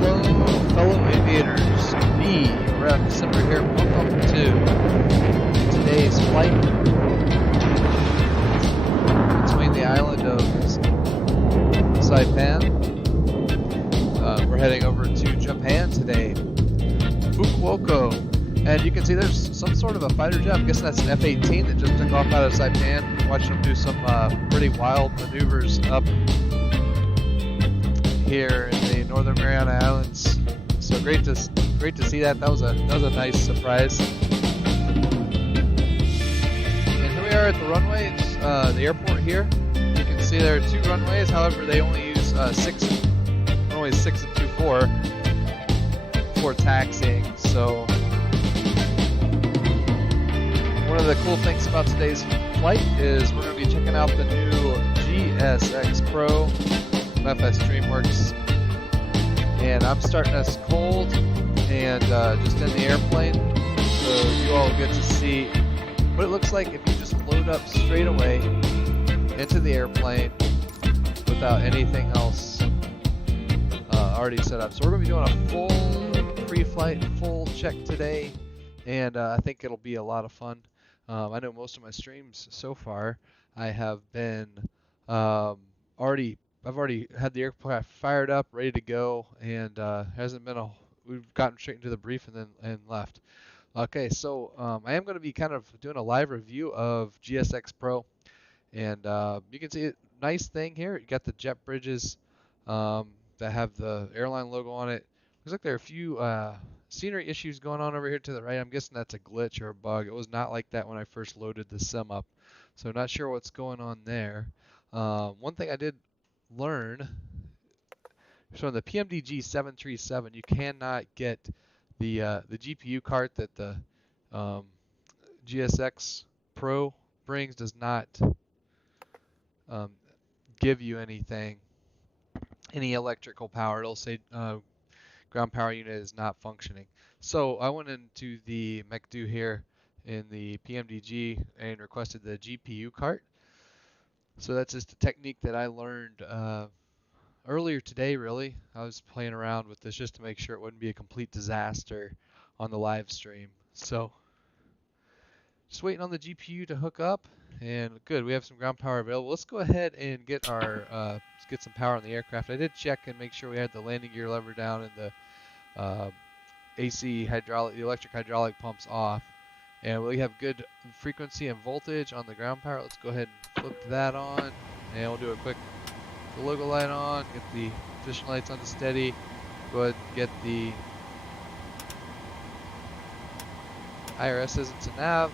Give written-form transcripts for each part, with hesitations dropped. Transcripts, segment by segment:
Hello, fellow aviators. Me, Rev Simmer here. Welcome to today's flight between the island of Saipan. We're heading over to Japan today, Fukuoka, and you can see there's some sort of a fighter jet. I'm guessing that's an F-18 that just took off out of Saipan. Watching them do some pretty wild maneuvers up here in the Northern Mariana Islands. So great to see that. That was a nice surprise. And here we are at the runway. It's the airport here. You can see there are 2 runways. However, they only use 6 runways 6 and 24 for taxiing. So one of the cool things about today's flight is we're going to be checking out the new GSX Pro MSFS DreamWorks, and I'm starting us cold and just in the airplane, so you all get to see what it looks like if you just load up straight away into the airplane without anything else already set up. So we're going to be doing a full pre-flight, full check today, and I think it'll be a lot of fun. I know most of my streams so far I have been I've already had the aircraft fired up, ready to go, and we've gotten straight into the brief and left. Okay, so I am going to be kind of doing a live review of GSX Pro, and you can see a nice thing here. You got the jet bridges that have the airline logo on it. Looks like there are a few scenery issues going on over here to the right. I'm guessing that's a glitch or a bug. It was not like that when I first loaded the sim up, so not sure what's going on there. One thing I did learn, so in the PMDG 737 you cannot get the GPU card that the GSX Pro brings. Does not give you any electrical power. It'll say ground power unit is not functioning. So I went into the MacDo here in the PMDG and requested the GPU cart. So that's just a technique that I learned earlier today, really. I was playing around with this just to make sure it wouldn't be a complete disaster on the live stream. So just waiting on the GPU to hook up, and good, we have some ground power available. Let's go ahead and get let's get some power on the aircraft. I did check and make sure we had the landing gear lever down and the AC hydraulic, the electric hydraulic pumps off. And we have good frequency and voltage on the ground power. Let's go ahead and flip that on, and we'll do a quick the logo light on, get the position lights on to steady, go ahead and get the IRSs into nav.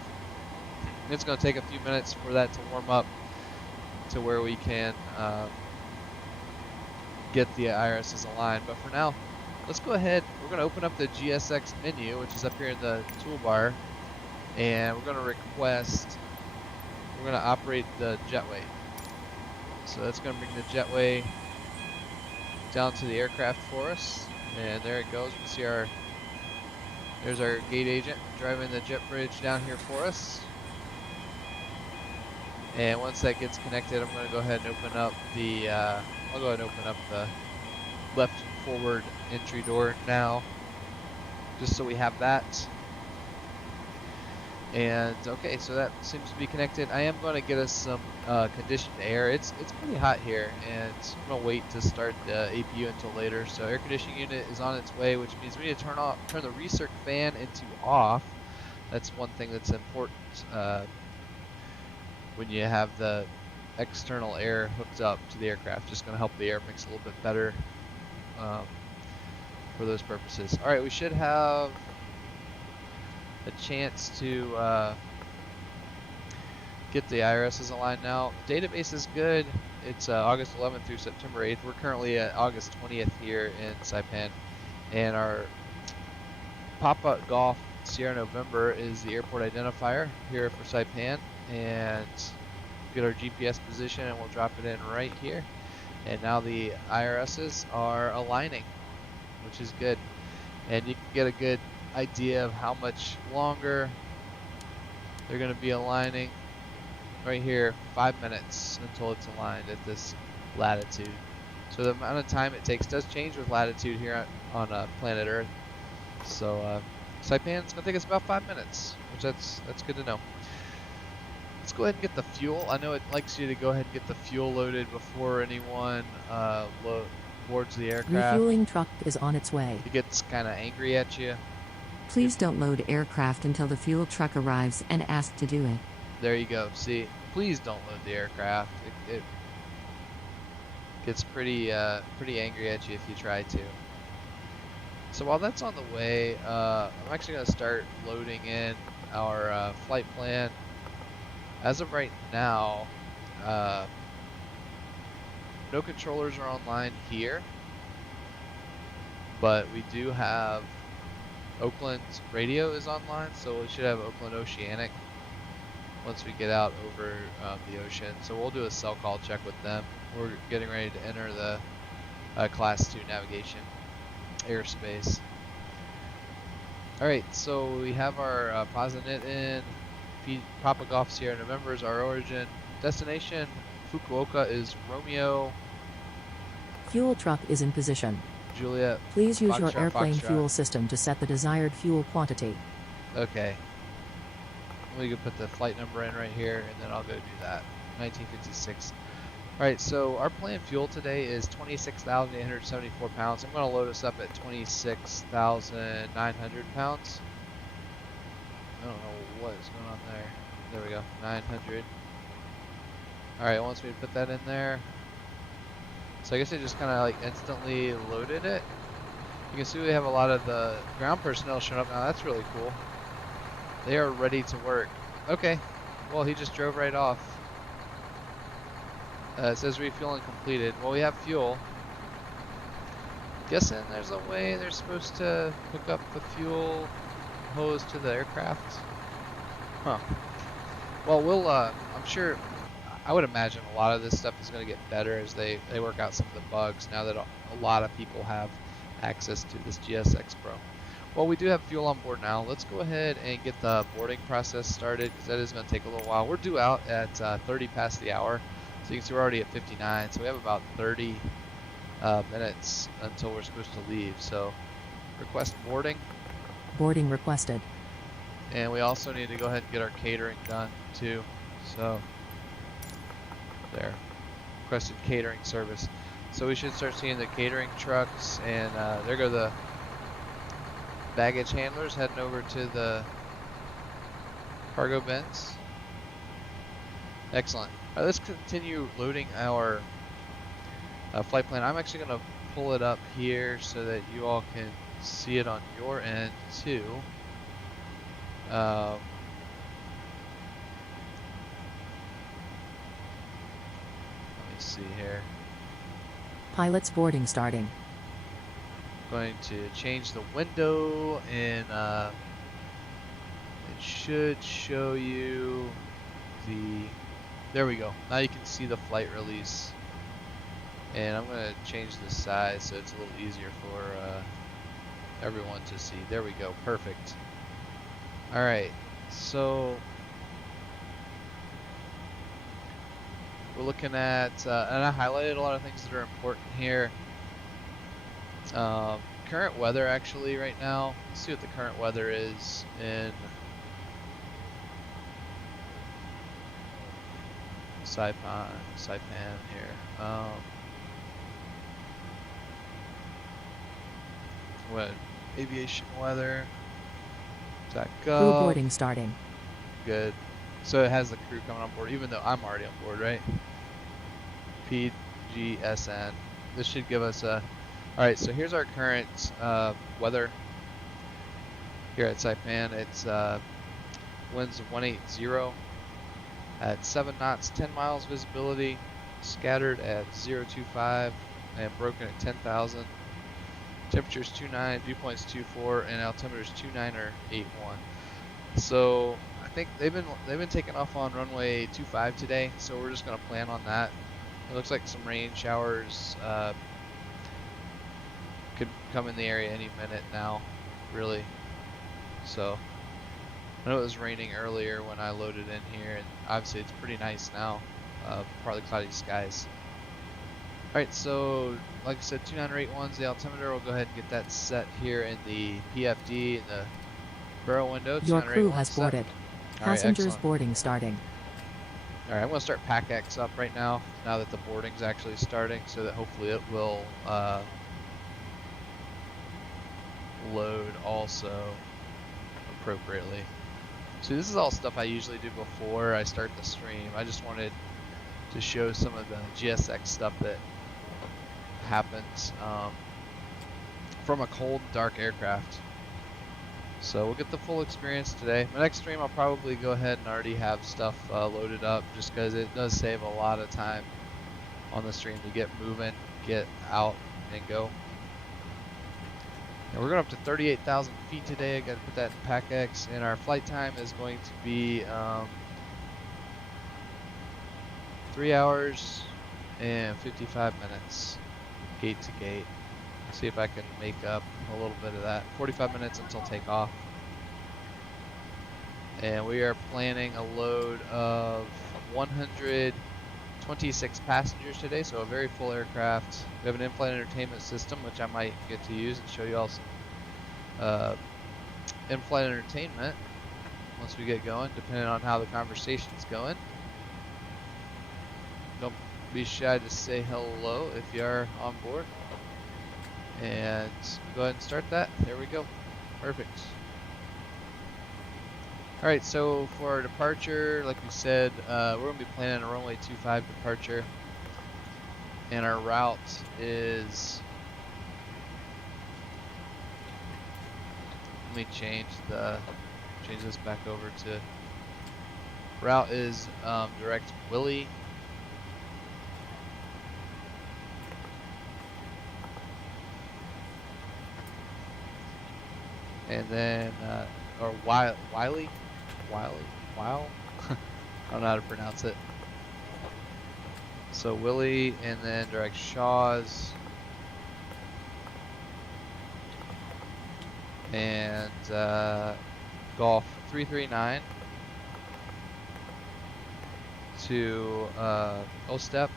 It's going to take a few minutes for that to warm up to where we can get the IRSs aligned. But for now, let's go ahead. We're going to open up the GSX menu, which is up here in the toolbar. And we're going to operate the jetway. So that's going to bring the jetway down to the aircraft for us. And there it goes. You can see there's our gate agent driving the jet bridge down here for us. And once that gets connected, I'm going to go ahead and open up I'll go ahead and open up the left forward entry door now, just so we have that. And okay, so that seems to be connected. I am going to get us some conditioned air. It's pretty hot here, and I'm going to wait to start the APU until later. So air conditioning unit is on its way, which means we need to turn the recirc fan into off. That's one thing that's important when you have the external air hooked up to the aircraft. Just going to help the air mix a little bit better for those purposes. All right, we should have a chance to get the IRSs aligned now. The database is good. It's August 11th through September 8th. We're currently at August 20th here in Saipan, and our Papa Golf Sierra November is the airport identifier here for Saipan, and get our GPS position, and we'll drop it in right here. And now the IRSs are aligning, which is good, and you can get a good idea of how much longer they're going to be aligning. Right here, 5 minutes until it's aligned at this latitude. So the amount of time it takes does change with latitude here on planet Earth. So Saipan's gonna take us about 5 minutes, which that's good to know. Let's go ahead and get the fuel. I know it likes you to go ahead and get the fuel loaded before anyone boards the aircraft. Refueling truck is on its way. It gets kind of angry at you. Please don't load aircraft until the fuel truck arrives and ask to do it. There you go. See, please don't load the aircraft. It gets pretty angry at you if you try to. So while that's on the way, I'm actually going to start loading in our flight plan. As of right now, no controllers are online here, but we do have Oakland's radio is online, so we should have Oakland Oceanic once we get out over the ocean. So we'll do a cell call check with them. We're getting ready to enter the Class 2 navigation airspace. Alright, so we have our Posinet in. Papa Golf Sierra November is our origin. Destination, Fukuoka is Romeo. Fuel truck is in position. Juliet. Please use your Foxtrot, airplane Foxtrot. fuel system to set the desired fuel quantity. Okay. We can put the flight number in right here, and then I'll go do that. 1956. Alright, so our planned fuel today is 26,874 pounds. I'm going to load us up at 26,900 pounds. I don't know what is going on there. There we go, 900. Alright, it wants me to put that in there. So I guess I just kind of like instantly loaded it. You can see we have a lot of the ground personnel showing up now. That's really cool. They are ready to work. Okay, well he just drove right off. It says refueling completed. Well, we have fuel. Guessing there's a way they're supposed to hook up the fuel hose to the aircraft. Huh. Well, we'll, I'm sure, I would imagine a lot of this stuff is going to get better as they work out some of the bugs now that a lot of people have access to this GSX Pro. Well, we do have fuel on board now. Let's go ahead and get the boarding process started because that is going to take a little while. We're due out at 30 past the hour. So you can see we're already at 59. So we have about 30 minutes until we're supposed to leave. So request boarding. Boarding requested. And we also need to go ahead and get our catering done too. So there, requested catering service. So we should start seeing the catering trucks, and there go the baggage handlers heading over to the cargo bins. Excellent. All right, let's continue loading our flight plan. I'm actually going to pull it up here so that you all can see it on your end too. Let me see here. Pilot's boarding starting. Going to change the window, and it should show you the, there we go. Now you can see the flight release. And I'm going to change the size so it's a little easier for everyone to see. There we go, perfect. Alright, so we're looking at, and I highlighted a lot of things that are important here. Current weather actually right now. Let's see what the current weather is in Saipan here. What aviation weather? Crew boarding starting. Good. So it has the crew coming on board, even though I'm already on board, right? PGSN. This should give us a. All right. So here's our current weather here at Saipan. It's winds of 180 at 7 knots, 10 miles visibility, scattered at 025 and broken at 10,000. Temperatures 29, dew points 24, and altimeters 29 or 81. So I think they've been taking off on runway 25 today. So we're just gonna plan on that. It looks like some rain showers could come in the area any minute now, really. So I know it was raining earlier when I loaded in here, and obviously it's pretty nice now. Partly cloudy skies. Alright, so like I said, 2981's the altimeter. We'll go ahead and get that set here in the PFD in the barrel window. Your crew 2981 has set. boarded. Alright, Passengers excellent. boarding starting. Alright, I'm going to start PAC-X up right now that the boarding's actually starting, so that hopefully it will load also appropriately. So this is all stuff I usually do before I start the stream. I just wanted to show some of the GSX stuff that happens from a cold, dark aircraft. So we'll get the full experience today. My next stream I'll probably go ahead and already have stuff loaded up, just because it does save a lot of time on the stream to get moving, get out, and go. And we're going up to 38,000 feet today. I got to put that in PAC-X, and our flight time is going to be 3 hours and 55 minutes, gate to gate. See if I can make up a little bit of that. 45 minutes until takeoff. And we are planning a load of 126 passengers today, so a very full aircraft. We have an in-flight entertainment system, which I might get to use and show you all some in-flight entertainment once we get going, depending on how the conversation's going. Don't be shy to say hello if you are on board. And go ahead and start that. There we go. Perfect. Alright, so for our departure, like we said, we're going to be planning a runway 25 departure. And our route is... Let me change this back over to... Route is direct Willie. And then, or Wiley? I don't know how to pronounce it. So Willie, and then direct Shaw's. And Golf 339 to OSTEP.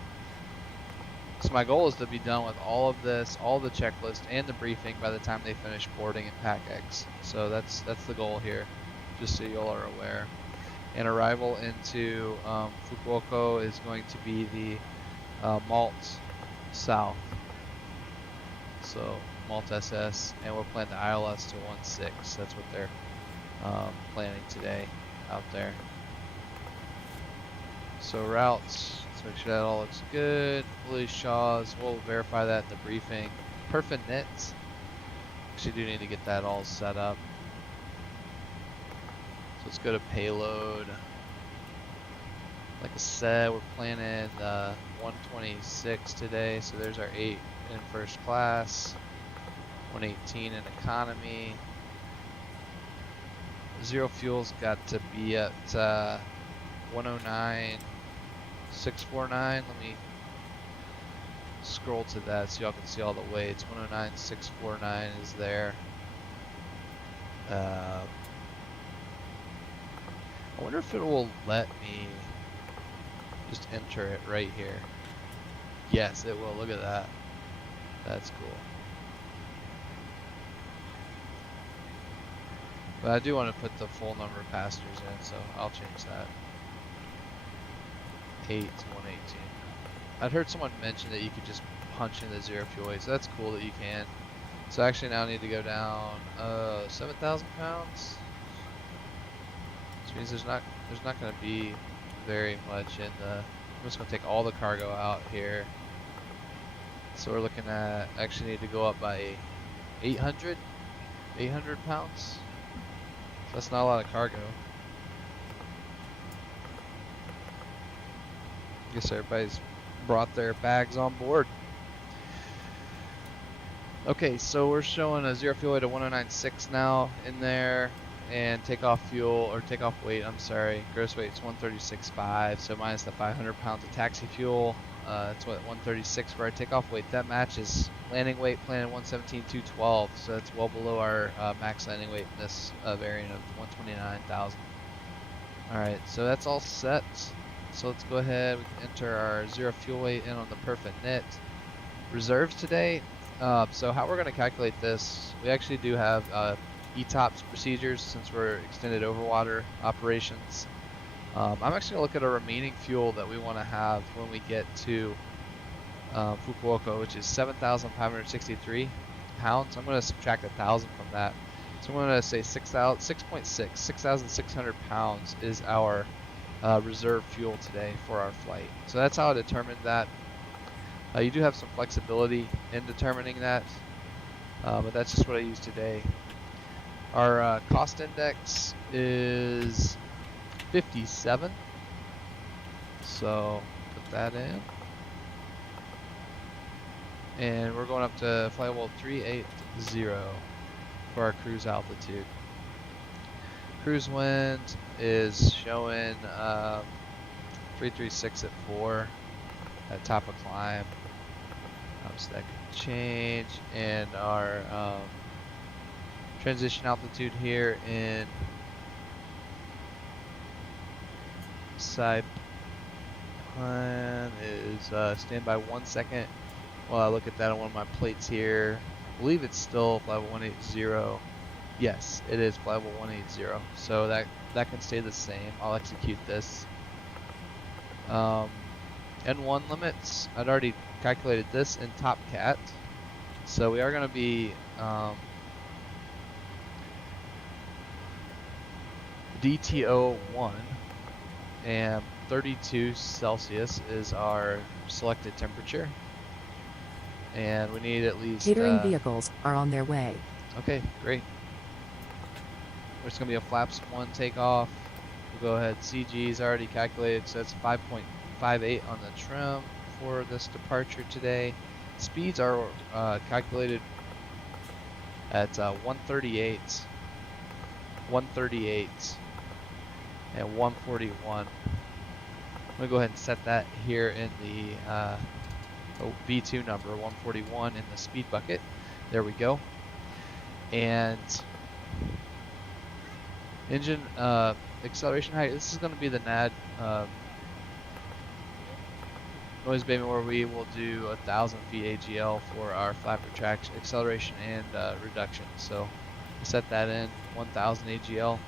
So my goal is to be done with all of this, all the checklist, and the briefing by the time they finish boarding in PAC-X. So that's the goal here, just so you all are aware. And arrival into Fukuoka is going to be the Malt South. So Malt SS, and we'll plan the ILS to 16. That's what they're planning today out there. So routes, let's make sure that all looks good. Willie Shaw's, we'll verify that in the briefing. Perfect nits. Actually do need to get that all set up. So let's go to payload. Like I said, we're planning 126 today, so there's our 8 in first class, 118 in economy. Zero fuel's got to be at 109,649. Let me scroll to that so y'all can see all the weights. 109,649 is there. I wonder if it will let me just enter it right here. Yes, it will. Look at that. That's cool. But I do want to put the full number of passengers in, so I'll change that. 8 to 118. I'd heard someone mention that you could just punch in the zero fuel weight, so that's cool that you can. So I actually now need to go down 7,000 pounds. Which means there's not going to be very much in the. I'm just going to take all the cargo out here. So we're looking at, actually need to go up by 800 pounds. So that's not a lot of cargo. I guess everybody's brought their bags on board. Okay, so we're showing a zero fuel weight of 109.6 now in there, and takeoff fuel, or takeoff weight, I'm sorry, gross weight is 136.5, so minus the 500 pounds of taxi fuel. It's what, 136 for our takeoff weight. That matches landing weight plan 117,212, so that's well below our max landing weight in this variant of 129,000. Alright, so that's all set. So let's go ahead, we can enter our zero fuel weight in on the perfect net. reserves today. So how we're going to calculate this, we actually do have ETOPS procedures since we're extended overwater operations. I'm actually going to look at our remaining fuel that we want to have when we get to Fukuoka, which is 7,563 pounds. I'm going to subtract 1,000 from that. So I'm going to say 6,600 pounds is our reserve fuel today for our flight. So that's how I determined that. You do have some flexibility in determining that, but that's just what I use today. Our cost index is 57, so put that in. And we're going up to flight level 380 for our cruise altitude. Cruise wind is showing 336 at 4 at top of climb. So that can change. And our transition altitude here in Saipan is standby 1 second. Well, I look at that on one of my plates here. I believe it's still flight level 180. Yes, it is flight level 180. So that can stay the same. I'll execute this. N1 limits, I'd already calculated this in Top Cat. So we are going to be DTO1, and 32 Celsius is our selected temperature. And we need at least... Catering vehicles are on their way. Okay, great. There's going to be a flaps 1 takeoff. We'll go ahead. CG is already calculated, so that's 5.58 on the trim for this departure today. Speeds are calculated at 138, and 141. I'm going to go ahead and set that here in the V2 number, 141 in the speed bucket. There we go. And engine acceleration height, this is going to be the NAD noise abatement, where we will do 1,000 feet AGL for our flap retraction, acceleration, and reduction. So set that in 1,000 AGL.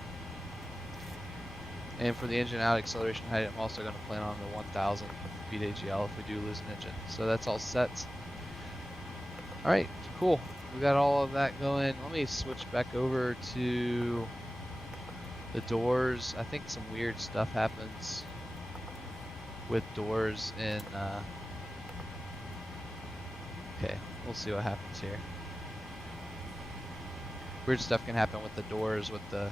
And for the engine out acceleration height, I'm also going to plan on the 1,000 feet AGL if we do lose an engine. So that's all set. All right, cool. We got all of that going. Let me switch back over to the doors. I think some weird stuff happens with doors in okay, we'll see what happens here. Weird stuff can happen with the doors with the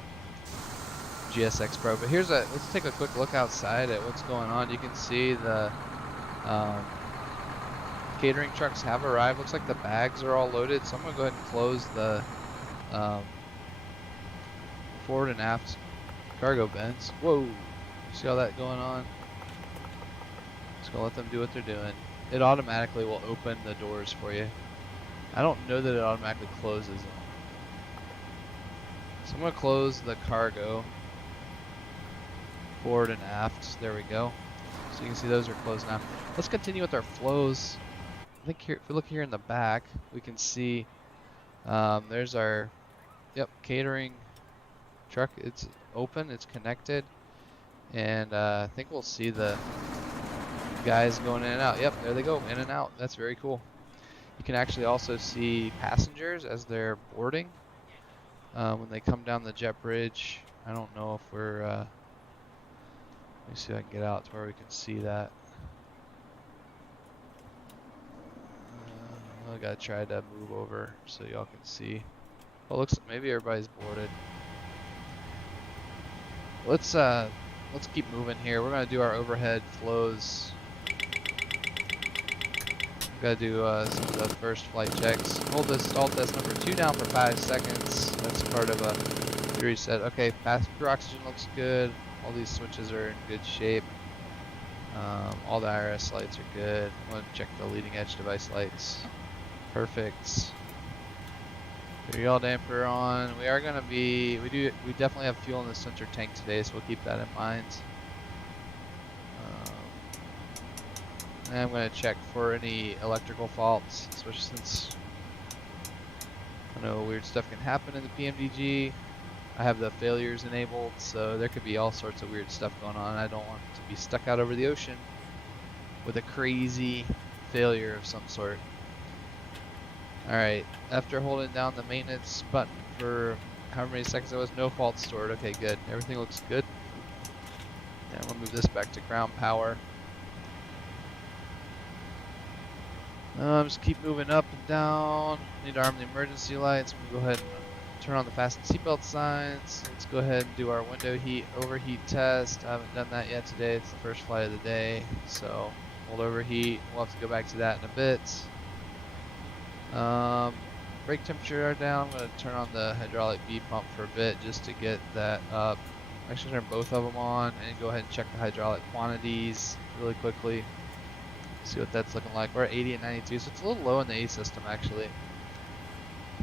GSX Pro. But here's let's take a quick look outside at what's going on. You can see the catering trucks have arrived. Looks like the bags are all loaded. So I'm gonna go ahead and close the forward and aft cargo bins. Whoa, see all that going on? Just gonna let them do what they're doing. It automatically will open the doors for you. I don't know that it automatically closes them. So I'm gonna close the cargo forward and aft. There we go. So you can see those are closed now. Let's continue with our flows. I think here, if we look here in the back, we can see there's our catering truck. It's open, it's connected, and I think we'll see the guys going in and out. Yep, there they go, in and out. That's very cool. You can actually also see passengers as they're boarding when they come down the jet bridge. I don't know if we're let me see if I can get out to where we can see that. I gotta try to move over so y'all can see. Well, looks like maybe everybody's boarded. Let's keep moving here. We're gonna do our overhead flows. Gotta do some of the first flight checks. Hold this stall test number 2 down for 5 seconds. That's part of a reset. Okay, passenger oxygen looks good. All these switches are in good shape. All the IRS lights are good. I'm gonna check the leading edge device lights. Perfect. Fuel damper on. We are gonna be. We definitely have fuel in the center tank today, so we'll keep that in mind. And I'm going to check for any electrical faults, especially since I know weird stuff can happen in the PMDG. I have the failures enabled, so there could be all sorts of weird stuff going on. I don't want to be stuck out over the ocean with a crazy failure of some sort. Alright, after holding down the maintenance button for however many seconds there was, no fault stored. Okay, good. Everything looks good. And we'll move this back to ground power. Just keep moving up and down. Need to arm the emergency lights. We'll go ahead and turn on the fasten seatbelt signs. Let's go ahead and do our window heat overheat test. I haven't done that yet today. It's the first flight of the day, so we'll overheat. We'll have to go back to that in a bit. Brake temperature are down. I'm going to turn on the hydraulic B pump for a bit just to get that up. Actually turn both of them on and go ahead and check the hydraulic quantities really quickly. See what that's looking like. We're at 80 and 92, so it's a little low in the A system actually.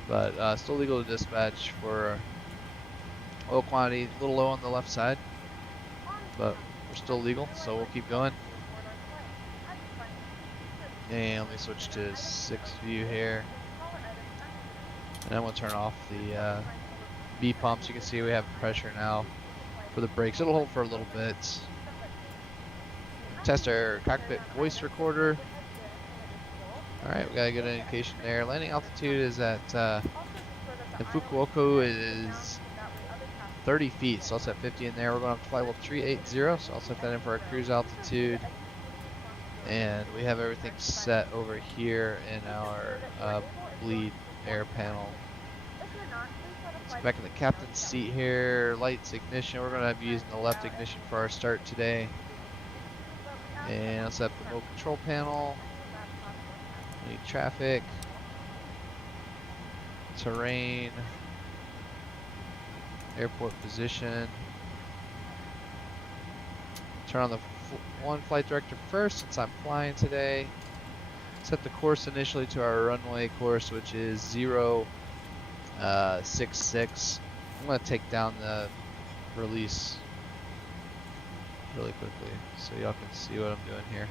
But still legal to dispatch for oil quantity. A little low on the left side, but we're still legal, so we'll keep going. And let me switch to 6 view here. And then we'll turn off the B pumps. You can see we have pressure now for the brakes. It'll hold for a little bit. Test our cockpit voice recorder. Alright, we got a good indication there. Landing altitude is at, in Fukuoka is 30 feet, so I'll set 50 in there. We're going up to flight level 380, so I'll set that in for our cruise altitude. And we have everything set over here in our bleed air panel. So back in the captain's seat here, lights, ignition. We're going to be using the left ignition for our start today. And I'll set up the remote control panel. Need traffic, terrain, airport position. Turn on the one flight director first since I'm flying today. Set the course initially to our runway course, which is 066. I'm going to take down the release really quickly so y'all can see what I'm doing here.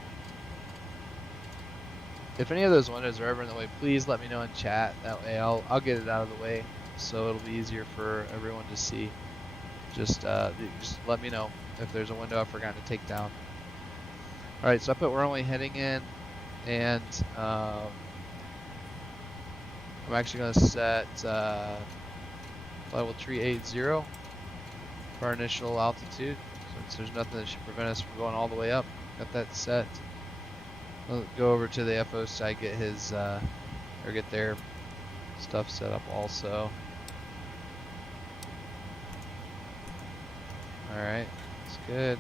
If any of those windows are ever in the way, please let me know in chat. That way I'll get it out of the way so it'll be easier for everyone to see. Just let me know if there's a window I've forgotten to take down. Alright, so I put runway heading in, and I'm actually going to set flight level 380 for our initial altitude, since there's nothing that should prevent us from going all the way up. Got that set. I'll go over to the FO side, get his or get their stuff set up also. Alright, that's good.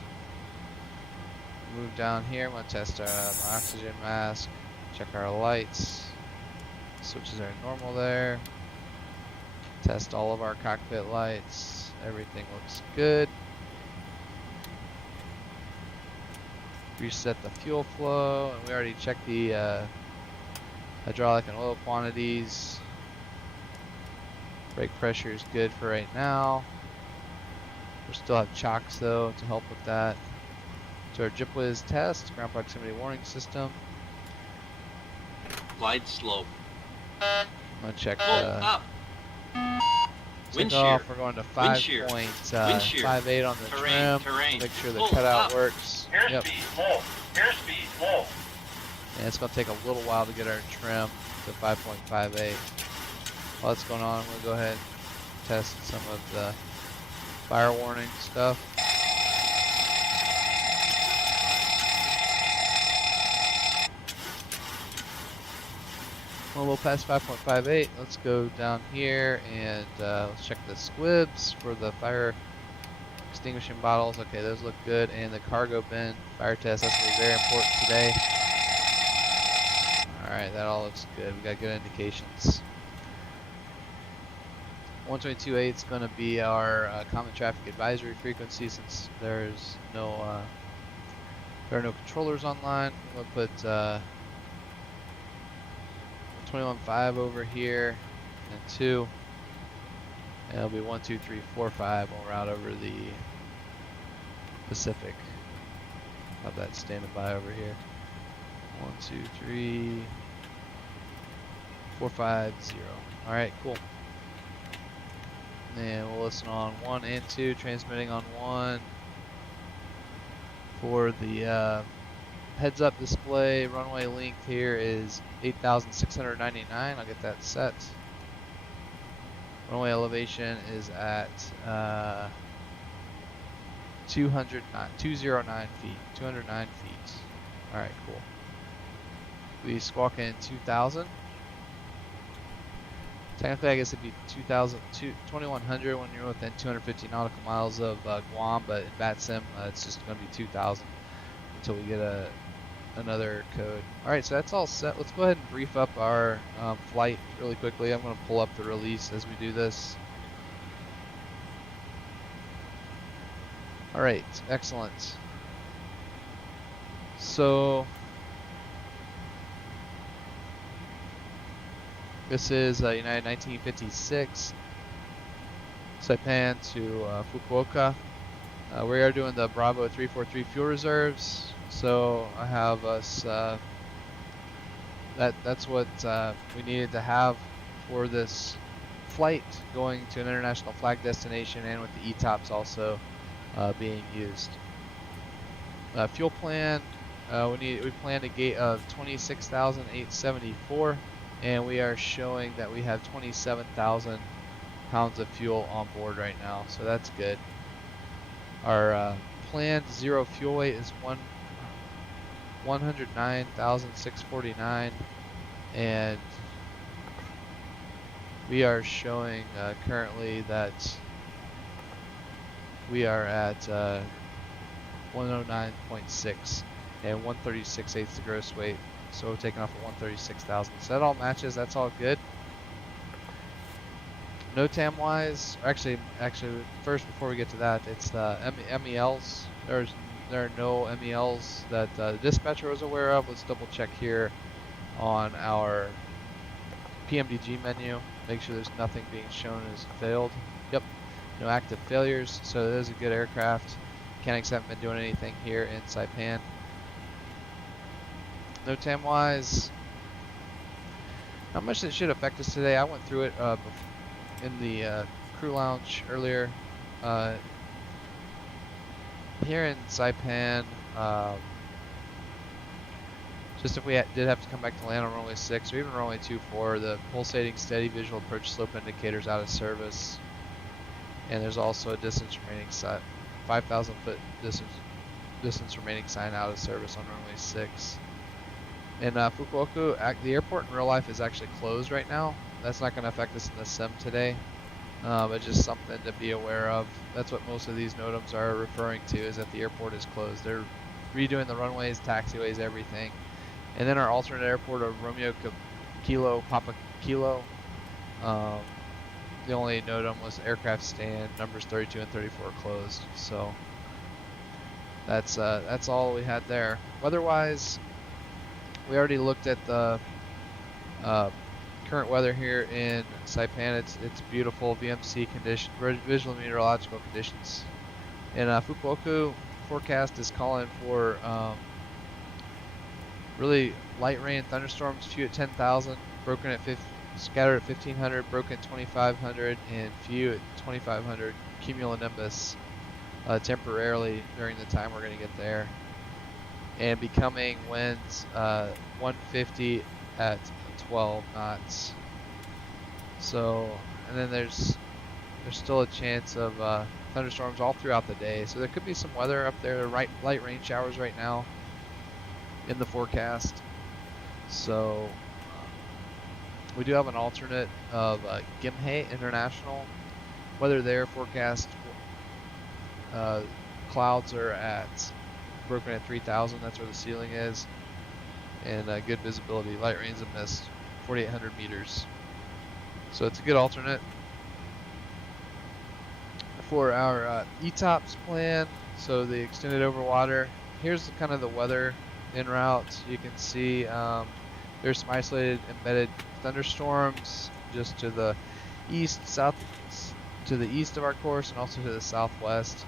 Move down here. I'm going to test my oxygen mask, check our lights, switches are normal there. Test all of our cockpit lights. Everything looks good. Reset the fuel flow, and we already checked the hydraulic and oil quantities. Brake pressure is good for right now. We still have chocks though to help with that. To our GPWIS test, ground proximity warning system. Glide slope. I'm gonna check up. Wind off. shear. We're going to Wind shear. 5.58 on the trim. Make sure the Pull cutout up. works. Airspeed low. Airspeed low. And it's going to take a little while to get our trim to 5.58. While that's going on, we'll go ahead and test some of the fire warning stuff. Well, we'll pass 5.58. Let's go down here and let's check the squibs for the fire extinguishing bottles. Okay, those look good. And the cargo bin fire test, that's going to be very important today. Alright, that all looks good. We got good indications. 122.8 is going to be our common traffic advisory frequency, since there's no there are no controllers online. We'll put 21.5 over here and 2, and it'll be 1, 2, 3, 4, 5 when we're out over the Pacific. Have that standing by over here. 1, 2, 3, 4, 5, 0. All right, cool. And we'll listen on 1 and 2, transmitting on 1 for the heads up display. Runway length here is 8,699. I'll get that set. Runway elevation is at 209 feet. 209 feet. All right, cool. We squawk in 2,000. Technically, I guess it'd be 2,100 when you're within 250 nautical miles of Guam, but in VATSIM, it's just going to be 2,000 until we get another code. All right, so that's all set. Let's go ahead and brief up our flight really quickly. I'm going to pull up the release as we do this. All right, excellent. So this is United 1956, Saipan to Fukuoka. We are doing the Bravo 343 fuel reserves. So I have us, that's what we needed to have for this flight, going to an international flag destination, and with the ETOPS also being used. Fuel plan, we planned a gate of 26,874, and we are showing that we have 27,000 pounds of fuel on board right now, so that's good. Our planned zero fuel weight is 109,649, and we are showing currently that we are at 109.6 and 136/8 the gross weight, so we're taking off at 136,000. So that all matches, that's all good. NOTAM wise, actually first before we get to that, it's the MELs. There are no MELs that the dispatcher was aware of. Let's double check here on our PMDG menu. Make sure there's nothing being shown as failed. Yep, no active failures, so it is a good aircraft. Mechanics haven't been doing anything here in Saipan. NOTAM wise, not much that should affect us today. I went through it in the crew lounge earlier. Here in Saipan, just if we did have to come back to land on runway 6 or even runway 24, the pulsating steady visual approach slope indicator's out of service, and there's also a distance remaining 5,000 foot distance remaining sign out of service on runway 6. In Fukuoka, the airport in real life is actually closed right now. That's not going to affect us in the sim today, but just something to be aware of. That's what most of these NOTAMs are referring to, is that the airport is closed. They're redoing the runways, taxiways, everything. And then our alternate airport of Romeo Kilo, Papa Kilo, the only NOTAM was aircraft stand numbers 32 and 34 closed. So that's all we had there. Weather-wise, we already looked at the current weather here in Saipan. It's beautiful VMC condition, visual meteorological conditions. In Fukuoka, forecast is calling for really light rain and thunderstorms, few at 10,000, broken at scattered at 1,500, broken at 2,500, and few at 2,500 cumulonimbus temporarily during the time we're going to get there. And becoming winds 150 at 12 knots. So, and then there's still a chance of thunderstorms all throughout the day. So there could be some weather up there, light rain showers right now in the forecast. So we do have an alternate of Gimhae International. Weather there forecast, clouds are at broken at 3,000, that's where the ceiling is, and good visibility, light rains and mist, 4,800 meters. So it's a good alternate. For our ETOPS plan, so the extended overwater, here's kind of the weather en route. You can see there's some isolated embedded thunderstorms just to the east, to the east of our course, and also to the southwest.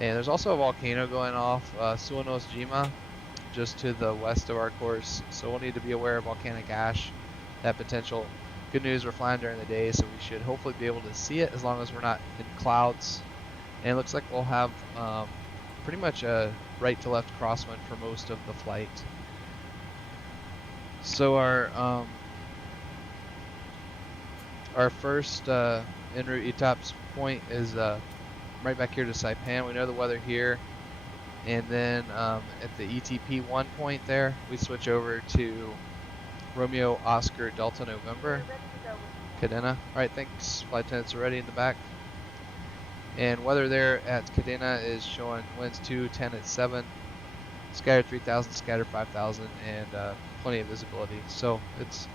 And there's also a volcano going off, Suwanosejima. just to the west of our course. So we'll need to be aware of volcanic ash, that potential. Good news, we're flying during the day, so we should hopefully be able to see it as long as we're not in clouds. And it looks like we'll have pretty much a right to left crosswind for most of the flight. So our first en route ETOPS point is right back here to Saipan. We know the weather here. And then at the ETP 1 point there, we switch over to Romeo Oscar Delta November, Cadena. All right, thanks. Flight attendants are ready in the back. And weather there at Cadena is showing winds 210 at 7, scattered 3,000, scattered 5,000, and plenty of visibility. So it's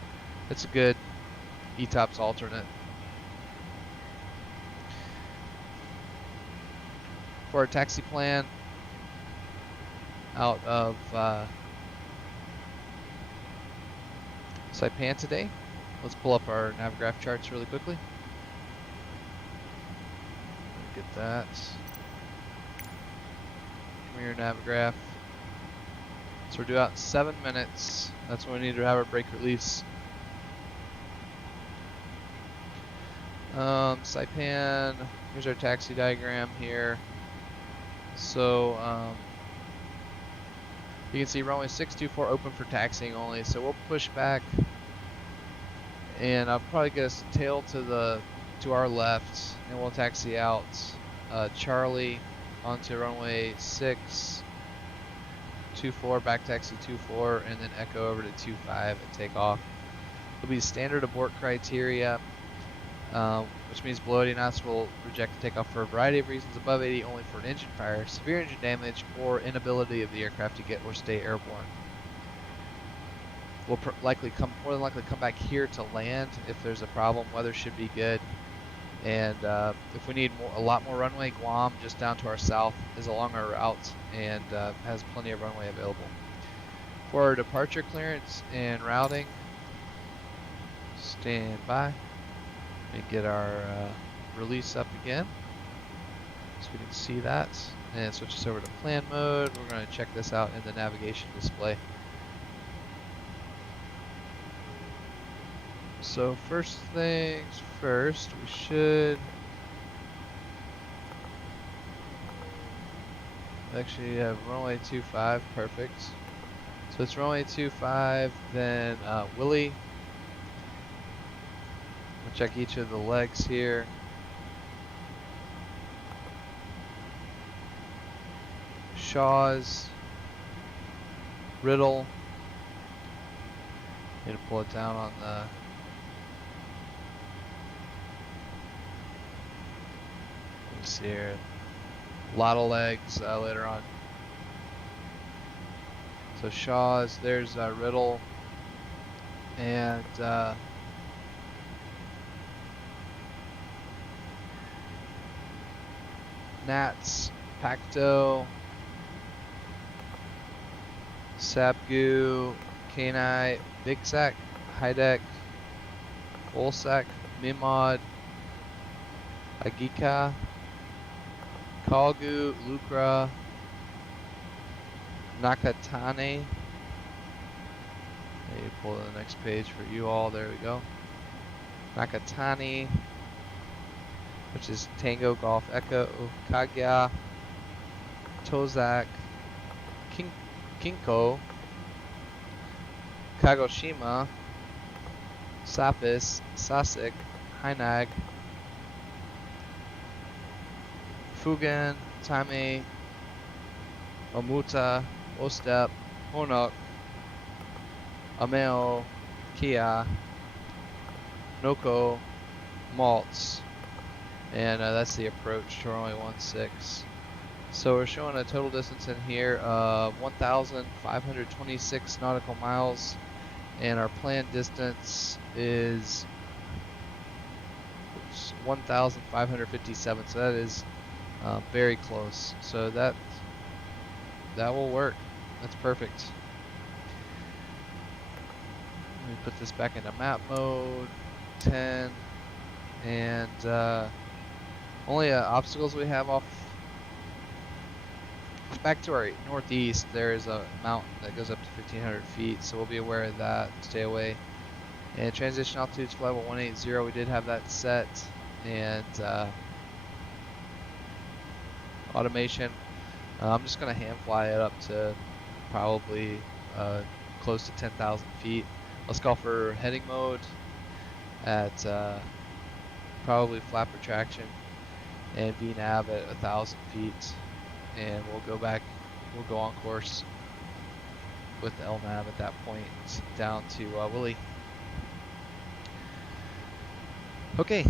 a good ETOPS alternate. For our taxi plan out of Saipan today, let's pull up our Navigraph charts really quickly. Get that. Come here, Navigraph. So we're due out in 7 minutes. That's when we need to have our brake release. Saipan, here's our taxi diagram here. So you can see runway 624 open for taxiing only. So we'll push back, and I'll probably get us tail to our left, and we'll taxi out Charlie onto runway 624, back taxi 24, and then echo over to 25 and take off. It'll be standard abort criteria, which means below 80 knots will reject the takeoff for a variety of reasons. Above 80 only for an engine fire, severe engine damage, or inability of the aircraft to get or stay airborne. We'll more than likely come back here to land if there's a problem. Weather should be good. And if we need a lot more runway, Guam, just down to our south, is along our route and has plenty of runway available. For our departure clearance and routing, stand by. Let me get our release up again so we can see that. And switch us over to plan mode. We're going to check this out in the navigation display. So first things first, we should actually have runway 25, perfect. So it's runway 25, then Willie. We'll check each of the legs here. Shaw's, Riddle. Need to pull it down on the see here, a lot of legs later on. So Shaw's, there's Riddle, and Nats, Pacto, Sabgu, Kenai, Big Sack, Hideck, Volsack, Mimod, Agika, Kalgu, Lukra, Nakatane. Maybe pull to the next page for you all. There we go. Nakatani, which is Tango Golf Echo, Kagya, Tozak, Kinko, Kagoshima, Sapis, Sasik, Hainag, Fugan, Tame, Omuta, Ostep, Honok, Ameo, Kia, Noko, Maltz, and that's the approach to runway 16. So we're showing a total distance in here of 1,526 nautical miles, and our planned distance is 1,557. So that is very close. So that will work. That's perfect. Let me put this back into map mode. 10, and only obstacles we have off back to our northeast, there's a mountain that goes up to 1,500 feet, so we'll be aware of that. Stay away. And transition altitude's flight level 180. We did have that set. And automation. I'm just going to hand fly it up to probably close to 10,000 feet. Let's go for heading mode at probably flap retraction and VNAV at 1,000 feet. And we'll go back, we'll go on course with the LNAV at that point down to Willie. Okay,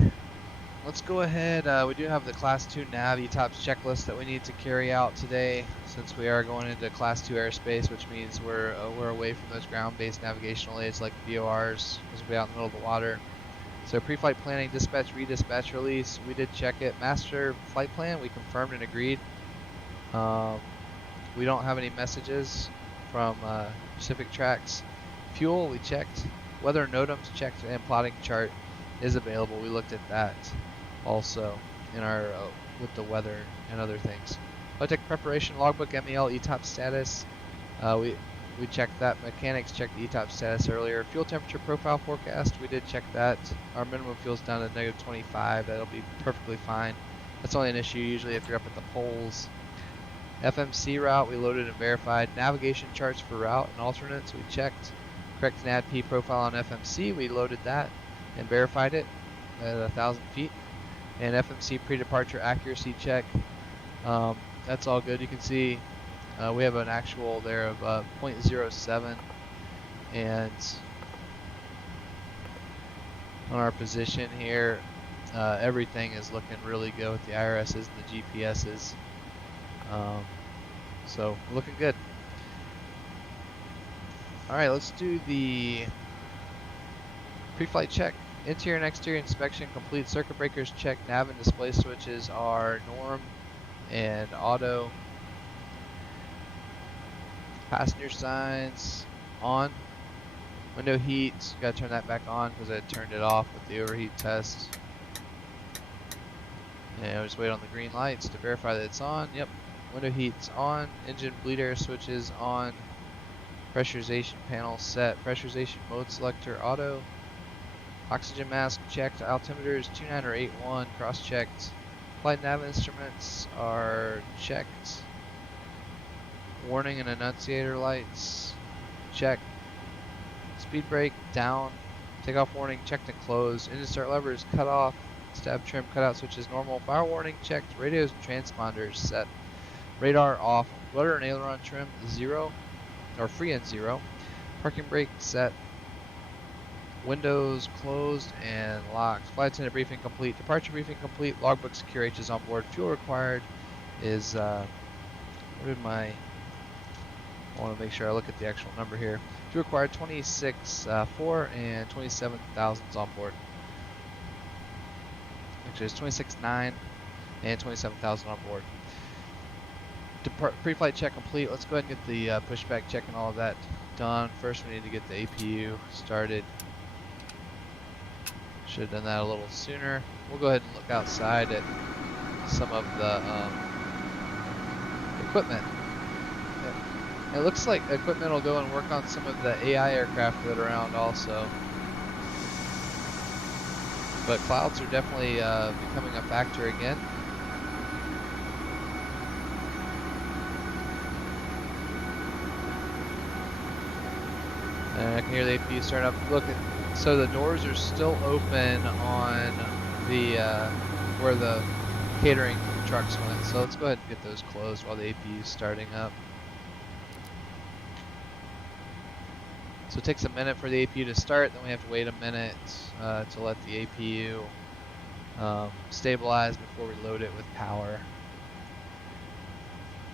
let's go ahead. We do have the Class 2 nav ETOPS checklist that we need to carry out today, since we are going into Class 2 airspace, which means we're away from those ground-based navigational aids like VORs, because we'll be out in the middle of the water. So pre-flight planning, dispatch, redispatch, release, we did check it. Master flight plan, we confirmed and agreed. We don't have any messages from Pacific Tracks. Fuel, we checked. Weather NOTAMs checked, and plotting chart is available. We looked at that also in our with the weather and other things. Flight deck preparation, logbook, MEL, ETOPS status. We checked that. Mechanics checked the ETOPS status earlier. Fuel temperature profile forecast, we did check that. Our minimum fuel's down to -25. That'll be perfectly fine. That's only an issue usually if you're up at the poles. FMC route, we loaded and verified. Navigation charts for route and alternates, we checked. Correct NADP profile on FMC, we loaded that and verified it at 1,000 feet. And FMC pre-departure accuracy check, that's all good. You can see we have an actual there of 0.07, and on our position here, everything is looking really good with the IRSs and the GPSs. So looking good. All right, let's do the pre-flight check. Interior and exterior inspection complete. Circuit breakers check. Nav and display switches are norm and auto. Passenger signs on. Window heat, gotta turn that back on because I turned it off with the overheat test. And I'll just wait on the green lights to verify that it's on. Yep, window heat's on. Engine bleed air switches on. Pressurization panel set. Pressurization mode selector auto. Oxygen mask checked. Altimeter is 29 or 81. Cross checked. Flight nav instruments are checked. Warning and annunciator lights check. Speed brake down. Takeoff warning checked and closed. Engine start lever is cut off. Stab trim cutout switch is normal. Fire warning checked. Radios and transponders set. Radar off. Rudder and aileron trim 0 or free and 0. Parking brake set. Windows closed and locked. Flight attendant briefing complete. Departure briefing complete. Logbook secure H is on board. Fuel required is what did my I want to make sure I look at the actual number here. Fuel required 26.4 and 27,000 on board. Actually, it's 26.9 and 27,000 on board. Pre-flight check complete. Let's go ahead and get the pushback check and all of that done. First, we need to get the APU started. Should have done that a little sooner. We'll go ahead and look outside at some of the equipment. It looks like equipment will go and work on some of the AI aircraft that are around also. But clouds are definitely becoming a factor again. And I can hear the APU starting up. Look, so the doors are still open on the where the catering trucks went. So let's go ahead and get those closed while the APU is starting up. So it takes a minute for the APU to start, then we have to wait a minute to let the APU stabilize before we load it with power.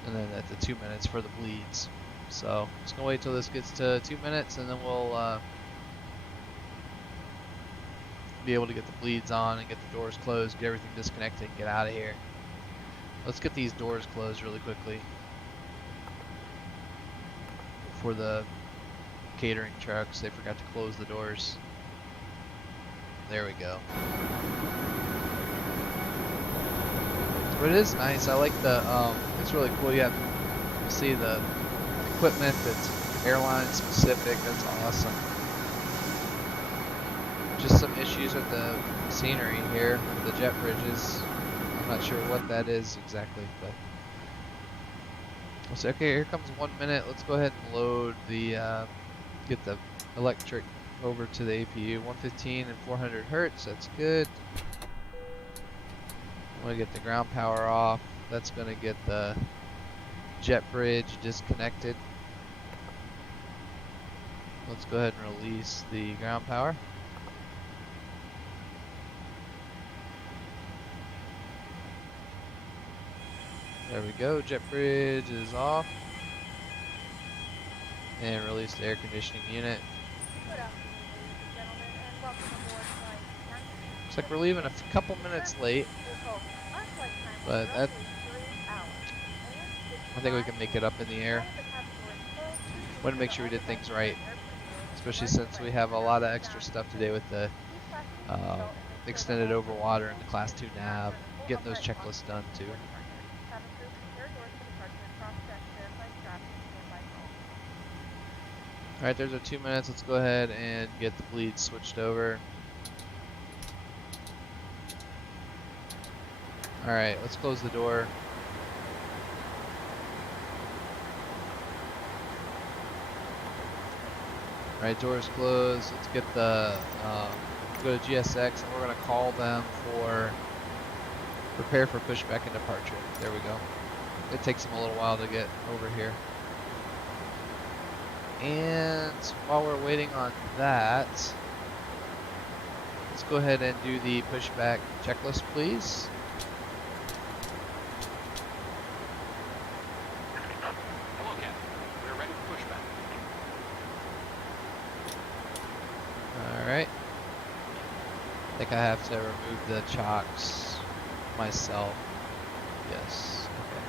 And then at the 2 minutes for the bleeds. So just gonna wait till this gets to 2 minutes, and then we'll be able to get the bleeds on and get the doors closed, get everything disconnected, and get out of here. Let's get these doors closed really quickly for the catering trucks. They forgot to close the doors. There we go. But it is nice. I like the it's really cool. You have You see the equipment that's airline specific. That's awesome. Just some issues with the scenery here, with the jet bridges. I'm not sure what that is exactly, but we'll see. Okay, here comes 1 minute. Let's go ahead and load the, get the electric over to the APU. 115 and 400 hertz, that's good. I'm gonna get the ground power off. That's gonna get the jet bridge disconnected. Let's go ahead and release the ground power. There we go, jet bridge is off. And release the air conditioning unit. Looks like we're leaving a couple minutes late, but that, I think we can make it up in the air. Want to make sure we did things right, especially since we have a lot of extra stuff today with the extended overwater and the Class 2 nav, getting those checklists done too. Alright, there's our 2 minutes. Let's go ahead and get the bleed switched over. Alright, let's close the door. Alright, door's closed. Let's get the, go to GSX and we're going to call them for prepare for pushback and departure. There we go. It takes them a little while to get over here. And while we're waiting on that, let's go ahead and do the pushback checklist, please. Hello, Captain. We're ready for pushback. Alright. I think I have to remove the chocks myself. Yes. Okay.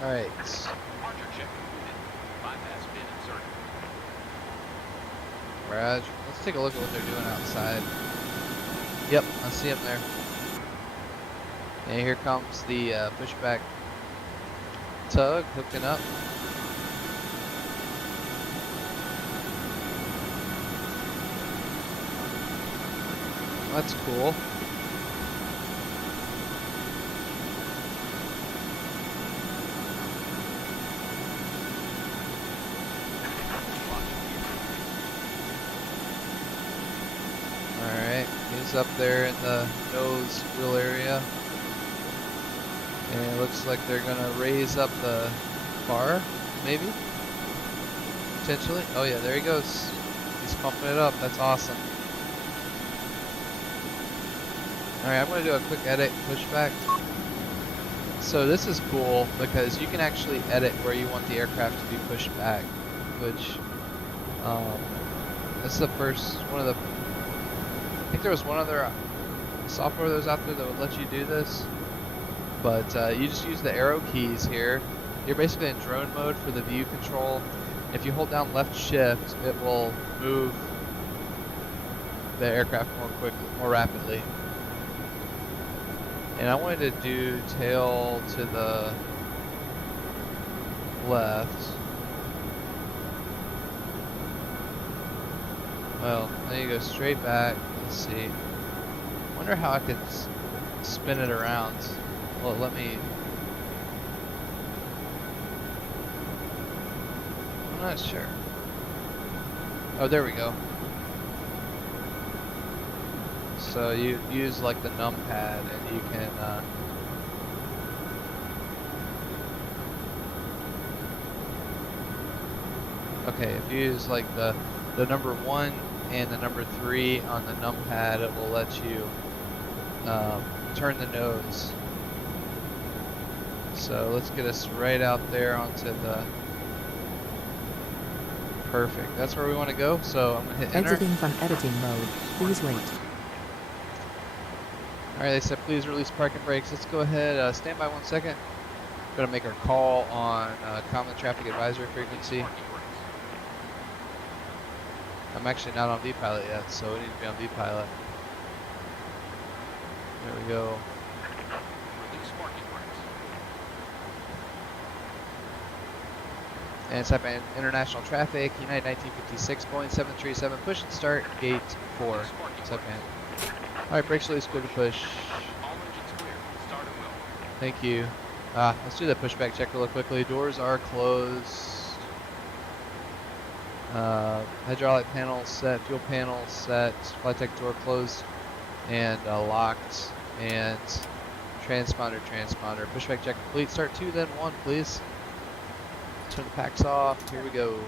Alright. Departure check completed. Bypass pin inserted. Raj, let's take a look at what they're doing outside. Yep, I see them there. And here comes the pushback tug hooking up. That's cool. Alright, he's up there in the nose wheel area. And it looks like they're gonna raise up the bar, maybe? Potentially. Oh yeah, there he goes. He's pumping it up. That's awesome. Alright, I'm gonna do a quick edit pushback. So this is cool because you can actually edit where you want the aircraft to be pushed back, which this is the first one of the, I think there was one other software that was out there that would let you do this, but you just use the arrow keys here. You're basically in drone mode for the view control. If you hold down left shift, it will move the aircraft more rapidly. And I wanted to do tail to the left. Well, then you go straight back. Let's see. Wonder how I could spin it around. Well, let me. I'm not sure. Oh, there we go. So you use like the numpad and you can okay, if you use like the number 1 and the number 3 on the numpad, it will let you turn the nose. So let's get us right out there onto the perfect. That's where we want to go. So I'm gonna hit enter. Exiting from editing mode. Please wait. Alright, they said please release parking brakes. Let's go ahead, stand by 1 second. Gonna make our call on common traffic advisory frequency. I'm actually not on V-Pilot yet, so we need to be on V-Pilot. There we go. Release parking brakes. And Saipan International Traffic, United 1956, Boeing 737, push and start, gate 4, Release parking Saipan. brakes. Alright, brakes release, go to push. All engines clear. Start at will. Thank you. Let's do that pushback check really quickly. Doors are closed. Hydraulic panel set, fuel panel set, flight deck door closed and locked, and transponder. Pushback check complete. Start 2, then 1, please. Turn the packs off. Here we go.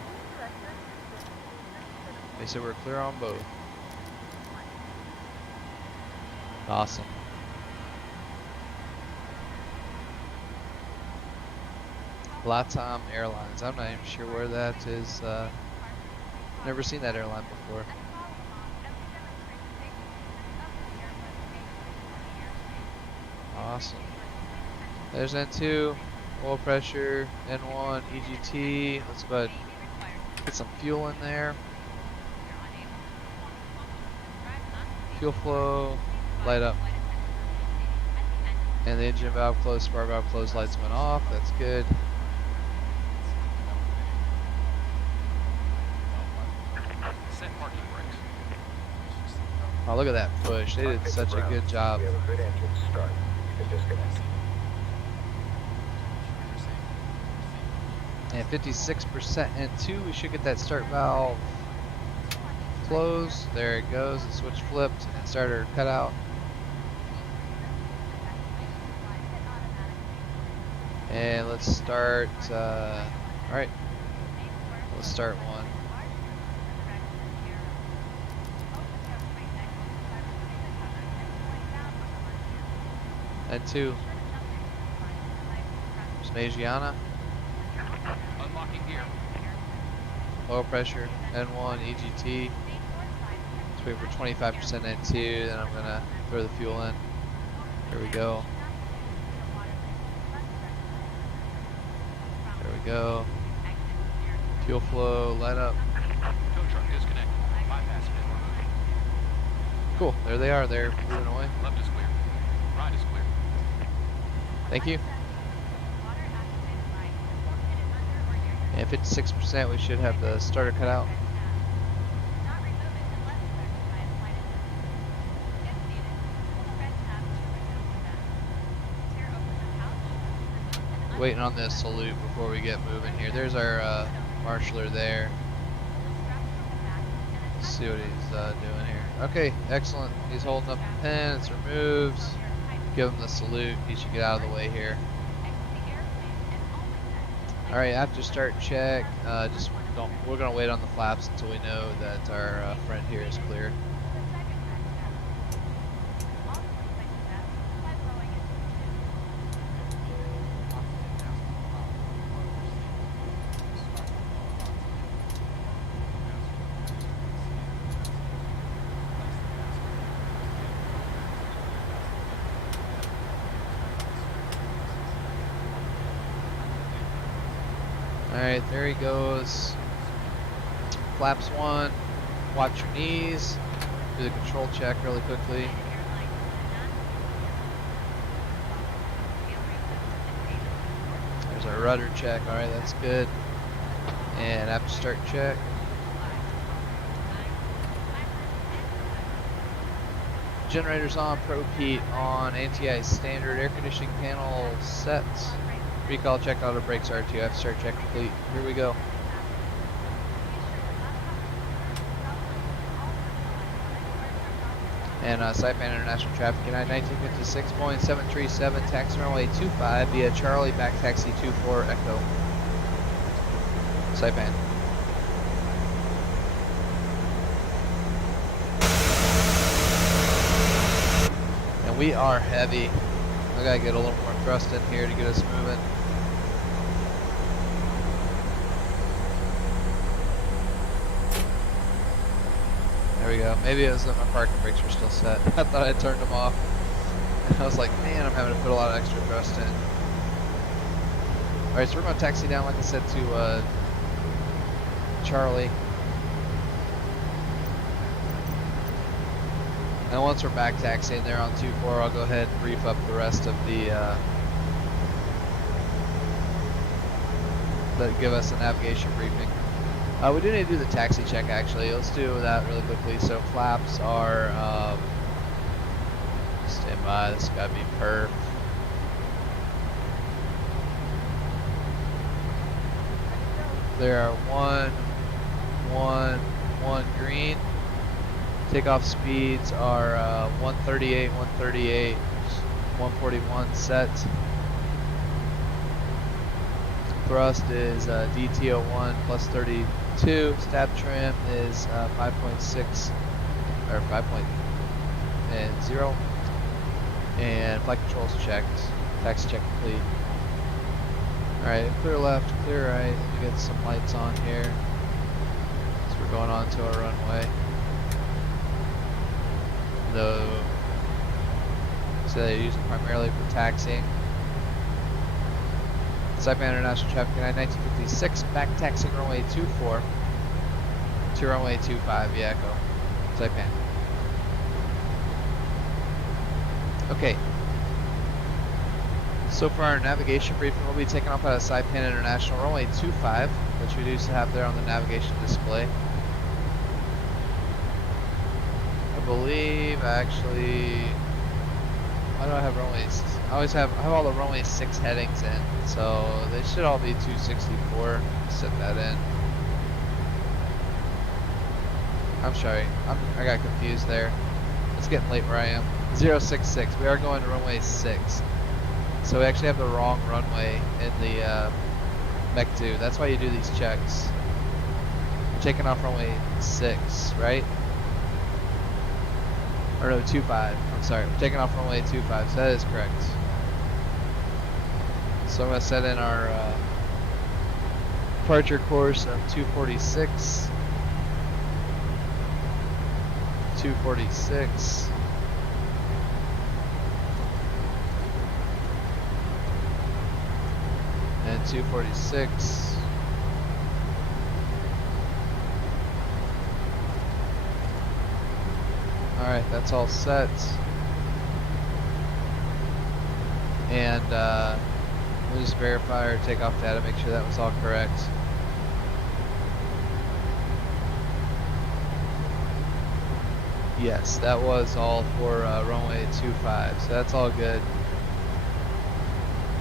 They said we're clear on both. Awesome. LATAM Airlines. I'm not even sure where that is. Never seen that airline before. Awesome. There's N2, oil pressure, N1, EGT. Let's go ahead and get some fuel in there. Fuel flow, light up. And the engine valve closed, spark valve closed, lights went off. That's good. Set parking brakes. Oh, look at that push. They did such a good job. We have a good engine start. You can disconnect. And 56% N2, we should get that start valve closed. There it goes. The switch flipped and starter cut out. And let's start, alright, let's start 1. And 2. There's Mariana. Unlocking gear. Oil pressure, N1, EGT. Let's wait for 25% N2, then I'm gonna throw the fuel in. Here we go. There we go. Fuel flow, light up. Tow truck disconnected. Bypass bin removed. Cool, there they are, they're moving away. Left is clear. Right is clear. Thank you. And 56%, we should have the starter cut out. Waiting on this salute before we get moving here. There's our marshaller there. Let's see what he's doing here. Okay, excellent. He's holding up the pen. It's removed. Give him the salute. He should get out of the way here. All right, after start check, just don't. We're gonna wait on the flaps until we know that our friend here is cleared. Alright, there he goes. Flaps 1. Watch your knees. Do the control check really quickly. There's our rudder check. Alright, that's good. And after start check. Generators on, Pro Heat on, anti-ice standard, air conditioning panel set. Recall check, auto brakes R2, after start check complete. Here we go. And Saipan International Traffic, United 1956, Boeing 737, taxi runway 25 via Charlie, back taxi 24 Echo. Saipan. And we are heavy. I gotta get a little more thrust in here to get us moving. There we go. Maybe it was that my parking brakes were still set. I thought I turned them off. I was like, man, I'm having to put a lot of extra thrust in. Alright, so we're going to taxi down, like I said, to Charlie. And once we're back taxiing there on 2-4, I'll go ahead and brief up the rest of the, that give us a navigation briefing. We do need to do the taxi check actually. Let's do that really quickly. So flaps are, stand by, this has got to be perf. There are 1 green. Takeoff speeds are 138, 138, 141 set. Thrust is DT01 plus 32. Stab trim is 5.6 or 5.0. And flight controls checked. Taxi check complete. Alright, clear left, clear right. Let me get some lights on here. So we're going on to our runway. So they use it primarily for taxiing. Saipan International Traffic Line 1956, back taxiing runway 24 to runway 25, yeah, go. Saipan. Okay. So for our navigation briefing, we'll be taking off out of Saipan International runway 25, which we do have there on the navigation display. I believe actually, why do I have runways? I have all the runway 6 headings in, so they should all be 264. Set that in. I'm sorry, I got confused there. It's getting late where I am. 066. We are going to runway 6, so we actually have the wrong runway in the Mech 2. That's why you do these checks. We're taking off runway 6, right? Or no, 25. I'm sorry. We're taking off runway 25, so that is correct. So I'm going to set in our departure course of 246. 246. And 246. Alright, that's all set. And we'll just verify our takeoff data, make sure that was all correct. Yes, that was all for runway 25, so that's all good.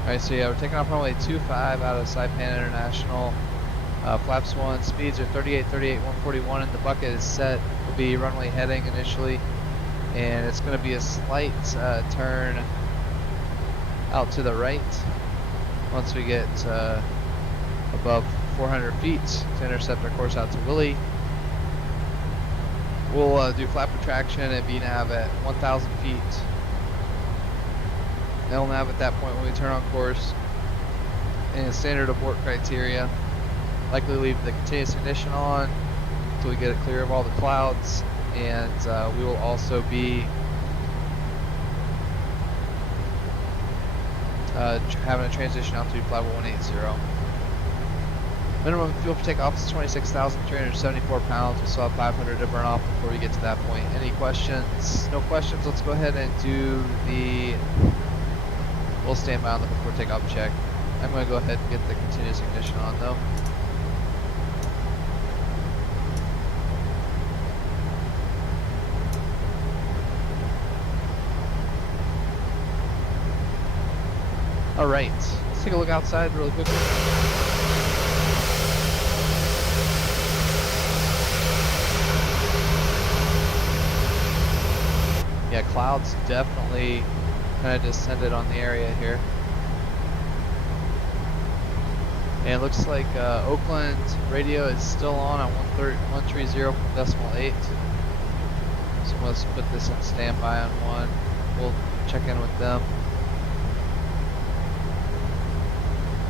Alright, so yeah, we're taking off runway 25 out of Saipan International. Flaps 1, speeds are 38, 38, 141, and the bucket is set. Will be runway heading initially, and it's going to be a slight turn out to the right once we get above 400 feet to intercept our course out to Willie. We'll do flap retraction and VNAV at 1,000 feet. LNAV at that point when we turn on course, and standard abort criteria. Likely leave the continuous ignition on until we get it clear of all the clouds, and we will also be having a transition altitude flight 180. Minimum fuel for takeoff is 26,374 pounds. We still have 500 to burn off before we get to that point. Any questions? No questions. Let's go ahead and do the. We'll stand by on the before takeoff check. I'm going to go ahead and get the continuous ignition on though. Alright, let's take a look outside really quickly. Yeah, clouds definitely kind of descended on the area here. And it looks like Oakland radio is still on at 130.8. So let's put this in standby on 1. We'll check in with them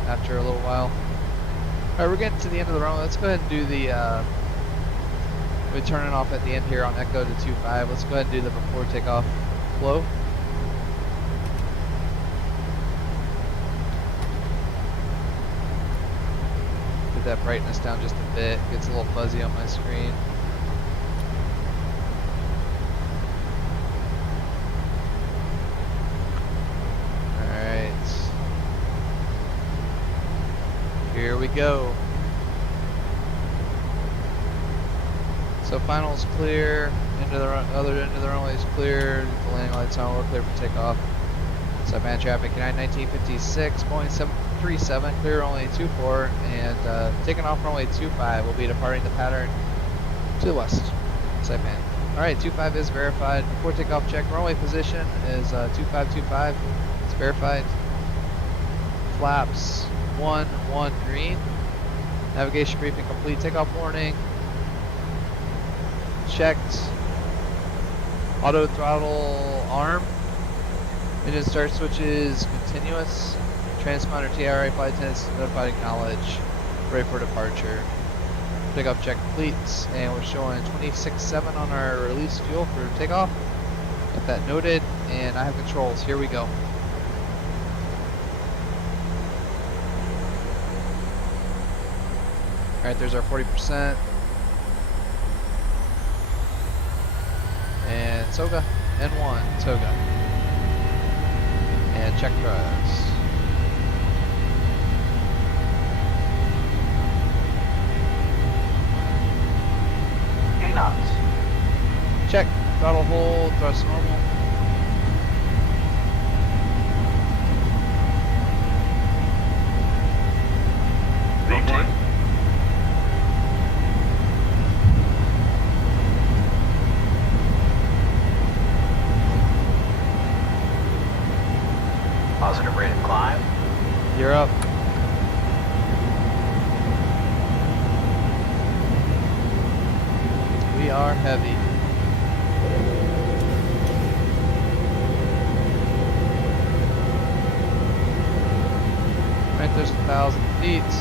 after a little while. Alright, we're getting to the end of the runway. Let's go ahead and do the we're turning off at the end here on Echo to 25. Let's go ahead and do the before takeoff flow. Get that brightness down just a bit. Gets a little fuzzy on my screen. we go. So finals clear, other end of the runway is clear, the landing lights on, we're clear for takeoff. Saipan traffic 1956.737, clear runway 24, and taking off runway 25, we'll be departing the pattern to the west, Saipan. Alright, 25 is verified. Before takeoff check, runway position is 2525, it's verified. Flaps 1 green. Navigation briefing complete, takeoff warning. Checked. Auto throttle arm. Engine start switches continuous. Transponder TRA flight attendants notified acknowledge. Ready for departure. Takeoff check complete, and we're showing 26.7 on our release fuel for takeoff. Got that noted, and I have controls. Here we go. Alright, there's our 40%. And Toga, N1, Toga. And check thrust. knots. Check, throttle hold, thrust normal. VT. Positive rate of climb. You're up. We are heavy. Right, there's 1,000 feet.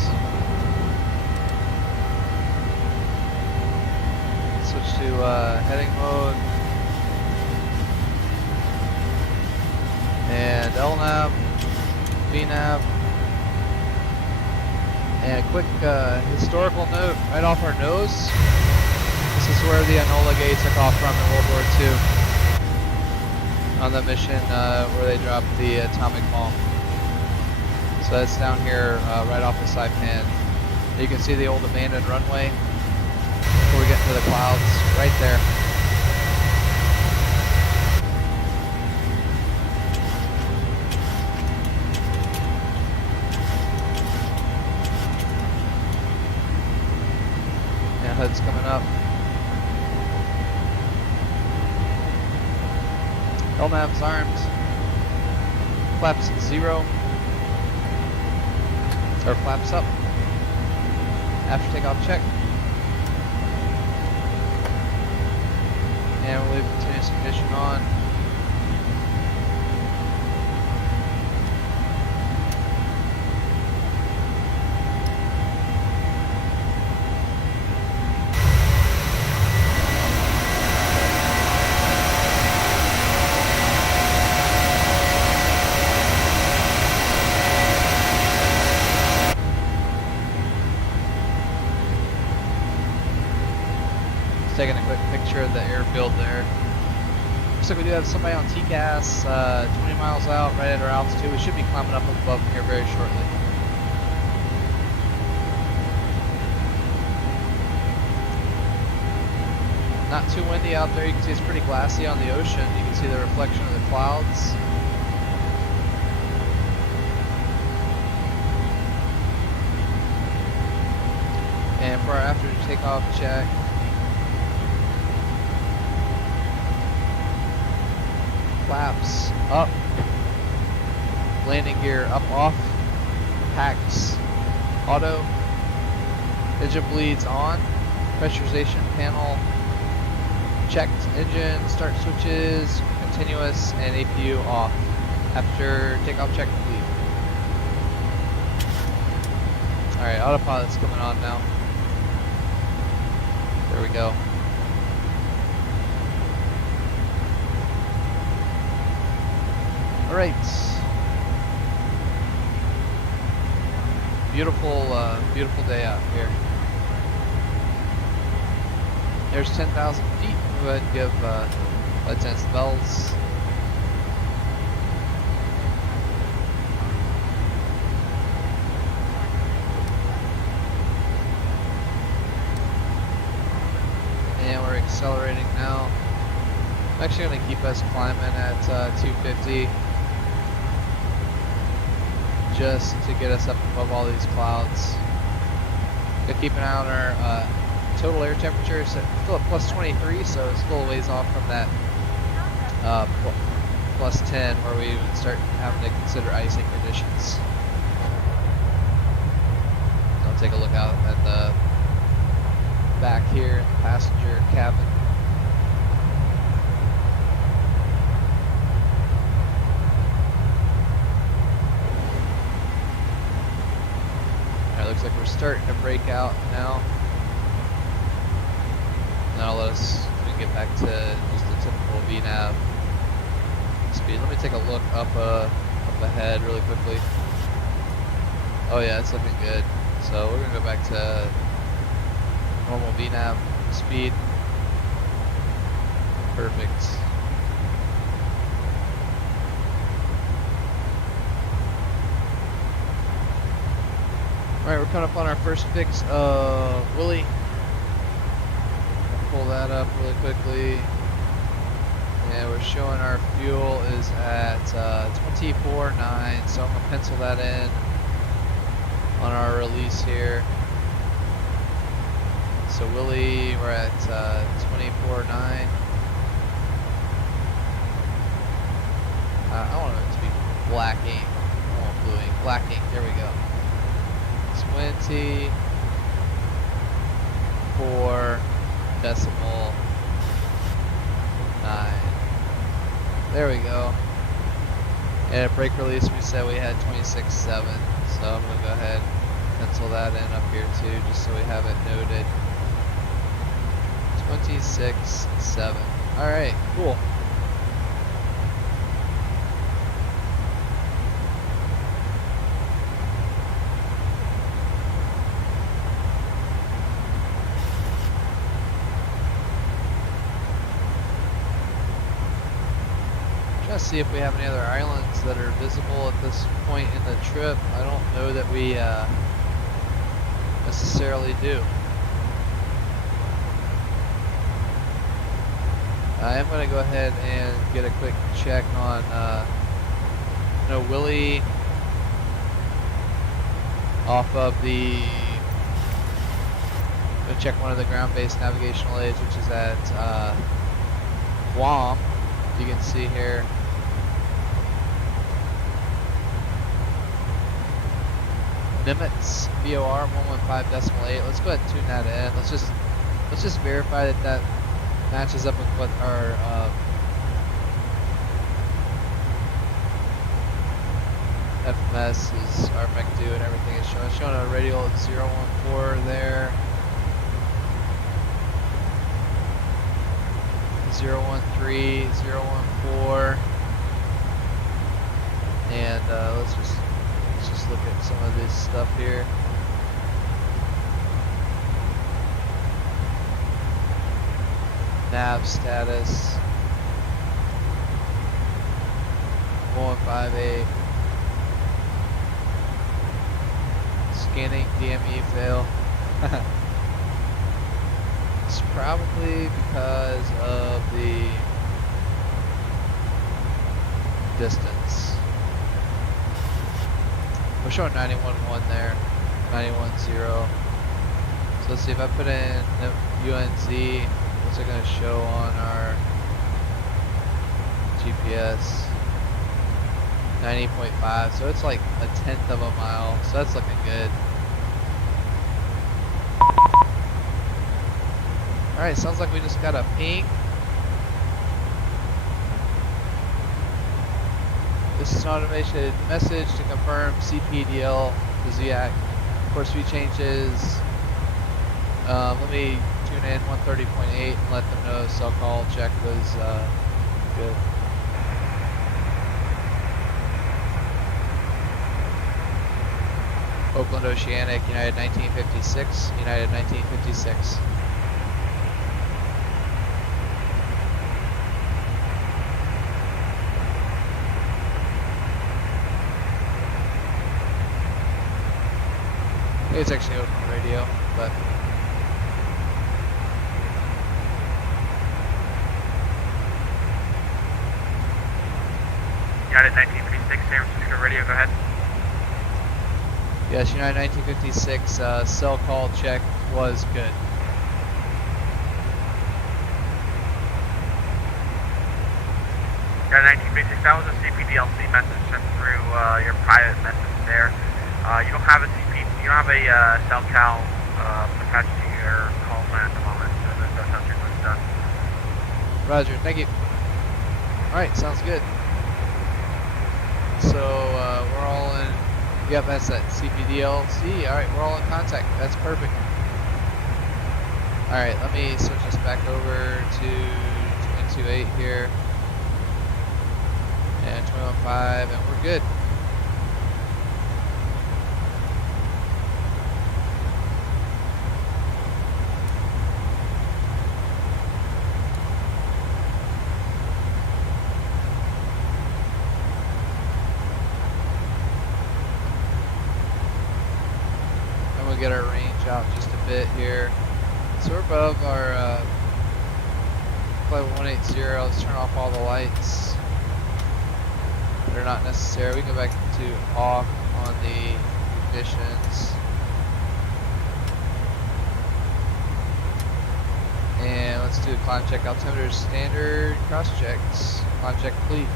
Switch to heading mode. And LNAV, VNAV. And a quick historical note right off our nose. This is where the Enola Gay took off from in World War II on the mission where they dropped the atomic bomb. So that's down here right off of Saipan. You can see the old abandoned runway before we get into the clouds, right there. Yeah, HUD's coming up. LNAV's armed. Flaps 0. Or flaps up. After takeoff check. And we'll leave continuous ignition on. Taking a quick picture of the airfield there. Looks like we do have somebody on TCAS 20 miles out, right at our altitude. We should be climbing up above here very shortly. Not too windy out there. You can see it's pretty glassy on the ocean. You can see the reflection of the clouds. And for our after takeoff check, flaps up, landing gear up off, packs auto, engine bleeds on, pressurization panel checked, engine start switches continuous, and APU off. After takeoff check complete. Alright, autopilot's coming on now. There we go. Alright. Beautiful, beautiful day out here. There's 10,000 feet. Go ahead and give lieutenants the bells. accelerating now. I'm actually going to keep us climbing at 250 just to get us up above all these clouds. Gotta keep an eye on our total air temperature. It's still at plus 23, so it's still a ways off from that plus 10 where we would start having to consider icing conditions. I'll take a look out at the back here in the passenger cabin. Alright, looks like we're starting to break out now. And that'll let us get back to just a typical VNAV speed. Let me take a look up ahead really quickly. Oh yeah, it's looking good. So we're gonna go back to normal VNAV speed. Perfect. Alright, we're coming up on our first fix of Willie. Pull that up really quickly. And we're showing our fuel is at 24.9, so I'm gonna pencil that in on our release here. So Willie, we're at 24.9. I want it to be black ink. I want blue ink. Black ink, there we go. 24.9. There we go. And at brake release we said we had 26.7, so I'm going to go ahead and pencil that in up here too, just so we have it noted. 26.7. Alright, cool. Trying to see if we have any other islands that are visible at this point in the trip. I don't know that we necessarily do. I am going to go ahead and get a quick check on Willie off of the, I'm going to check one of the ground-based navigational aids, which is at Guam. You can see here. Nimitz VOR 115.8. Let's go ahead and tune that in. Let's just verify that that matches up with what our FMS is, our McDo and everything is showing. It's showing a radial at 014 there. 013, 014. And let's just look at some of this stuff here. Nav status 158. Scanning DME fail. It's probably because of the distance. We're showing 91.1 there, 91.0. So let's see if I put in UNZ, what's it going to show on our GPS? 90.5, so it's like 1/10 of a mile, so that's looking good. Alright, sounds like we just got a ping. This is an automated message to confirm CPDL to ZAC. Of course, we changes. Let me tune in 130.8 and let them know cell call check was good. Oakland Oceanic, United 1956, United 1956. It's actually Oakland radio, but go ahead. Yes, United 1956 cell call check was good. Yeah, 1956, that was a CPDLC message sent through your private message there. You don't have a cell cal attached to your call plan at the moment, so the sensor was done. Roger, thank you. Alright, sounds good. So we're all in, yep, that's that CPDLC. Alright, we're all in contact. That's perfect. Alright, let me switch this back over to 228 here. And 215, and we're good. And we'll get our range out just a bit here. So we're above our flight 180. Let's turn off all the lights that are not necessary. We can go back to off on the ignitions. And let's do a climb check. Altimeter standard cross checks. Climb check complete.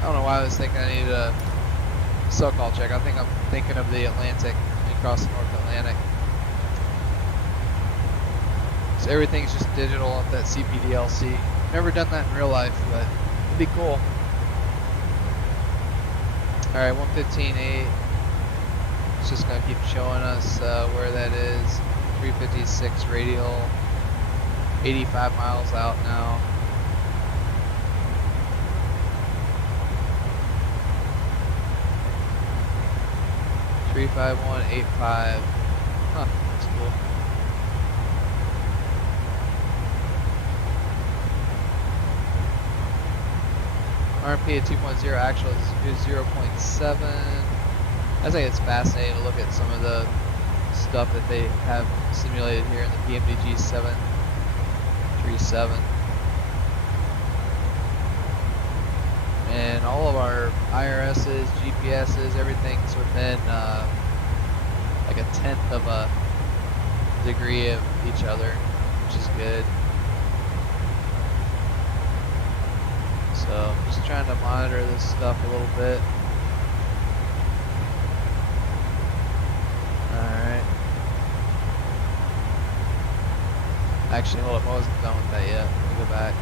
I don't know why I was thinking I needed a cell call check. I think I'm thinking of the Atlantic, across the North Atlantic. So everything's just digital off that CPDLC. Never done that in real life, but it'd be cool. Alright, 115.8. It's just going to keep showing us where that is. 356 radial. 85 miles out now. Three 5-1-8-5. Huh, that's cool. RMP at 2.0, actual is 0.7. I think it's fascinating to look at some of the stuff that they have simulated here in the PMDG 737. And all of our IRSs, GPSs, everything's within like a tenth of a degree of each other, which is good. So just trying to monitor this stuff a little bit. Alright. Actually, hold up, I wasn't done with that yet. Let me go back.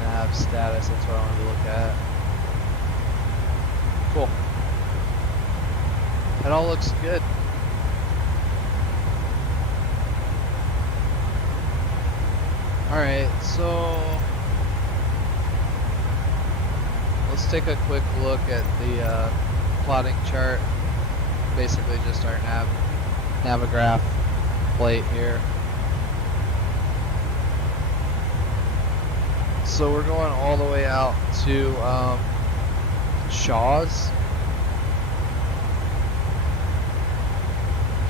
Nav status, that's what I wanted to look at. Cool. That all looks good. Alright, so let's take a quick look at the plotting chart. Basically just our navigaph plate here. So we're going all the way out to Shaw's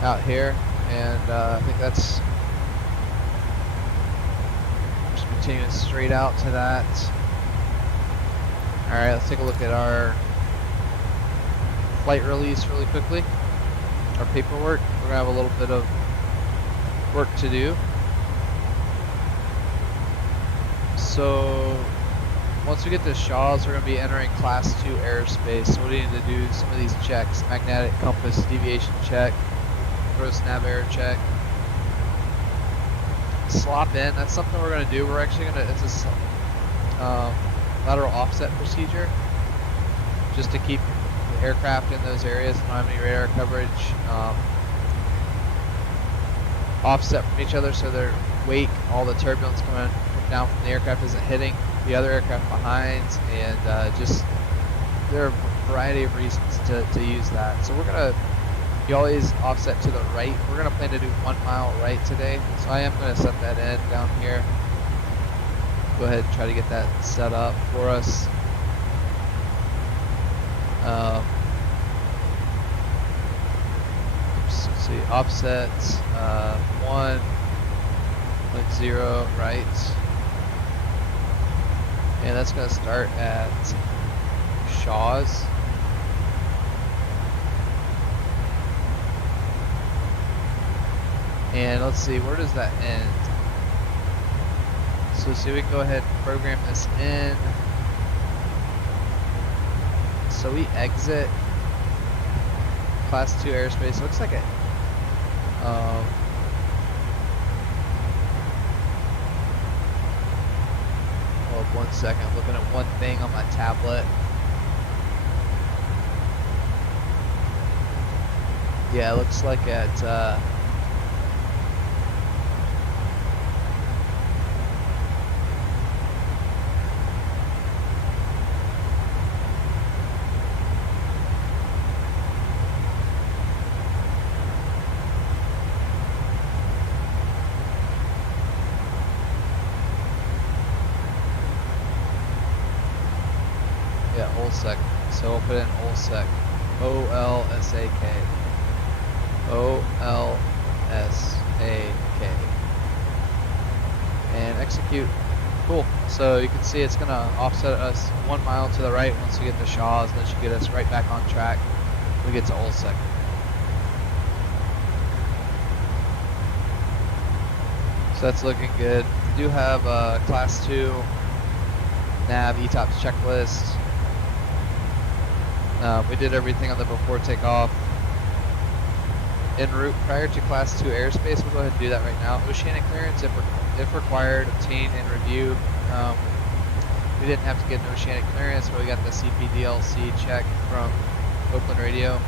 out here, and I think that's just continuing straight out to that. Alright, let's take a look at our flight release really quickly. Our paperwork. We're going to have a little bit of work to do. So once we get to Shaw's, we're going to be entering Class 2 airspace. So what do you need to do? Some of these checks. Magnetic compass deviation check. Gross nav error check. Slop in. That's something we're going to do. We're actually going to, it's a lateral offset procedure. Just to keep the aircraft in those areas that don't have any radar coverage. Offset from each other so their wake, all the turbulence coming down from the aircraft isn't hitting the other aircraft behind, and just there are a variety of reasons to use that. So we're gonna, you always offset to the right. We're gonna plan to do 1 mile right today, so I am gonna set that in down here. Go ahead and try to get that set up for us. see, offset 1.0 right. And that's going to start at Shaw's. And let's see, where does that end? So see, we can go ahead and program this in. So we exit Class 2 airspace. Looks like it. Hold up 1 second. I'm looking at one thing on my tablet. Yeah, it looks like at Olsek. So we'll put in Olsek. O-L-S-A-K. O-L-S-A-K. And execute. Cool. So you can see it's going to offset us 1 mile to the right once we get to Shaw's. That should get us right back on track when we get to Olsek. So that's looking good. We do have a Class 2 nav ETOPS checklist. We did everything on the before takeoff. En route prior to Class 2 airspace, we'll go ahead and do that right now. Oceanic clearance, if required, obtain and review. We didn't have to get an oceanic clearance, but we got the CPDLC check from Oakland Radio.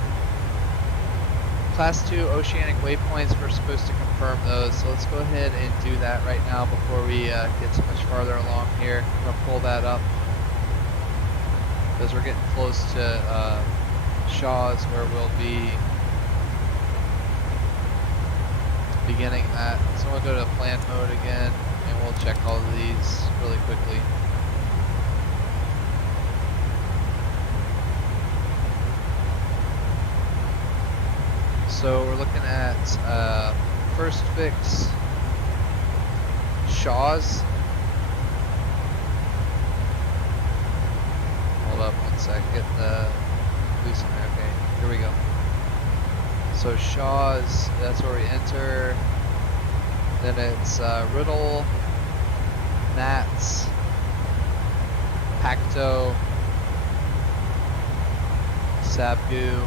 Class 2 oceanic waypoints, we're supposed to confirm those, so let's go ahead and do that right now before we get so much farther along here. I'm going to pull that up because we're getting close to Shaw's, where we'll be beginning that. So we'll go to plan mode again and we'll check all of these really quickly. So we're looking at first fix Shaw's. Hold up 1 sec, get the loosen there. Okay, here we go. So Shaw's, that's where we enter. Then it's Riddle, Nats, Pacto, Sabgu,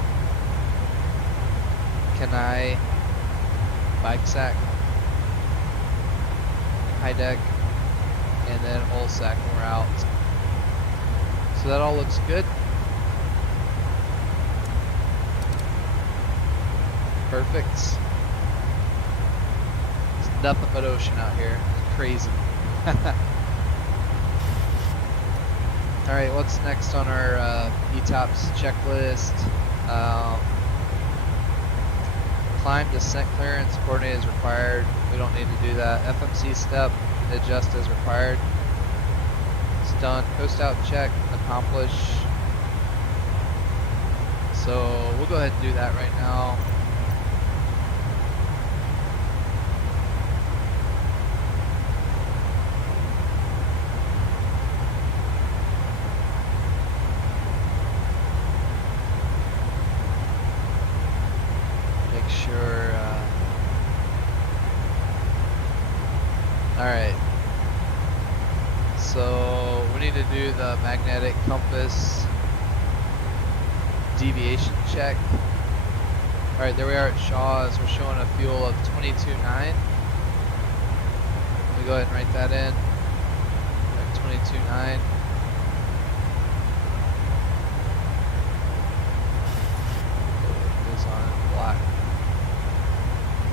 Kenai, Bike Sack, High Deck, and then Olsek when we're out. So that all looks good. Perfect. It's nothing but ocean out here. It's crazy. Alright, what's next on our ETOPS checklist? Climb descent clearance, coordinate is required. We don't need to do that. FMC step, adjust as required. It's done. Coast out check, accomplish. So we'll go ahead and do that right now. Alright, so we need to do the magnetic compass deviation check. Alright, there we are at Shaw's. We're showing a fuel of 22.9. Let me go ahead and write that in. 22.9. It is on black.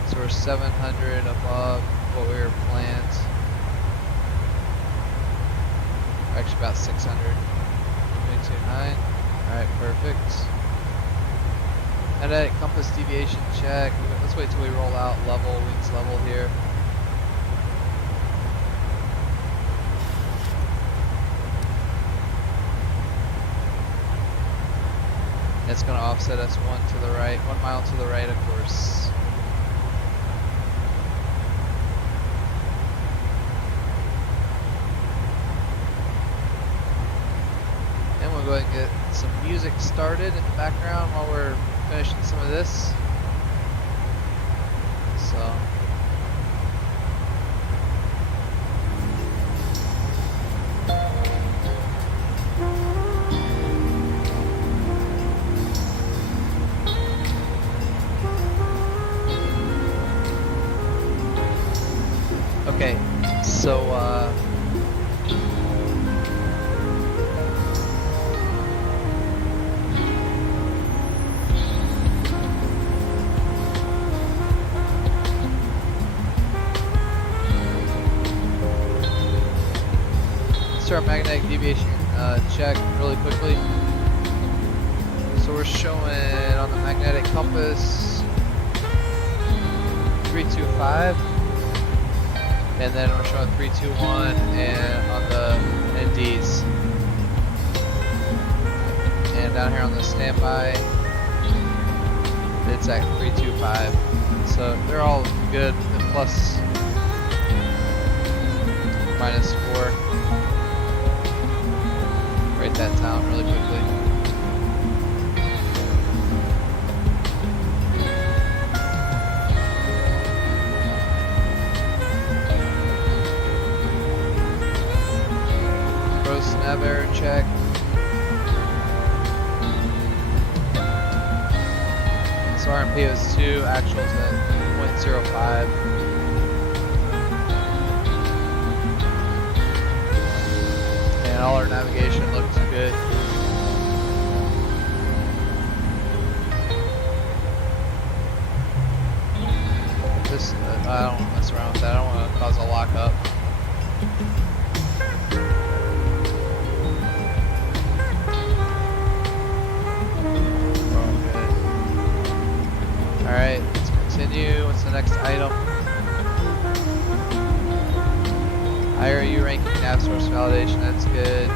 So we're 700 above what we were planned. Actually about 600. 22.9. Alright, perfect. And at compass deviation check. Let's wait till we roll out level, wings level here. It's going to offset us 1 mile to the right, of course. go ahead and get some music started in the background while we're finishing some of this. So. Okay, so start magnetic deviation check really quickly. So we're showing on the magnetic compass 325. And then we're showing 321 and on the NDs. And down here on the standby, it's at 325. So they're all good, the plus, -4. Write that down really quickly. Nav error check. So RMP was 2, actuals at 0.05. And all our navigation looks good. This, I don't want to mess around with that. I don't want to cause a lockup. Alright, let's continue. What's the next item? IRU ranking nav source validation, that's good.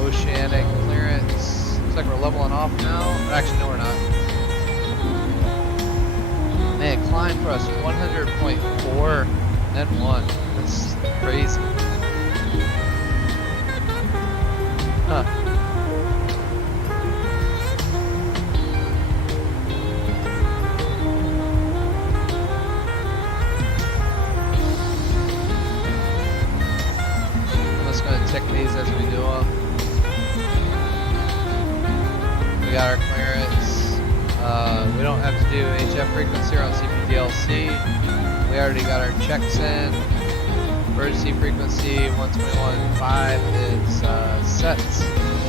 Oceanic clearance. Looks like we're leveling off now. Actually, no, we're not. Man, climb for us 100.4, then 1. That's crazy. Huh. Check these as we do them. We got our clearance. We don't have to do HF frequency on CPDLC. We already got our checks in. Emergency frequency 121.5 is set.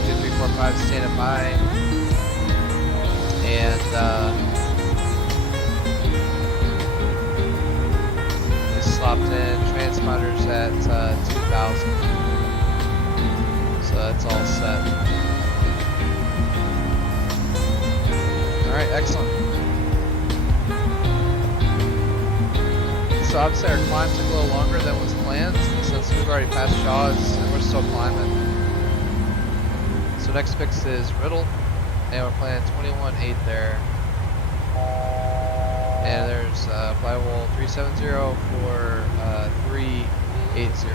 2345 standing by. And we swapped in transponders at 2000. So that's all set. Alright, excellent. So obviously our climb took a little longer than was planned since we've already passed Shaw's and we're still climbing. So next fix is Riddle, and we're playing 21.8 there. And there's flywheel 370 for 380.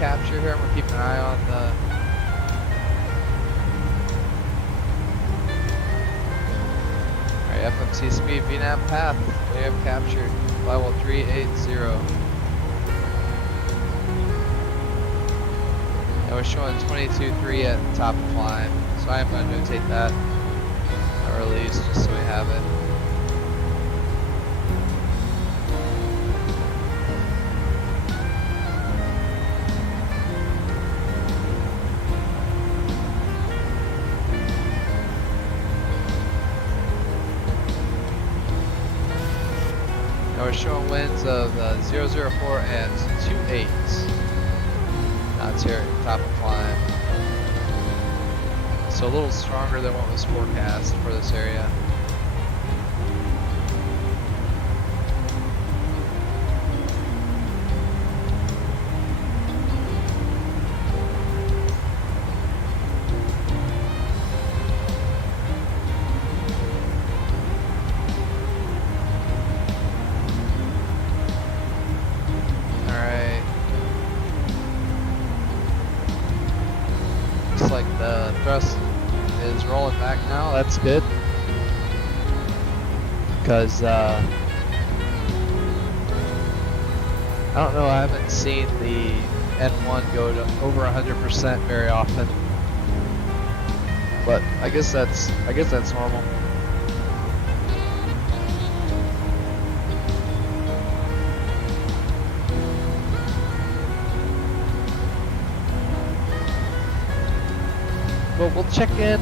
Capture here. I'm gonna keep an eye on the alright, FMC speed VNAV path. We have captured level 380. And we're showing 22.3 at the top of climb. So I am going to notate that release just so we have it. Now we're showing winds of 004 and 28 knots here at top of climb. So a little stronger than what was forecast for this area. Like the thrust is rolling back now. That's good, because I don't know, I haven't seen the N1 go to over 100% very often, but I guess that's normal. But we'll check in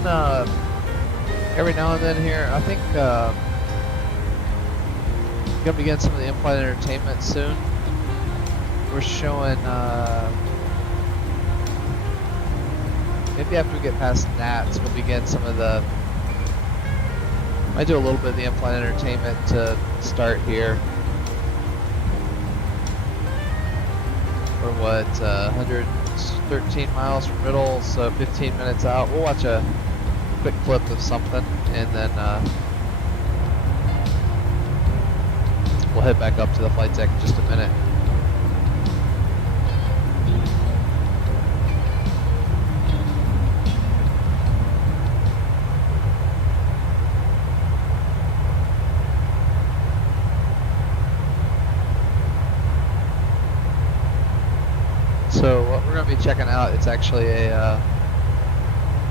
every now and then here. I think gonna begin some of the in-flight entertainment soon. We're showing maybe after we get past Nats, we'll begin some of the. Might do a little bit of the in-flight entertainment to start here. We're what 113 miles from Riddle, so 15 minutes out. We'll watch a quick clip of something, and then we'll head back up to the flight deck in just a minute. So what we're going to be checking out, it's actually a,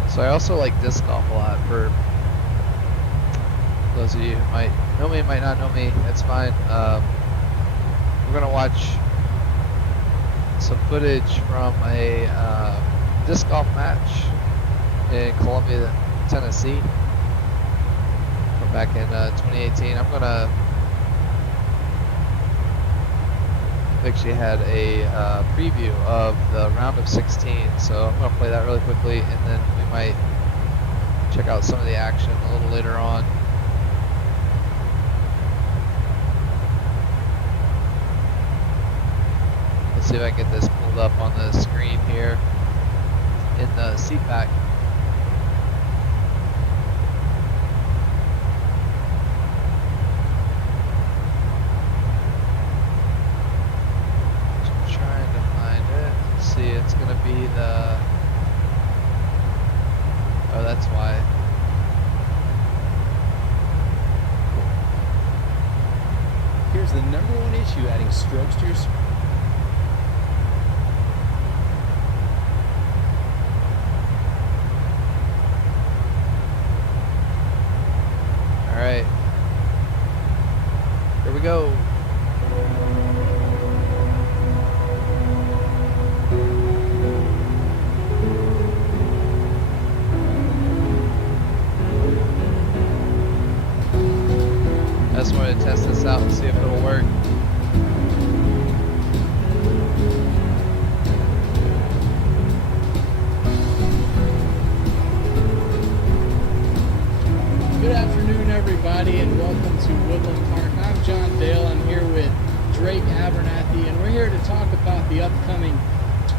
so I also like disc golf a lot. For those of you who might know me, might not know me, that's fine. We're going to watch some footage from a disc golf match in Columbia, Tennessee from back in 2018. I'm going to actually had a preview of the round of 16, so I'm going to play that really quickly, and then we might check out some of the action a little later on. Let's see if I can get this pulled up on the screen here in the seat back. It's going to be the, oh, that's why. Here's the #1 issue, adding strokes to your All right, here we go. I just wanted to test this out and see if it'll work. Good afternoon, everybody, and welcome to Woodland Park. I'm John Dale. I'm here with Drake Abernathy, and we're here to talk about the upcoming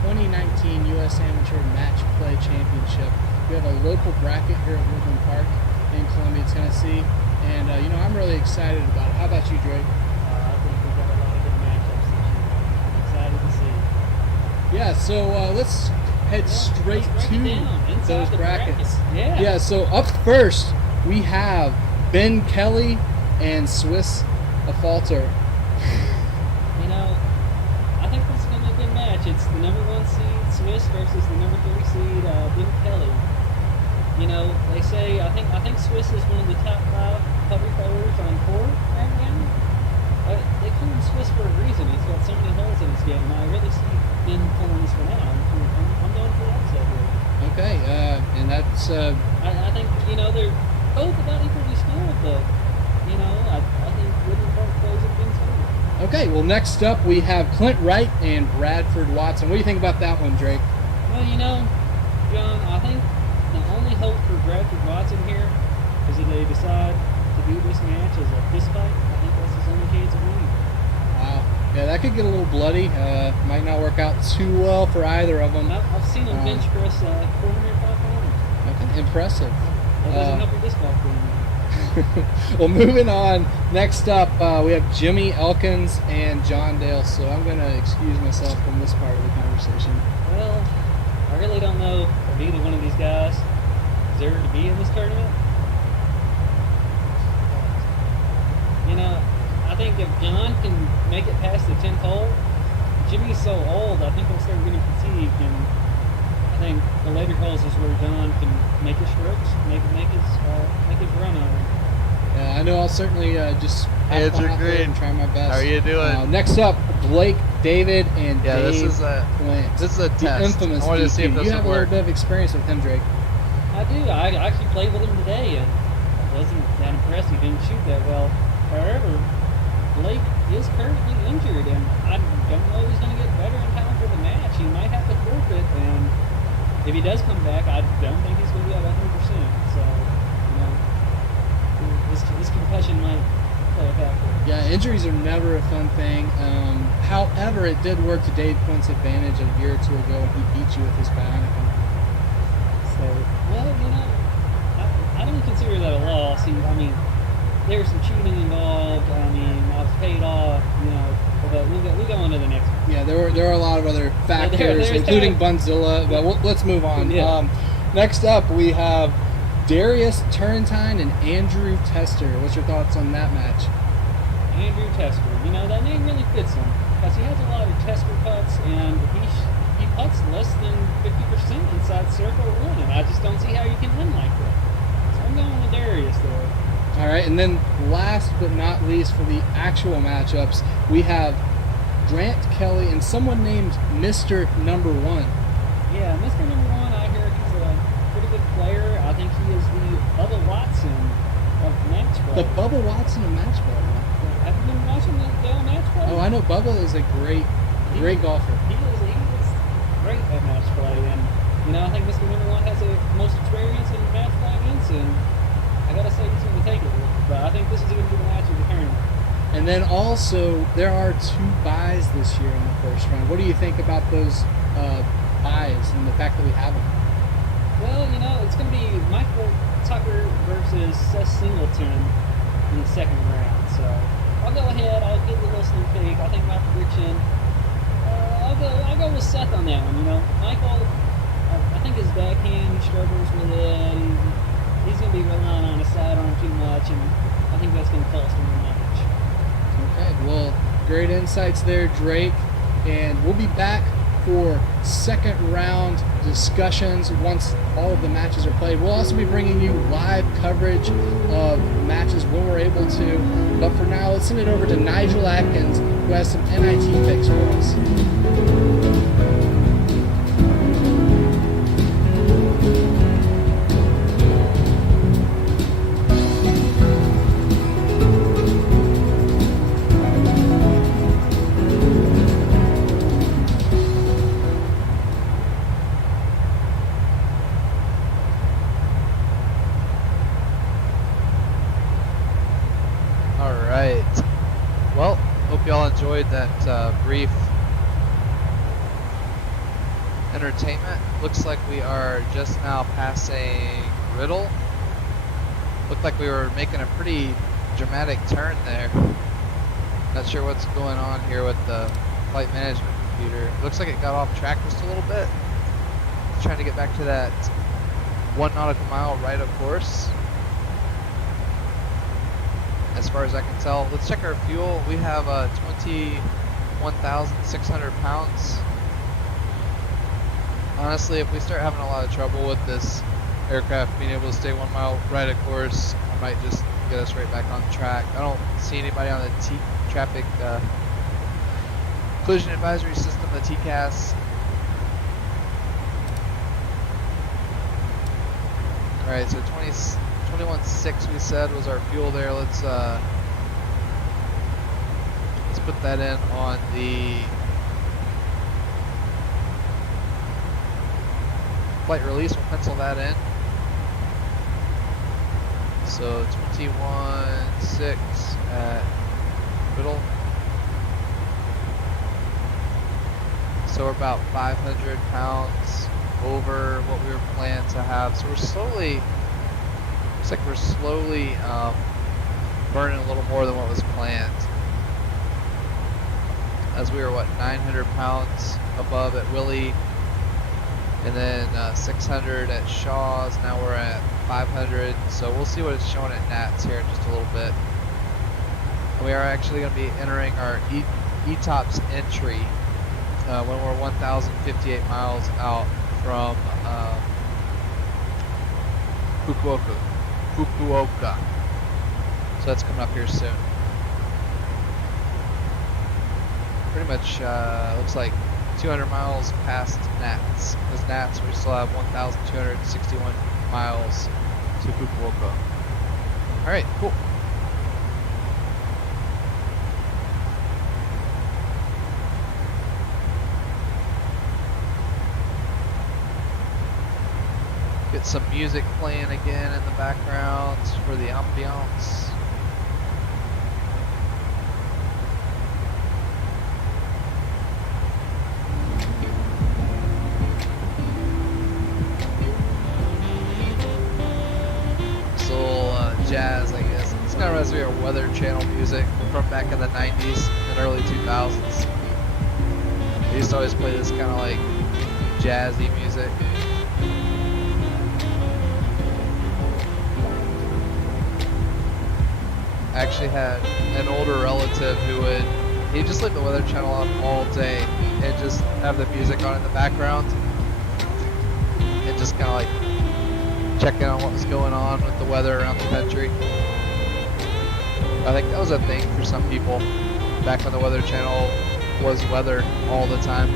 2019 U.S. Amateur Match Play Championship. We have a local bracket here at Woodland Park in Columbia, Tennessee. And, you know, I'm really excited about it. How about you, Drake? I think we've got a lot of good matchups this year. Excited to see. Yeah, so let's head straight to those brackets. Yeah. So up first, we have Ben Kelly and Swiss Afalter. You know, I think this is going to be a good match. It's the #1 seed, Swiss, versus the #3 seed, Ben Kelly. You know, they say, I think Swiss is one of the top 5 putter throwers on tour right now. They call him Swiss for a reason. He's got so many holes in his game, and I really see Ben pulling this one out. I'm going for the upset here. Okay, and that's... I think, you know, they're both about equally skilled, but, you know, I think Woodland Park plays it against him. Okay, well, next up we have Clint Wright and Bradford Watson. What do you think about that one, Drake? Well, you know, John, I think the only hope for Bradford Watson here is if they decide to do this match as a fist fight. I think that's his only chance of winning. Wow. Yeah, that could get a little bloody. Might not work out too well for either of them. I've seen him bench press 405 pounds. Okay, impressive. That doesn't help your disc golf game. Well, moving on. Next up, we have Jimmy Elkins and John Dale. So I'm going to excuse myself from this part of the conversation. Well, I really don't know if either one of these guys deserve to be in this tournament. You know, I think if John can make it past the 10th hole, Jimmy's so old, I think he'll start getting fatigued, and I think the later holes is where John can make his strokes, make his run on it. Yeah, I know I'll certainly just have fun out there and try my best. How are you doing? Next up, Blake, David, and Yeah, Dave this is a Clint. this is a The test. infamous I wanted to see if DP. this You would have a little work. bit of experience with him, Drake. I do. I actually played with him today, and it wasn't that impressed. He didn't shoot that well. However, Blake is currently injured, and I don't know if he's going to get better in time for the match. He might have to forfeit, and if he does come back, I don't think he's going to be at 100%. So, you know, this concussion might play a factor. Yeah, injuries are never a fun thing. However, it did work to Dave Clint's advantage a year or two ago when he beat you with his bionic arm. So, Well, you know, I don't consider that a loss. I mean, there's some cheating involved. I mean, I was paid off, you know, but we'll go on to the next one. yeah, there were a lot of other factors, there's including that. Bunzilla, but let's move on. Yeah. Next up, we have Darius Turrentine and Andrew Tester. What's your thoughts on that match? Andrew Tester, you know, that name really fits him because he has a lot of Tester putts, and he putts less than 50% inside circle one, and I just don't see how you can win like that. So I'm going with Darius there. All right, and then last but not least for the actual matchups, we have Grant Kelly and someone named Mr. Number One. Yeah, Mr. Number One, I hear he's a pretty good player. I think he is the Bubba Watson of match play. The Bubba Watson of match play. Have you been watching the Dale match play? Oh, I know Bubba is a great golfer. He is great at match play, and you know, I think Mr. Number One has the most experience in match play against, and I gotta say he's going to take it. But I think this is going to be the match of the tournament. And then also, there are 2 buys this year in the first round. What do you think about those buys and the fact that we have them? Well, you know, it's going to be Michael Tucker versus Seth Singleton in the second round. So I'll go ahead. I'll give the little sneak peek. I think my prediction. I'll go with Seth on that one. You know, Michael. I think his backhand he struggles with it. He's going to be relying on his sidearm too much, and I think that's going to cost him a match. Okay, well, great insights there, Drake. And we'll be back for second round discussions once all of the matches are played. We'll also be bringing you live coverage of matches when we're able to. But for now, let's send it over to Nigel Atkins, who has some NIT picks for us. Well, hope y'all enjoyed that brief entertainment. Looks like we are just now passing Riddle. Looked like we were making a pretty dramatic turn there. Not sure what's going on here with the flight management computer. Looks like it got off track just a little bit. Trying to get back to that 1 nautical mile right of course. As far as I can tell. Let's check our fuel. We have 21,600 pounds. Honestly, if we start having a lot of trouble with this aircraft being able to stay 1 mile right of course, I might just get us right back on track. I don't see anybody on the traffic collision advisory system, the TCAS. Alright, so 21.6 we said was our fuel there. Let's put that in on the flight release. We'll pencil that in. So 21.6 at middle. So we're about 500 pounds over what we were planning to have. So we're slowly, looks like we're slowly burning a little more than what was planned. As we were, what, 900 pounds above at Willie, and then 600 at Shaw's. Now we're at 500, so we'll see what it's showing at Nats here in just a little bit. And we are actually going to be entering our ETOPS entry when we're 1,058 miles out from Fukuoka. So that's coming up here soon. Pretty much looks like 200 miles past Nats. Because Nats, we still have 1,261 miles to Fukuoka. Alright, cool. Get some music playing again in the background for the ambiance. Jazz, I guess. It's kind of reminds me of Weather Channel music from back in the 90s and early 2000s. They used to always play this kind of like jazzy music. I actually had an older relative who he'd just leave the Weather Channel on all day and just have the music on in the background and just kind of like checking on what was going on with the weather around the country. I think that was a thing for some people back when the Weather Channel was weather all the time.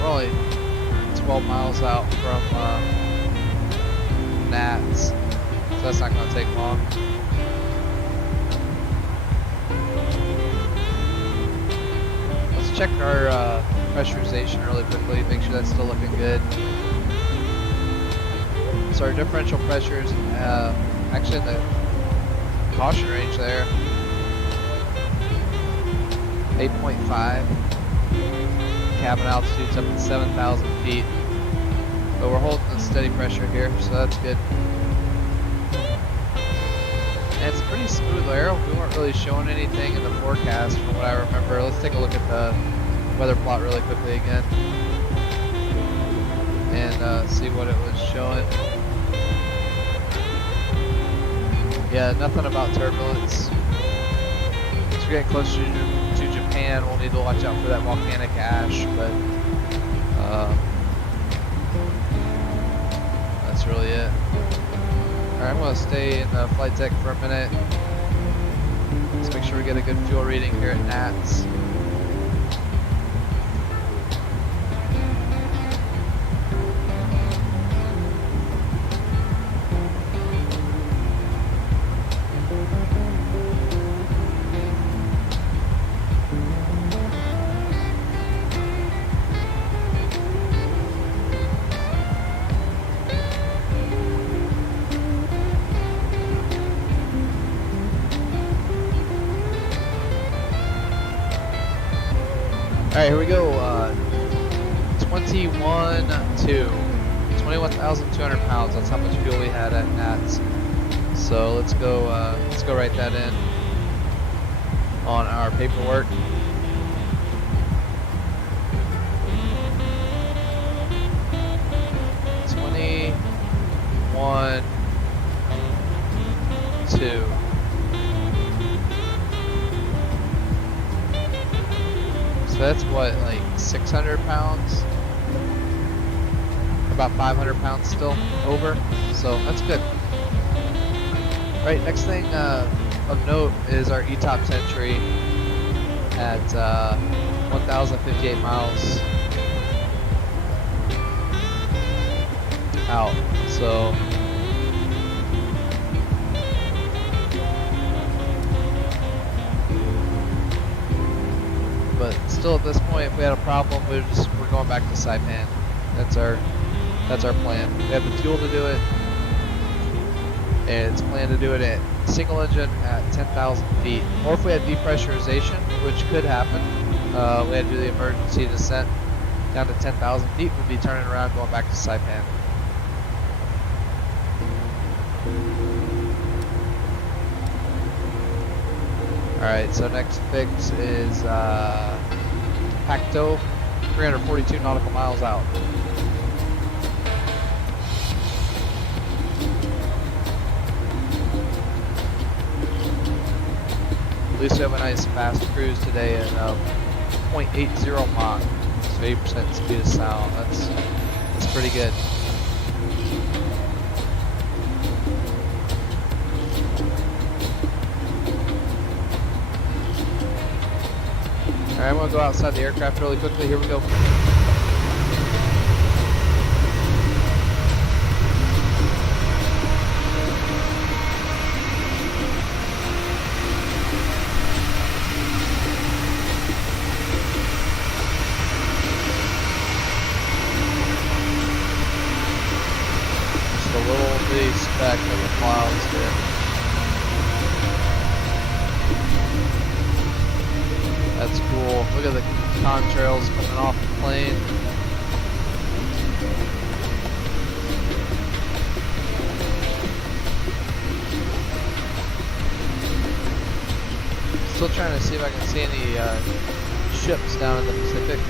We're only 12 miles out from Nats, so that's not going to take long. Let's check our pressurization really quickly, make sure that's still looking good. So our differential pressure is actually in the caution range there, 8.5. Cabin altitude's up at 7,000 feet, but we're holding a steady pressure here, so that's good. And it's pretty smooth air. We weren't really showing anything in the forecast from what I remember. Let's take a look at the weather plot really quickly again and see what it was showing. Yeah, nothing about turbulence. As we're getting closer to Japan, we'll need to watch out for that volcanic ash, but that's really it. Alright, I'm going to stay in the flight deck for a minute. Let's make sure we get a good fuel reading here at Nats. Alright, here we go. 21,200 pounds. That's how much fuel we had at Nats. So let's go write that in on our paperwork. So that's what, like 600 pounds? About 500 pounds still over, so that's good. Right, next thing of note is our ETOPS entry at 1,058 miles out. So but still at this point, if we had a problem, we're going back to Saipan. That's our plan. We have the fuel to do it, and it's planned to do it at single engine at 10,000 feet. Or if we had depressurization, which could happen, we had to do the emergency descent down to 10,000 feet. We'd be turning around, going back to Saipan. Alright, so next fix is Pacto, 342 nautical miles out. At least we have a nice fast cruise today at 0.80 Mach, so 80% speed of sound. That's pretty good. Alright, I'm going to go outside the aircraft really quickly. Here we go. Just a little bitty speck of the clouds here. That's cool. Look at the contrails coming off the plane. Still trying to see if I can see any ships down in the Pacific.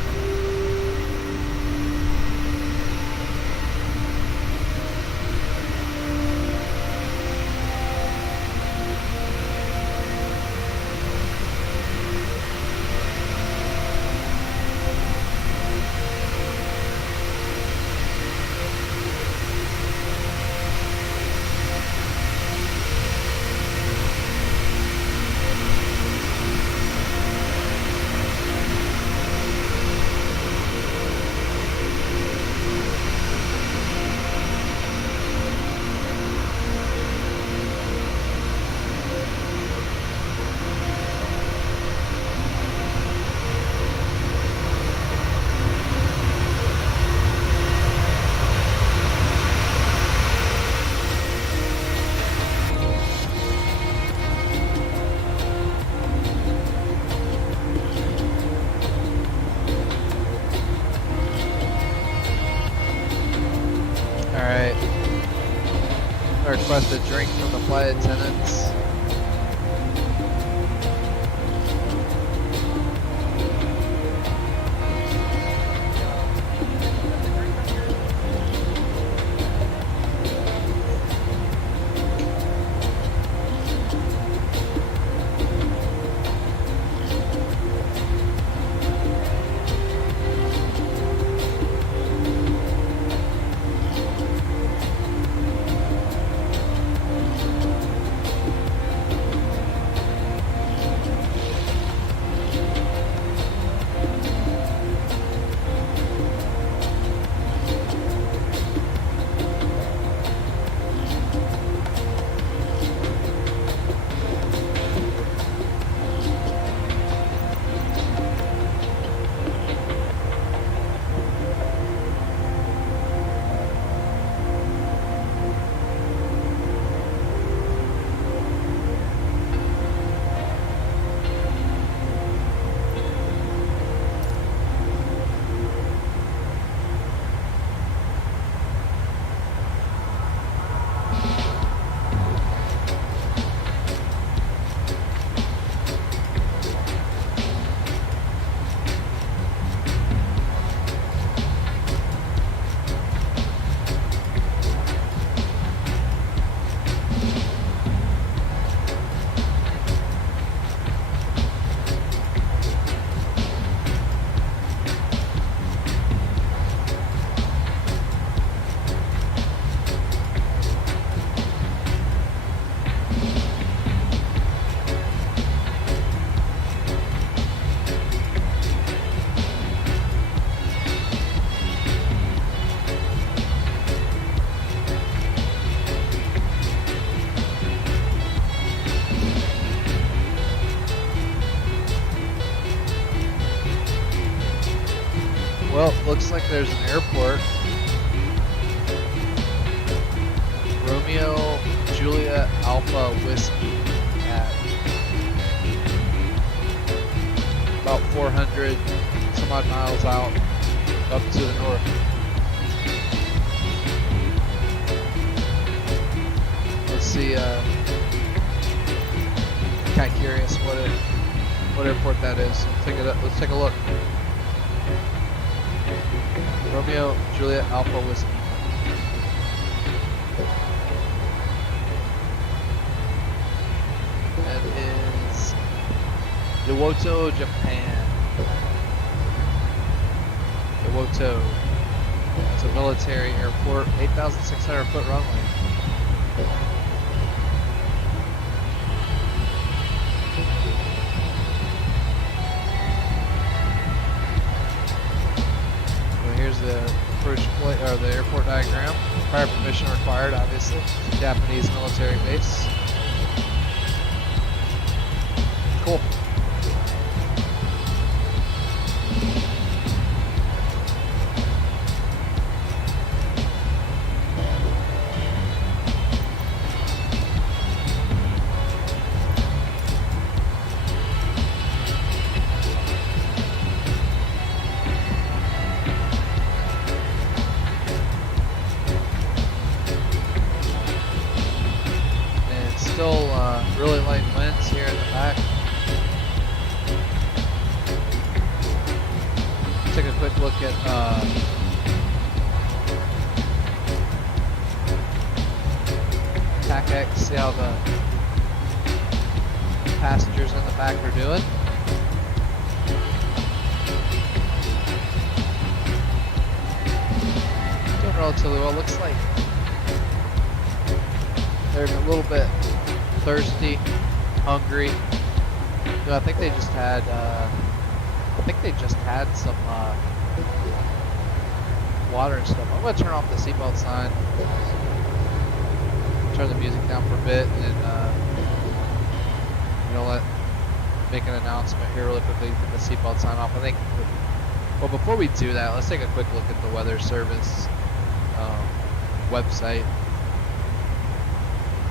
Alright. I request a drink from the flight attendants. looks like there's an airport. Romeo Juliet Alpha Whiskey at about 400 some odd miles out up to the north. Let's see, kind of curious what airport that is. Let's take a look. Romeo Juliet Alpha Whiskey. That is Iwoto, Japan. Iwoto. It's a military airport, 8,600 foot runway. Here's the first flight, or the airport diagram. Prior permission required, obviously. It's a Japanese military base. Cool. Still really light winds here in the back. Take a quick look at TACX, see how the passengers in the back are doing. Doing relatively well. Looks like they're a little bit thirsty, hungry. I think they just had some water and stuff. I'm gonna turn off the seatbelt sign, turn the music down for a bit, and make an announcement here really quickly. Get the seatbelt sign off. I think. Well, before we do that, let's take a quick look at the weather service website.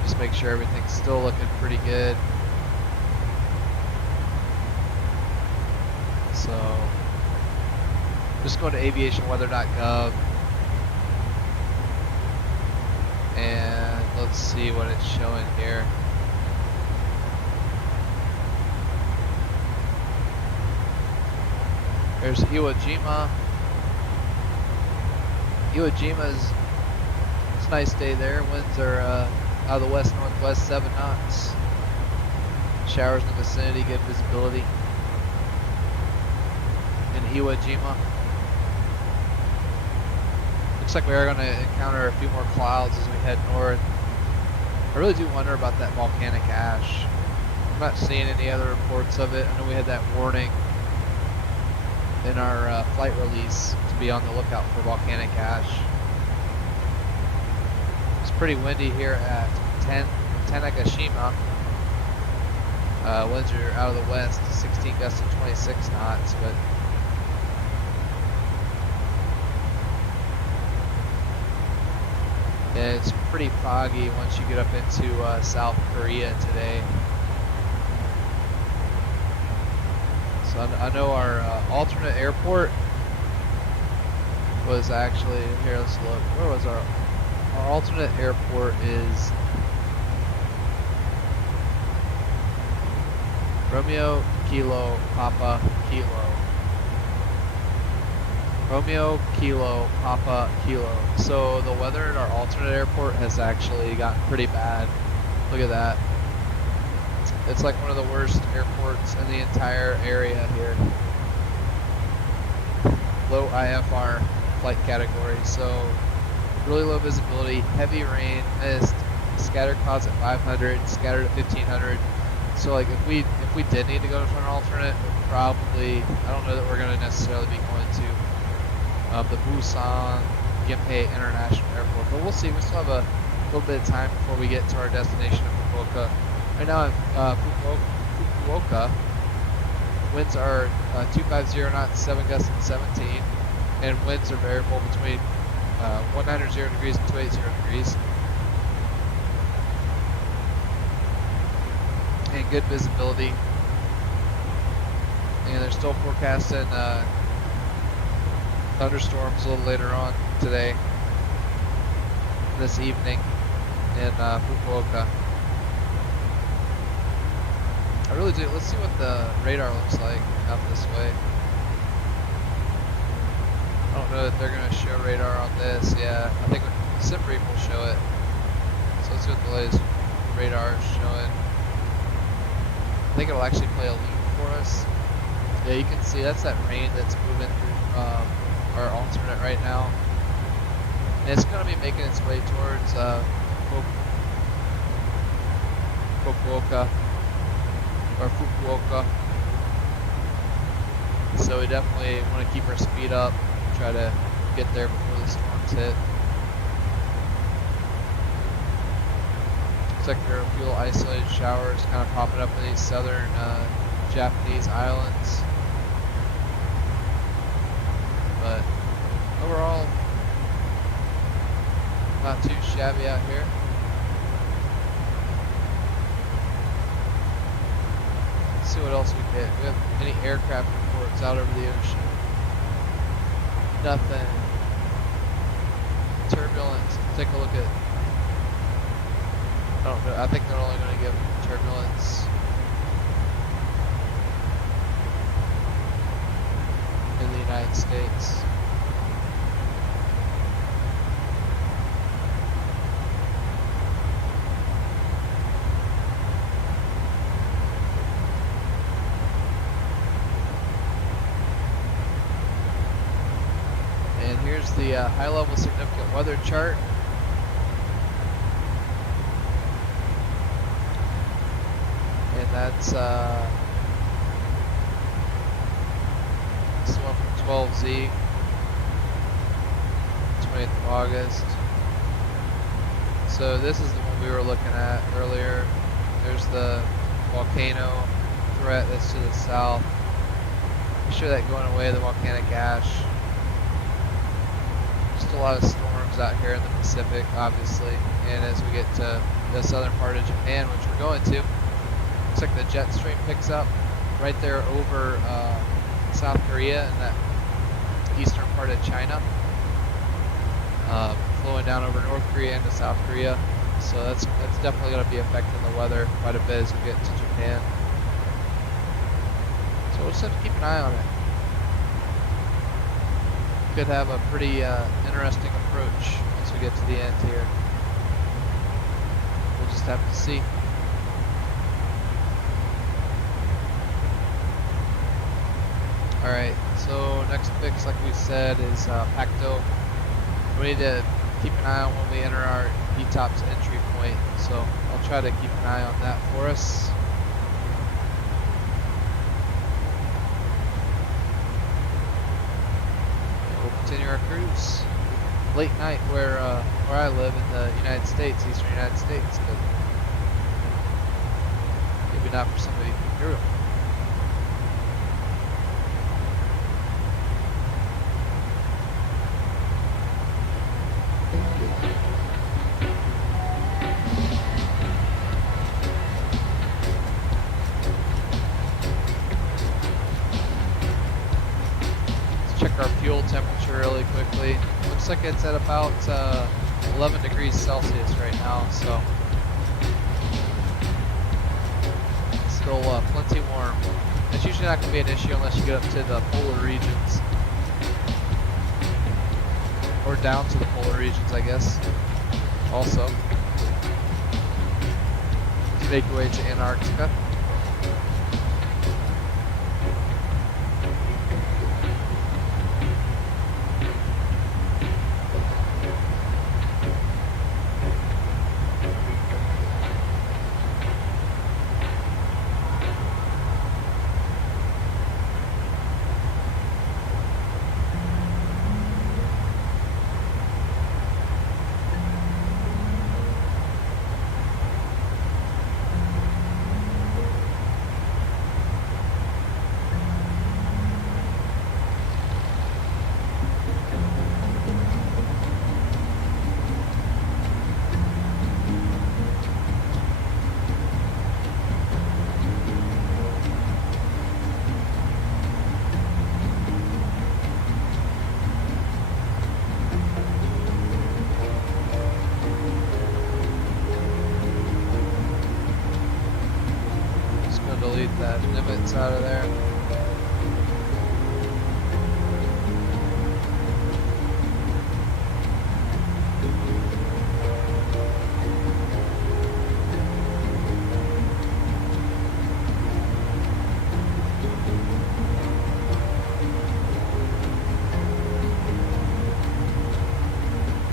Just make sure everything's still looking pretty good. So, just go to aviationweather.gov and let's see what it's showing here. There's Iwo Jima. Iwo Jima's, it's a nice day there. Winds are out of the west-northwest, 7 knots. Showers in the vicinity, good visibility. In Iwo Jima. Looks like we are going to encounter a few more clouds as we head north. I really do wonder about that volcanic ash. I'm not seeing any other reports of it. I know we had that warning in our flight release to be on the lookout for volcanic ash. It's pretty windy here at Tanegashima. Winds are out of the west, 16 gusts to 26 knots, but yeah, it's pretty foggy once you get up into South Korea today. So I know our alternate airport was actually, here let's look, where was our alternate airport is Romeo Kilo Papa Kilo. Romeo Kilo Papa Kilo. So the weather at our alternate airport has actually gotten pretty bad. Look at that. It's like one of the worst airports in the entire area here. Low IFR flight category, so really low visibility, heavy rain, mist, scattered clouds at 500, scattered at 1500. So like if we did need to go to an alternate, probably, I don't know that we're going to necessarily be going to the Busan Gimpei International Airport, but we'll see. We still have a little bit of time before we get to our destination of Fukuoka. Right now in Fukuoka, winds are 250 knots, 7 gusts and 17. and winds are variable between 190 degrees and 280 degrees. And good visibility. And they're still forecasting thunderstorms a little later on today, this evening in Fukuoka. I really do. Let's see what the radar looks like out this way. I don't know if they're going to show radar on this. Yeah, I think SimBrief will show it. So let's see what the latest radar is showing. I think it'll actually play a loop for us. Yeah, you can see that's that rain that's moving through our alternate right now. And it's going to be making its way towards Fukuoka. Or Fukuoka. So we definitely want to keep our speed up, try to get there before the storms hit. Looks like there are fuel isolated showers kind of popping up in these southern Japanese islands. But overall, not too shabby out here. Let's see what else we get. We have any aircraft reports out over the ocean. Nothing. Turbulence. Take a look at. I don't know. I think they're only going to give turbulence in the United States. And here's the high-level significant weather chart. And that's this one from 12Z, 20th of August. So this is the one we were looking at earlier. There's the volcano threat that's to the south. Show that going away, the volcanic ash. Just a lot of storms out here in the Pacific, obviously. And as we get to the southern part of Japan, which we're going to, looks like the jet stream picks up right there over South Korea and that eastern part of China, flowing down over North Korea into South Korea. So that's definitely going to be affecting the weather quite a bit as we get to Japan. So we'll just have to keep an eye on it. Could have a pretty interesting approach as we get to the end here. We'll just have to see. Alright, so next fix, like we said, is Pacto. We need to keep an eye on when we enter our VTOPS entry point, so I'll try to keep an eye on that for us. And we'll continue our cruise. Late night where I live in the United States, eastern United States, but maybe not for somebody from Europe. Our fuel temperature really quickly. Looks like it's at about 11 degrees Celsius right now, so still plenty warm. It's usually not going to be an issue unless you get up to the polar regions, or down to the polar regions, I guess. Also, to make your way to Antarctica. delete that Nimitz out of there.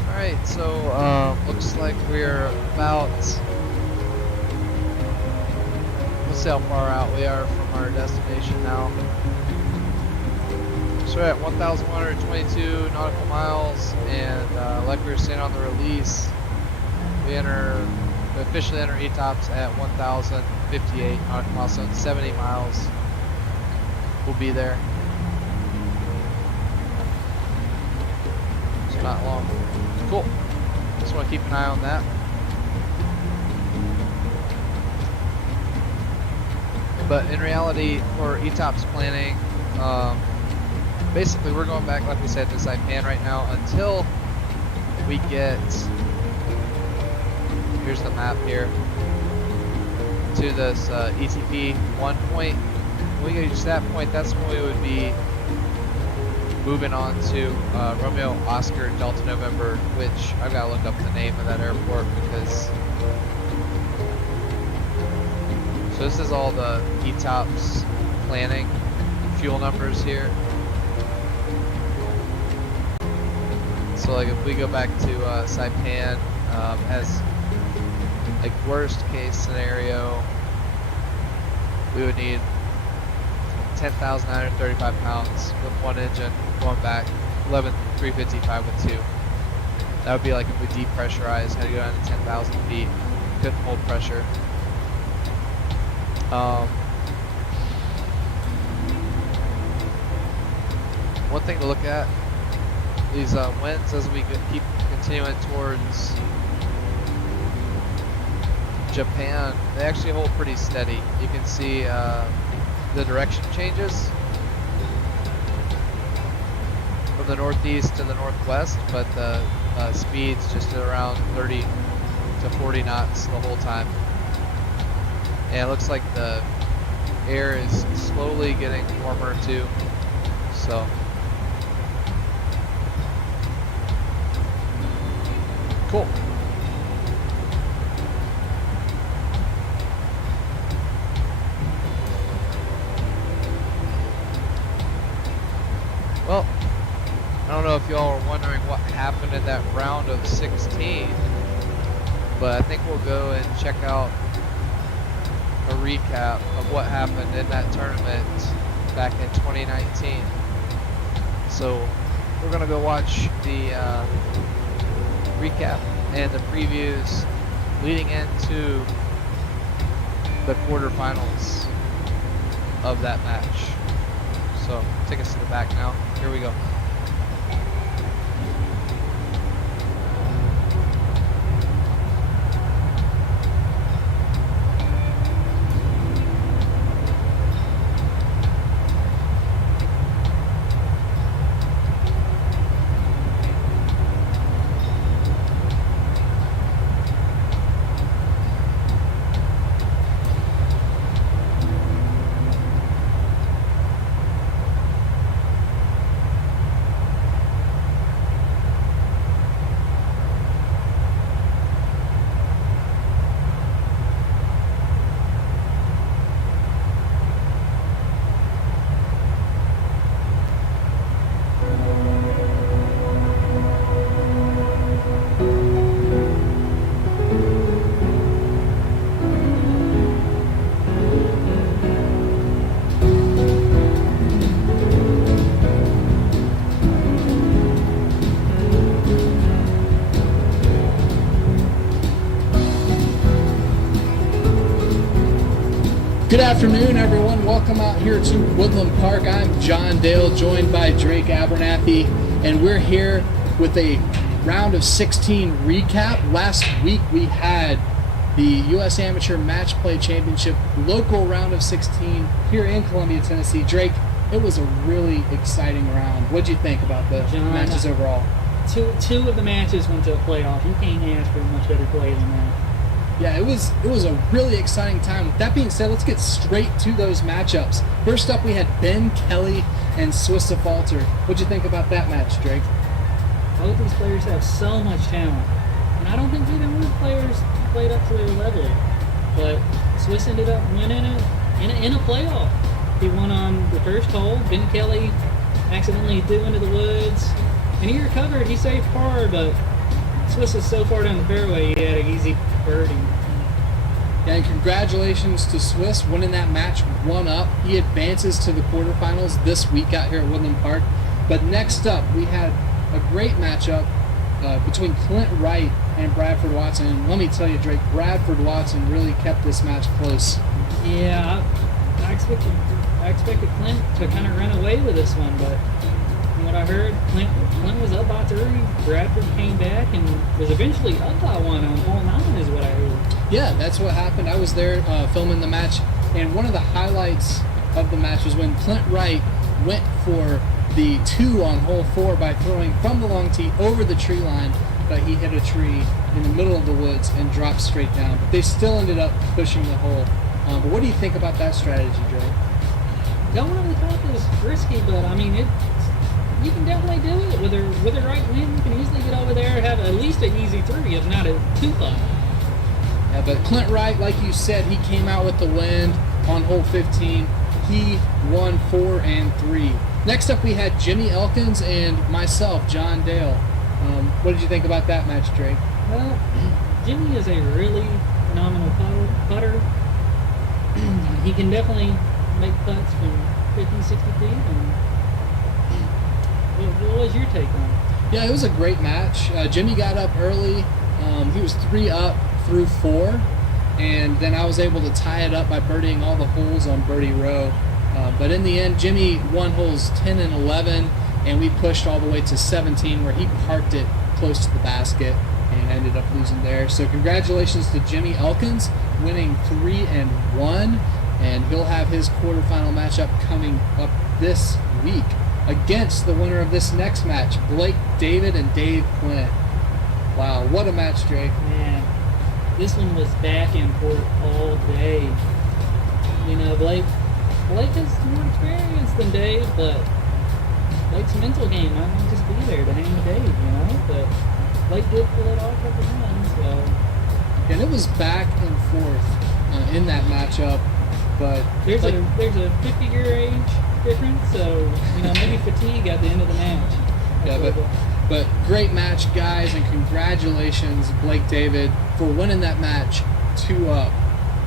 Alright, so looks like we're about, let's see how far out we are from our destination now. So we're at 1,122 nautical miles, and like we were saying on the release, we officially enter ETOPS at 1,058 nautical miles, so in 70 miles we'll be there. So not long. Cool. Just want to keep an eye on that. But in reality, for ETOPS planning, basically we're going back, like we said, to Saipan right now until we get, here's the map here, to this ETP 1 point. When we get to that point, that's when we would be moving on to Romeo Oscar Delta November, which I've got to look up the name of that airport because, so this is all the ETOPS planning fuel numbers here. So like if we go back to Saipan, as like worst case scenario, we would need 10,935 pounds with one engine going back, 11,355 with two. That would be like if we depressurized, had to go down to 10,000 feet, couldn't hold pressure. One thing to look at, these winds as we keep continuing towards Japan, they actually hold pretty steady. You can see the direction changes from the northeast to the northwest, but the speed's just around 30 to 40 knots the whole time. And it looks like the air is slowly getting warmer too, so cool. Well, I don't know if y'all are wondering what happened in that round of 16, but I think we'll go and check out a recap of what happened in that tournament back in 2019. So we're going to go watch the recap and the previews leading into the quarterfinals of that match. So take us to the back now. Here we go. Good afternoon, everyone. Welcome out here to Woodland Park. I'm John Dale, joined by Drake Abernathy, and we're here with a round of 16 recap. Last week we had the U.S. Amateur Match Play Championship local round of 16 here in Columbia, Tennessee. Drake, it was a really exciting round. What did you think about the matches overall? Two of the matches went to a playoff. You can't ask for a much better play than that. Yeah, it was a really exciting time. With that being said, let's get straight to those matchups. First up, we had Ben Kelly and Swiss Falter. What'd you think about that match, Drake? Both these players have so much talent, and I don't think either one of the players played up to their level. But Swiss ended up winning it in a playoff. He won on the first hole. Ben Kelly accidentally threw into the woods, and he recovered. He saved par, but Swiss is so far down the fairway, he had an easy birdie. Yeah, and congratulations to Swiss winning that match 1-up. He advances to the quarterfinals this week out here at Woodland Park. But next up, we had a great matchup between Clint Wright and Bradford Watson. And let me tell you, Drake, Bradford Watson really kept this match close. Yeah, I expected Clint to kind of run away with this one, but from what I heard, Clint was up by 3. Bradford came back and was eventually up by 1 on hole 9 is what I heard. Yeah, that's what happened. I was there filming the match, and one of the highlights of the match was when Clint Wright went for the 2 on hole 4 by throwing from the long tee over the tree line, but he hit a tree in the middle of the woods and dropped straight down. But they still ended up pushing the hole. But what do you think about that strategy, Drake? Going over the top is risky, but I mean, you can definitely do it with the right wind. You can easily get over there and have at least an easy 3, if not a 2-putt. Yeah, but Clint Wright, like you said, he came out with the wind on hole 15. He won 4 and 3. Next up, we had Jimmy Elkins and myself, John Dale. What did you think about that match, Drake? Well, Jimmy is a really phenomenal putter. He can definitely make putts from 50, 60 feet. And what was your take on it? Yeah, it was a great match. Jimmy got up early. He was 3 up through 4, and then I was able to tie it up by birdieing all the holes on birdie row. But in the end, Jimmy won holes 10 and 11, and we pushed all the way to 17, where he parked it close to the basket and ended up losing there. So congratulations to Jimmy Elkins, winning 3 and 1, and he'll have his quarterfinal matchup coming up this week against the winner of this next match, Blake David and Dave Quint. Wow, what a match, Drake. Man, this one was back and forth all day. You know, Blake has more experience than Dave, but Blake's mental game might not just be there to hang with Dave, you know? But Blake did pull it off at the end, so. And it was back and forth in that matchup, but there's a 50-year age difference, so you know maybe fatigue at the end of the match. Yeah, but great match, guys, and congratulations, Blake David, for winning that match 2-up.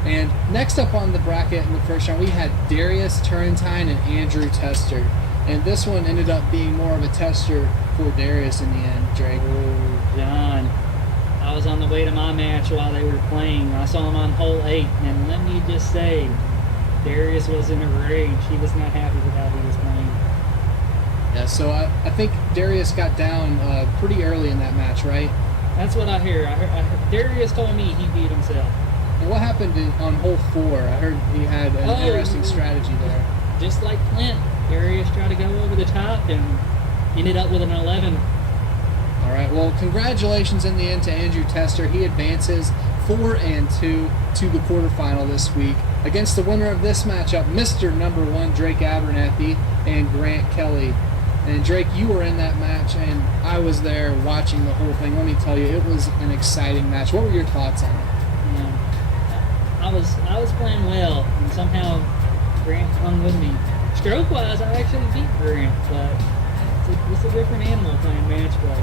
And next up on the bracket in the first round, we had Darius Turrentine and Andrew Tester. And this one ended up being more of a tester for Darius in the end, Drake. Oh, John. I was on the way to my match while they were playing. I saw him on hole 8, and let me just say, Darius was in a rage. He was not happy with how he was playing. Yeah, so I think Darius got down pretty early in that match, right? That's what I hear. Darius told me he beat himself. And what happened on hole 4? I heard he had an interesting strategy there. Just like Clint, Darius tried to go over the top and ended up with an 11. All right, well, congratulations in the end to Andrew Tester. He advances 4 and 2 to the quarterfinal this week against the winner of this matchup, Mr. Number 1, Drake Abernathy, and Grant Kelly. And Drake, you were in that match, and I was there watching the whole thing. Let me tell you, it was an exciting match. What were your thoughts on it? Yeah, I was playing well, and somehow Grant hung with me. Stroke-wise, I actually beat Grant, but it's a different animal playing match play.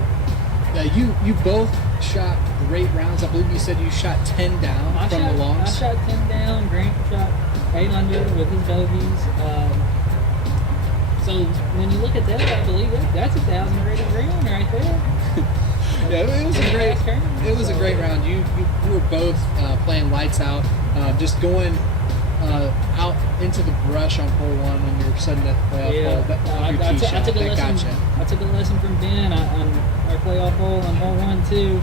You both shot great rounds. I believe you said you shot 10 down from the longs. I shot 10 down. Grant shot 8 under with his bogeys. So when you look at that, I believe that's 1,000 rated round right there. Yeah, it was a great round. You were both playing lights out, just going out into the brush on hole 1 when you're setting that playoff hole. I took a lesson from Ben on our playoff hole on hole 1 too.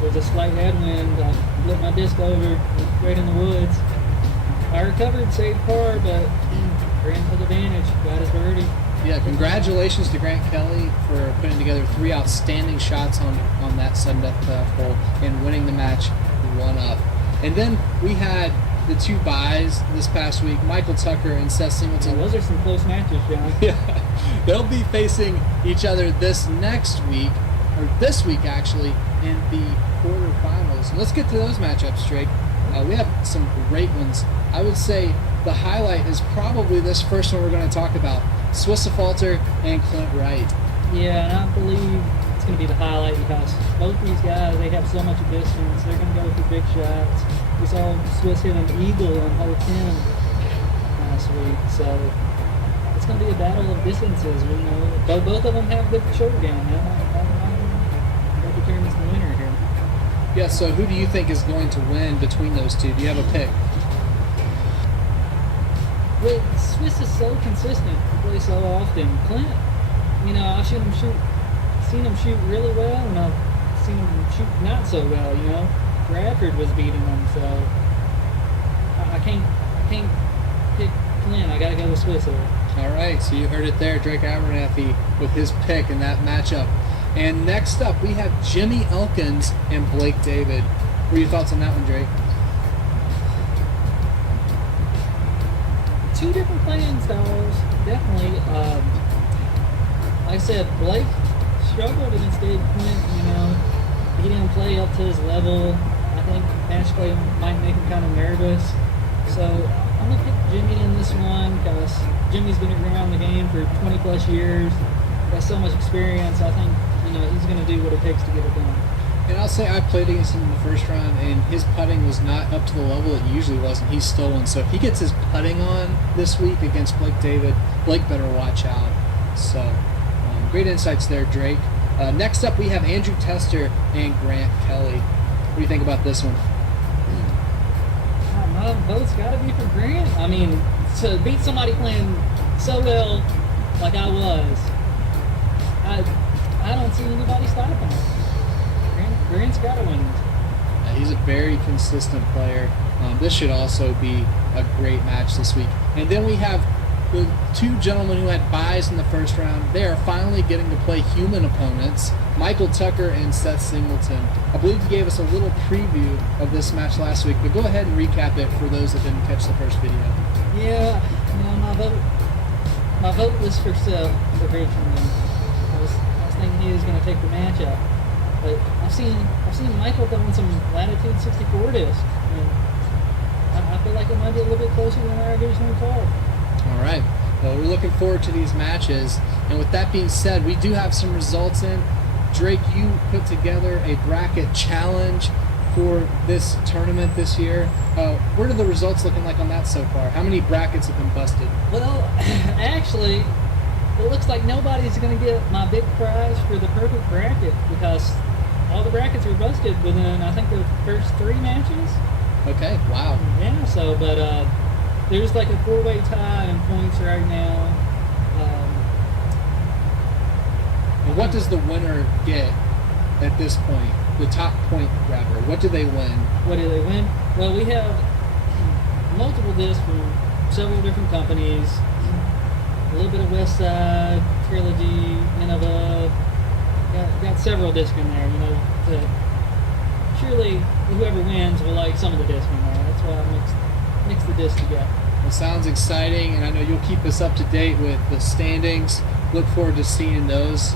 There was a slight headwind. I flipped my disc over right in the woods. I recovered, saved par, but Grant took advantage, got his birdie. Yeah, congratulations to Grant Kelly for putting together 3 outstanding shots on that sudden death playoff hole and winning the match 1-up. And then we had the two buys this past week, Michael Tucker and Seth Singleton. Those are some close matches, John. Yeah, they'll be facing each other this next week, or this week actually, in the quarterfinals. Let's get to those matchups, Drake. We have some great ones. I would say the highlight is probably this first one we're going to talk about, Swissafalter and Clint Wright. Yeah, and I believe it's going to be the highlight because both these guys, they have so much distance. They're going to go for big shots. We saw Swiss hit an eagle in hole 10 last week, so it's going to be a battle of distances. You know, both of them have good short game. That determines the winner here. Yeah, so who do you think is going to win between those two? Do you have a pick? Well, Swiss is so consistent. He plays so often. Clint, you know, I've seen him shoot really well, and I've seen him shoot not so well. You know, Bradford was beating him, so I can't pick Clint. I gotta go with Swiss here. All right, so you heard it there, Drake Abernathy with his pick in that matchup. And next up, we have Jimmy Elkins and Blake David. What are your thoughts on that one, Drake? Two different playing styles, definitely. Like I said, Blake struggled against Dave Clint. You know, he didn't play up to his level. I think match play might make him kind of nervous. So I'm gonna pick Jimmy in this one because Jimmy's been around the game for 20 plus years. Got so much experience. I think he's gonna do what it takes to get it done. And I'll say I played against him in the first round, and his putting was not up to the level it usually was, and he's stolen. So if he gets his putting on this week against Blake David, Blake better watch out. So great insights there, Drake. Next up, we have Andrew Tester and Grant Kelly. What do you think about this one? My vote's got to be for Grant. I mean, to beat somebody playing so well like I was, I don't see anybody stopping him. Grant's got to win. He's a very consistent player. This should also be a great match this week. And then we have the two gentlemen who had buys in the first round. They are finally getting to play human opponents, Michael Tucker and Seth Singleton. I believe you gave us a little preview of this match last week, but go ahead and recap it for those that didn't catch the first video. Yeah, my vote was for Seth for Richmond. I was thinking he was going to take the match out. But I've seen Michael throwing some Latitude 64 disc, and I feel like it might be a little bit closer than I originally thought. All right. Well, we're looking forward to these matches. And with that being said, we do have some results in. Drake, you put together a bracket challenge for this tournament this year. What are the results looking like on that so far? How many brackets have been busted? Well, actually, it looks like nobody's going to get my big prize for the perfect bracket because all the brackets were busted within, I think, the first 3 matches. Okay, wow. Yeah, so, but there's like a 4-way tie in points right now. And what does the winner get at this point? The top point grabber, what do they win? What do they win? Well, we have multiple discs from several different companies. A little bit of West Side, Trilogy, Innova. Got several discs in there, surely whoever wins will like some of the discs in there. That's why I mixed the discs together. It sounds exciting, and I know you'll keep us up to date with the standings. Look forward to seeing those.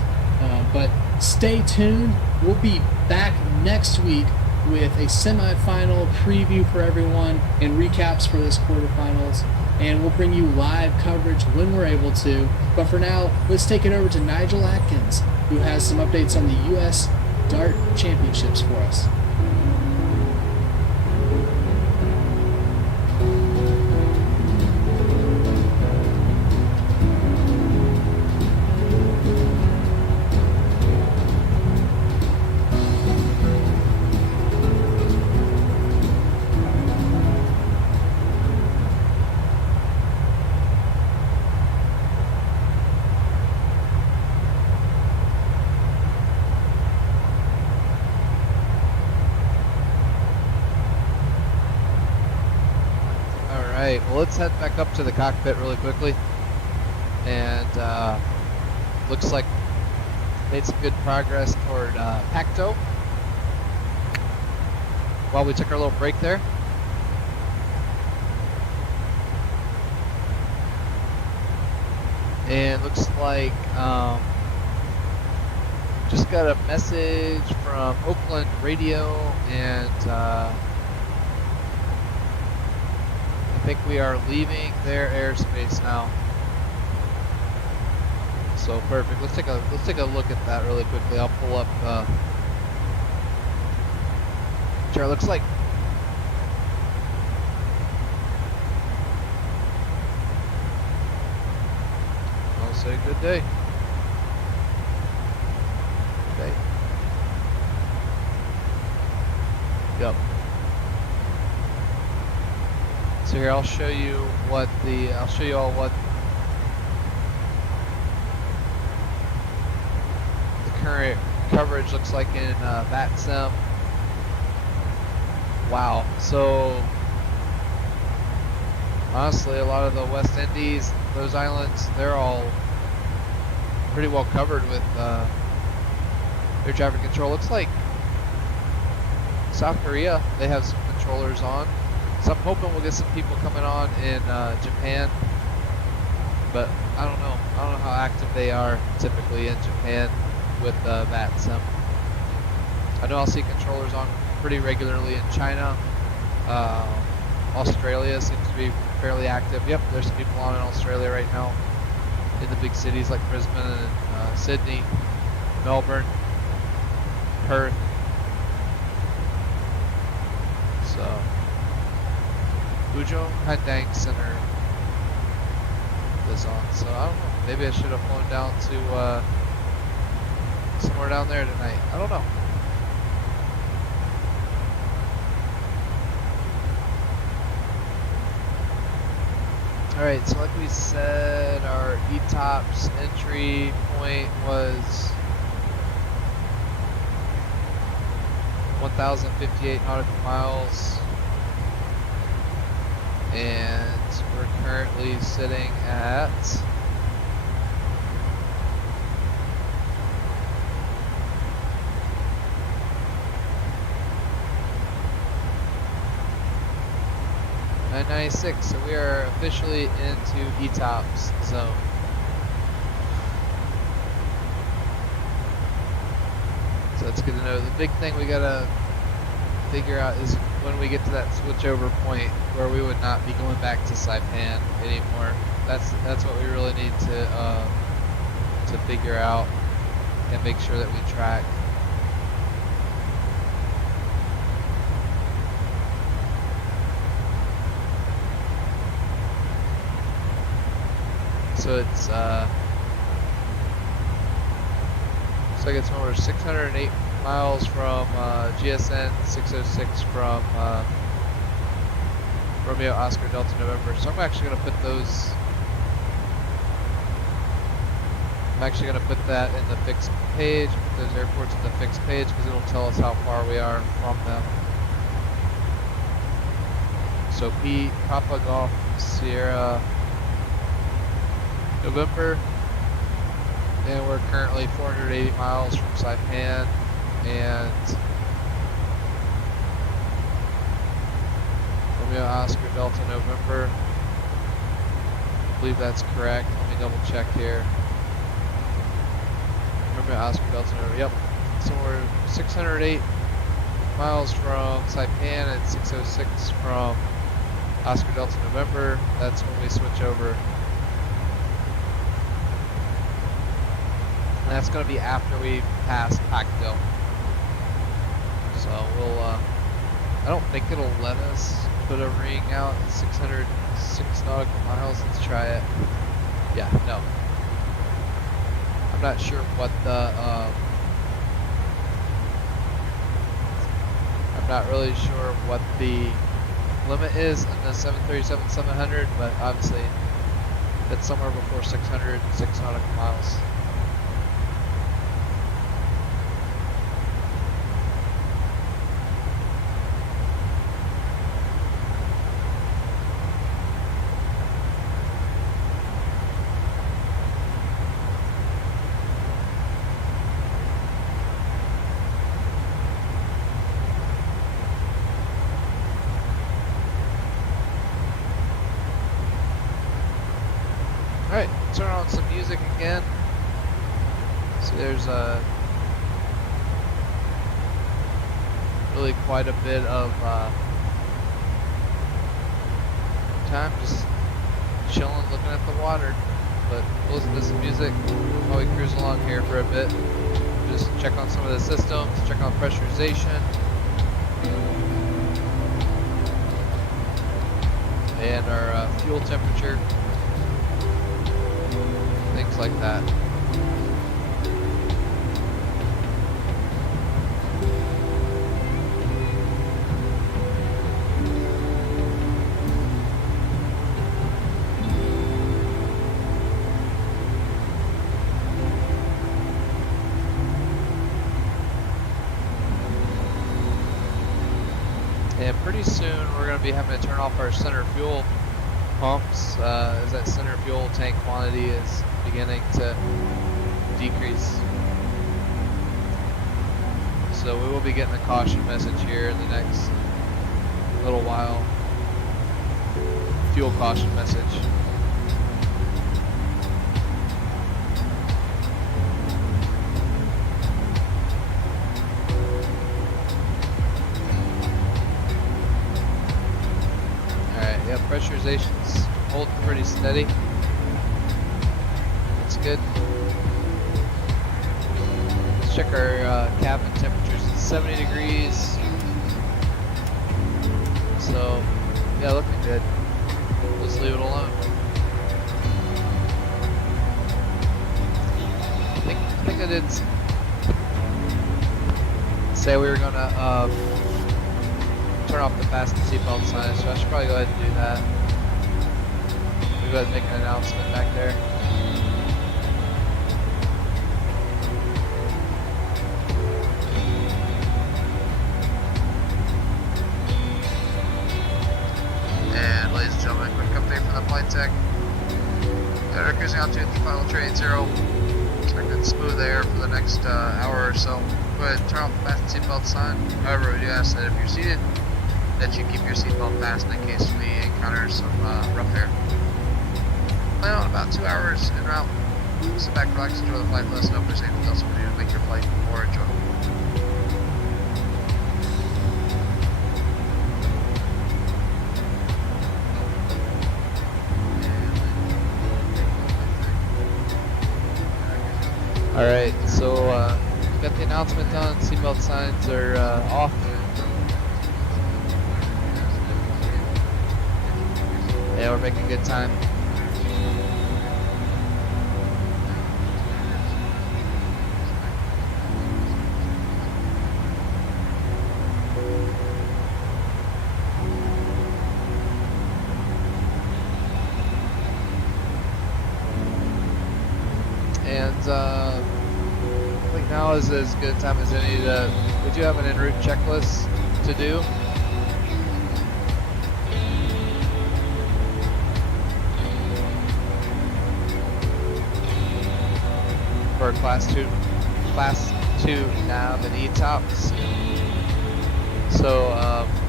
But stay tuned. We'll be back next week with a semifinal preview for everyone and recaps for this quarterfinals. And we'll bring you live coverage when we're able to. But for now, let's take it over to Nigel Atkins, who has some updates on the U.S. Dart Championships for us. Alright, well let's head back up to the cockpit really quickly. And looks like made some good progress toward Pacto while we took our little break there. And looks like just got a message from Oakland Radio, and I think we are leaving their airspace now. So perfect. Let's take a look at that really quickly. I'll pull up. Sure, looks like. I'll say good day. Okay. Yep. So here I'll show you what I'll show you all what the current coverage looks like in VATSIM. Wow. So honestly, a lot of the West Indies, those islands, they're all pretty well covered with air traffic control. Looks like South Korea, they have some controllers on. So I'm hoping we'll get some people coming on in Japan, but I don't know. I don't know how active they are typically in Japan with VATSIM. I know I'll see controllers on pretty regularly in China. Australia seems to be fairly active. Yep, there's some people on in Australia right now in the big cities like Brisbane and Sydney, Melbourne, Perth. So, Bujong Handang Center is on. So I don't know. Maybe I should have flown down to somewhere down there tonight. I don't know. Alright, so like we said, our ETOPS entry point was 1,058 nautical miles, and we're currently sitting at .996, so we are officially into ETOPS zone. So that's good to know. The big thing we gotta figure out is when we get to that switchover point where we would not be going back to Saipan anymore. That's what we really need to figure out and make sure that we track. So it's looks like it's over 608 miles from GSN, 606 from Romeo Oscar Delta November. So I'm actually going to put those. I'm actually going to put that in the fixed page. Put those airports in the fixed page because it'll tell us how far we are from them. So Papa Golf Sierra November, and we're currently 480 miles from Saipan, and Romeo Oscar Delta November. I believe that's correct. Let me double check here. Romeo Oscar Delta November. Yep. So we're 608 miles from Saipan and 606 from Oscar Delta November. That's when we switch over. And that's going to be after we pass Pacto. So we'll, I don't think it'll let us put a ring out at 606 nautical miles. Let's try it. Yeah, no. I'm not sure what the, I'm not really sure what the limit is in the 737-700, but obviously it's somewhere before 606 nautical miles. Alright, turn on some music again. See, there's really quite a bit of time just chilling, looking at the water. But we'll listen to some music while we cruise along here for a bit. Just check on some of the systems, check on pressurization, and our fuel temperature, things like that. And pretty soon we're going to be having to turn off our center fuel pumps as that center fuel tank quantity is beginning to decrease. So we will be getting a caution message here in the next little while. Fuel caution message. Yeah, pressurization's holding pretty steady. That's good. Let's check our cabin temperatures. It's 70 degrees. So, yeah, looking good. Let's leave it alone. I think I did say we were gonna turn off the fasten seatbelt sign, so I should probably go ahead and do that. We'll go ahead and make an announcement back there. And ladies and gentlemen, quick update from the flight tech. They're cruising altitude final tray 80. Expecting smooth air for the next hour or so. Go ahead and turn off the fasten seatbelt sign. However, we do ask that if you're seated, that you keep your seatbelt fastened in case we encounter some rough air. Plan on about 2 hours en route. Sit back, relax, enjoy the flight. Let us know if there's anything else we can do to make your flight more enjoyable. Alright, so we got the announcement done. Seatbelt signs are off. Yeah, we're making good time. And I think now is as good a time as any to, we do have an en route checklist to do. For class 2 nav and ETOPS. So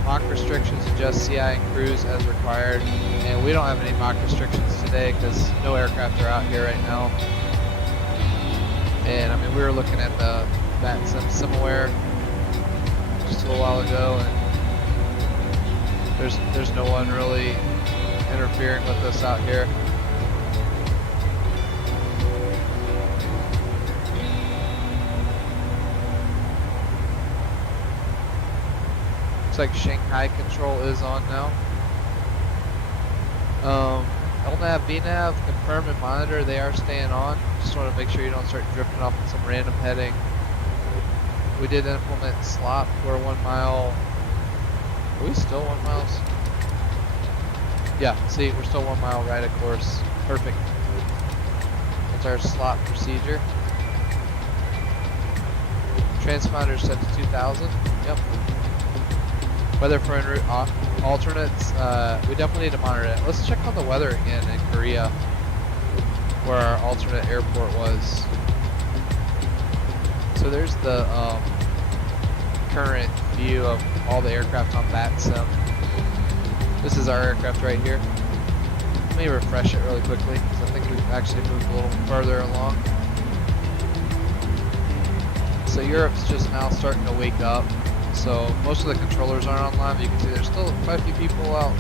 mock restrictions adjust CI and cruise as required, and we don't have any mock restrictions today because no aircraft are out here right now. And I mean, we were looking at the VATSIM SimAware just a little while ago, and there's no one really interfering with us out here. Looks like Shanghai control is on now. LNAV, VNAV, confirm and monitor, they are staying on. Just want to make sure you don't start drifting off on some random heading. We did implement slop. We're 1 mile. Are we still 1 mile? Yeah, see, we're still 1 mile right of course. Perfect. That's our slop procedure. Transponder set to 2000. Yep. Weather for en route alternates, we definitely need to monitor it. Let's check on the weather again in Korea, where our alternate airport was. So there's the current view of all the aircraft on VATSIM. This is our aircraft right here. Let me refresh it really quickly because I think we've actually moved a little further along. So Europe's just now starting to wake up. So most of the controllers aren't online, but you can see there's still quite a few people out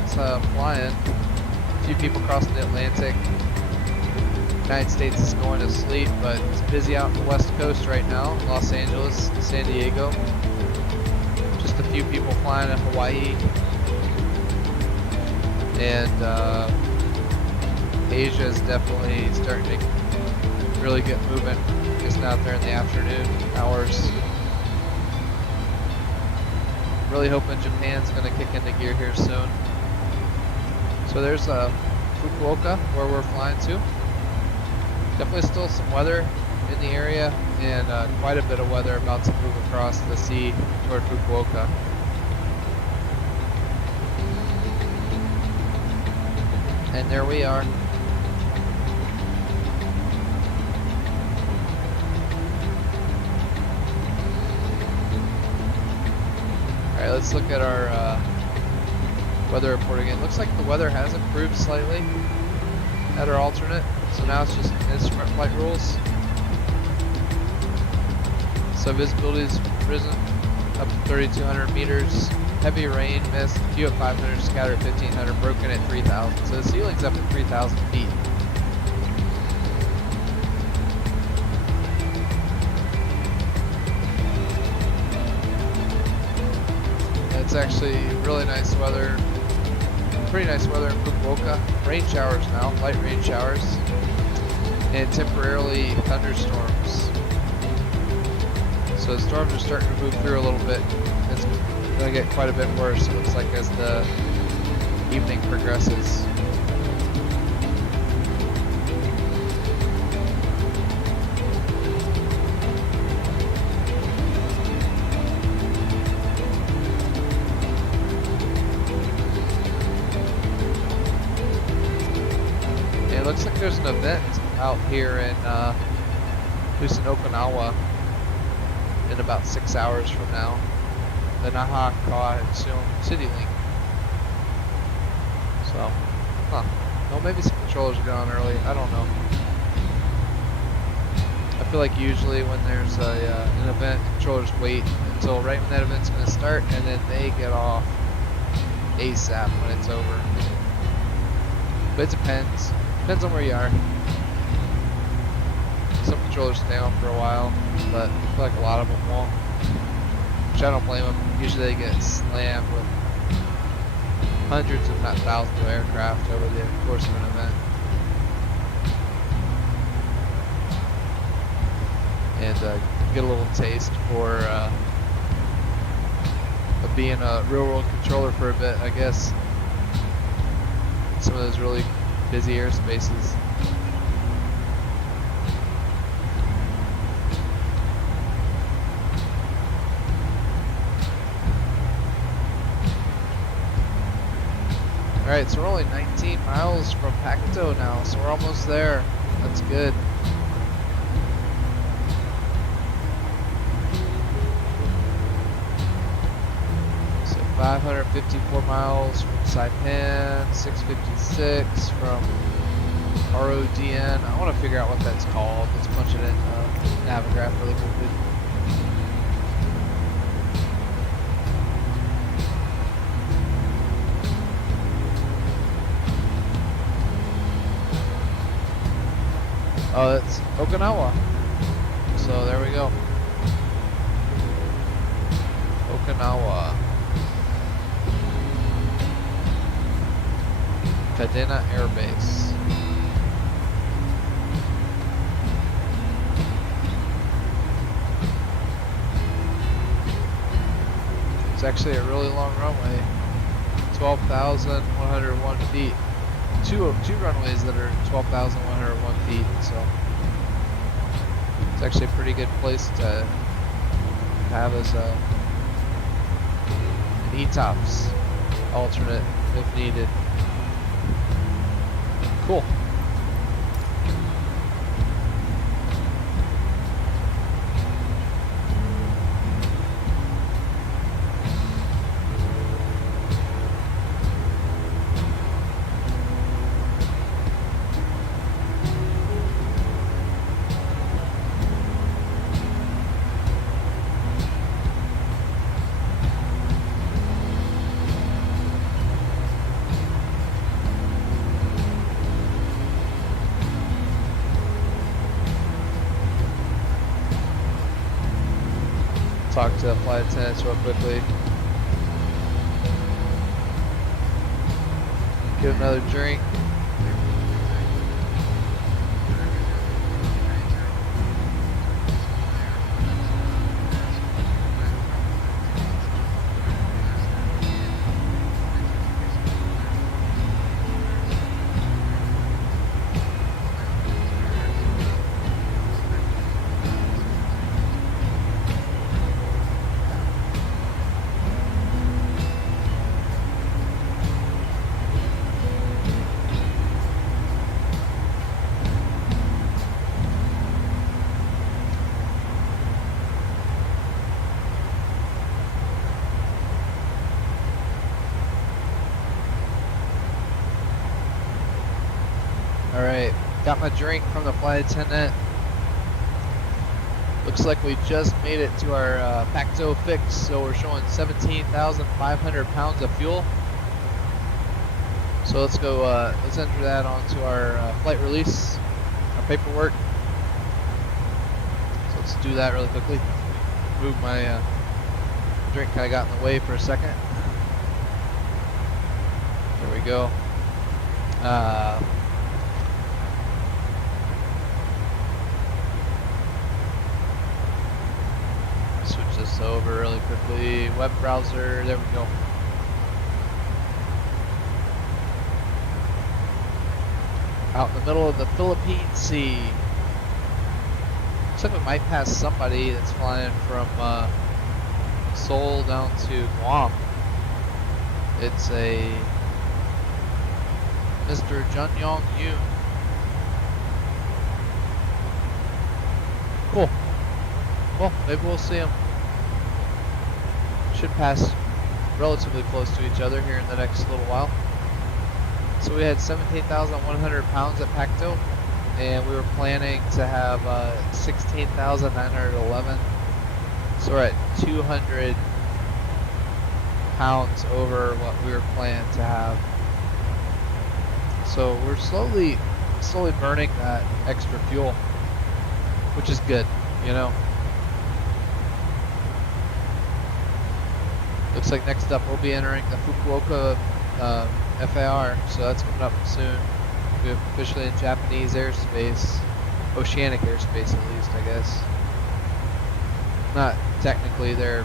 flying. A few people crossing the Atlantic. United States is going to sleep, but it's busy out on the West Coast right now. Los Angeles, San Diego. Just a few people flying to Hawaii. And Asia is definitely starting to really get moving. Just out there in the afternoon hours. Really hoping Japan's going to kick into gear here soon. So there's Fukuoka, where we're flying to. Definitely still some weather in the area, and quite a bit of weather about to move across the sea toward Fukuoka. And there we are. Alright, let's look at our weather report again. Looks like the weather has improved slightly at our alternate. So now it's just instrument flight rules. So visibility's risen up to 3,200 meters. Heavy rain, mist, few at 500, scattered at 1,500, broken at 3,000. So the ceiling's up at 3,000 feet. It's actually really nice weather. Pretty nice weather in Fukuoka. Rain showers now, light rain showers. And temporarily thunderstorms. So the storms are starting to move through a little bit. It's going to get quite a bit worse, it looks like, as the evening progresses. And it looks like there's an event out here in Okinawa in about 6 hours from now. The Naha Kawahatsun City Link. So, well, maybe some controllers are going early. I don't know. I feel like usually when there's an event, controllers wait until right when that event's going to start, and then they get off ASAP when it's over. But it depends. Depends on where you are. Some controllers stay on for a while, but I feel like a lot of them won't. Which I don't blame them. Usually they get slammed with hundreds, if not thousands, of aircraft over the course of an event. And get a little taste for of being a real-world controller for a bit, I guess. Some of those really busy airspaces. Alright, so we're only 19 miles from Pakuto now, so we're almost there. That's good. So 554 miles from Saipan, 656 from RODN. I want to figure out what that's called. Let's punch it in Navigraph really quickly. Oh, that's Okinawa. So there we go. Okinawa. Kadena Air Base. It's actually a really long runway. 12,101 feet. Two runways that are 12,101 feet, so it's actually a pretty good place to have as an ETOPS alternate if needed. Cool. talk to the flight attendants real quickly. Get another drink. Alright, got my drink from the flight attendant. Looks like we just made it to our Pacto fix, so we're showing 17,500 pounds of fuel. So let's go, let's enter that onto our flight release, our paperwork. So let's do that really quickly. Move my drink kind of got in the way for a second. There we go. Switch this over really quickly. Web browser, there we go. Out in the middle of the Philippine Sea. Looks like we might pass somebody that's flying from Seoul down to Guam. It's a Mr. Junyoung Yoon. Cool. Well, maybe we'll see him. Should pass relatively close to each other here in the next little while. So we had 17,100 pounds at Pacto, and we were planning to have 16,911. So we're at 200 pounds over what we were planning to have. So we're slowly burning that extra fuel, which is good, you know. Looks like next up we'll be entering the Fukuoka FAR, so that's coming up soon. We're officially in Japanese airspace, oceanic airspace at least, I guess. Not technically, they're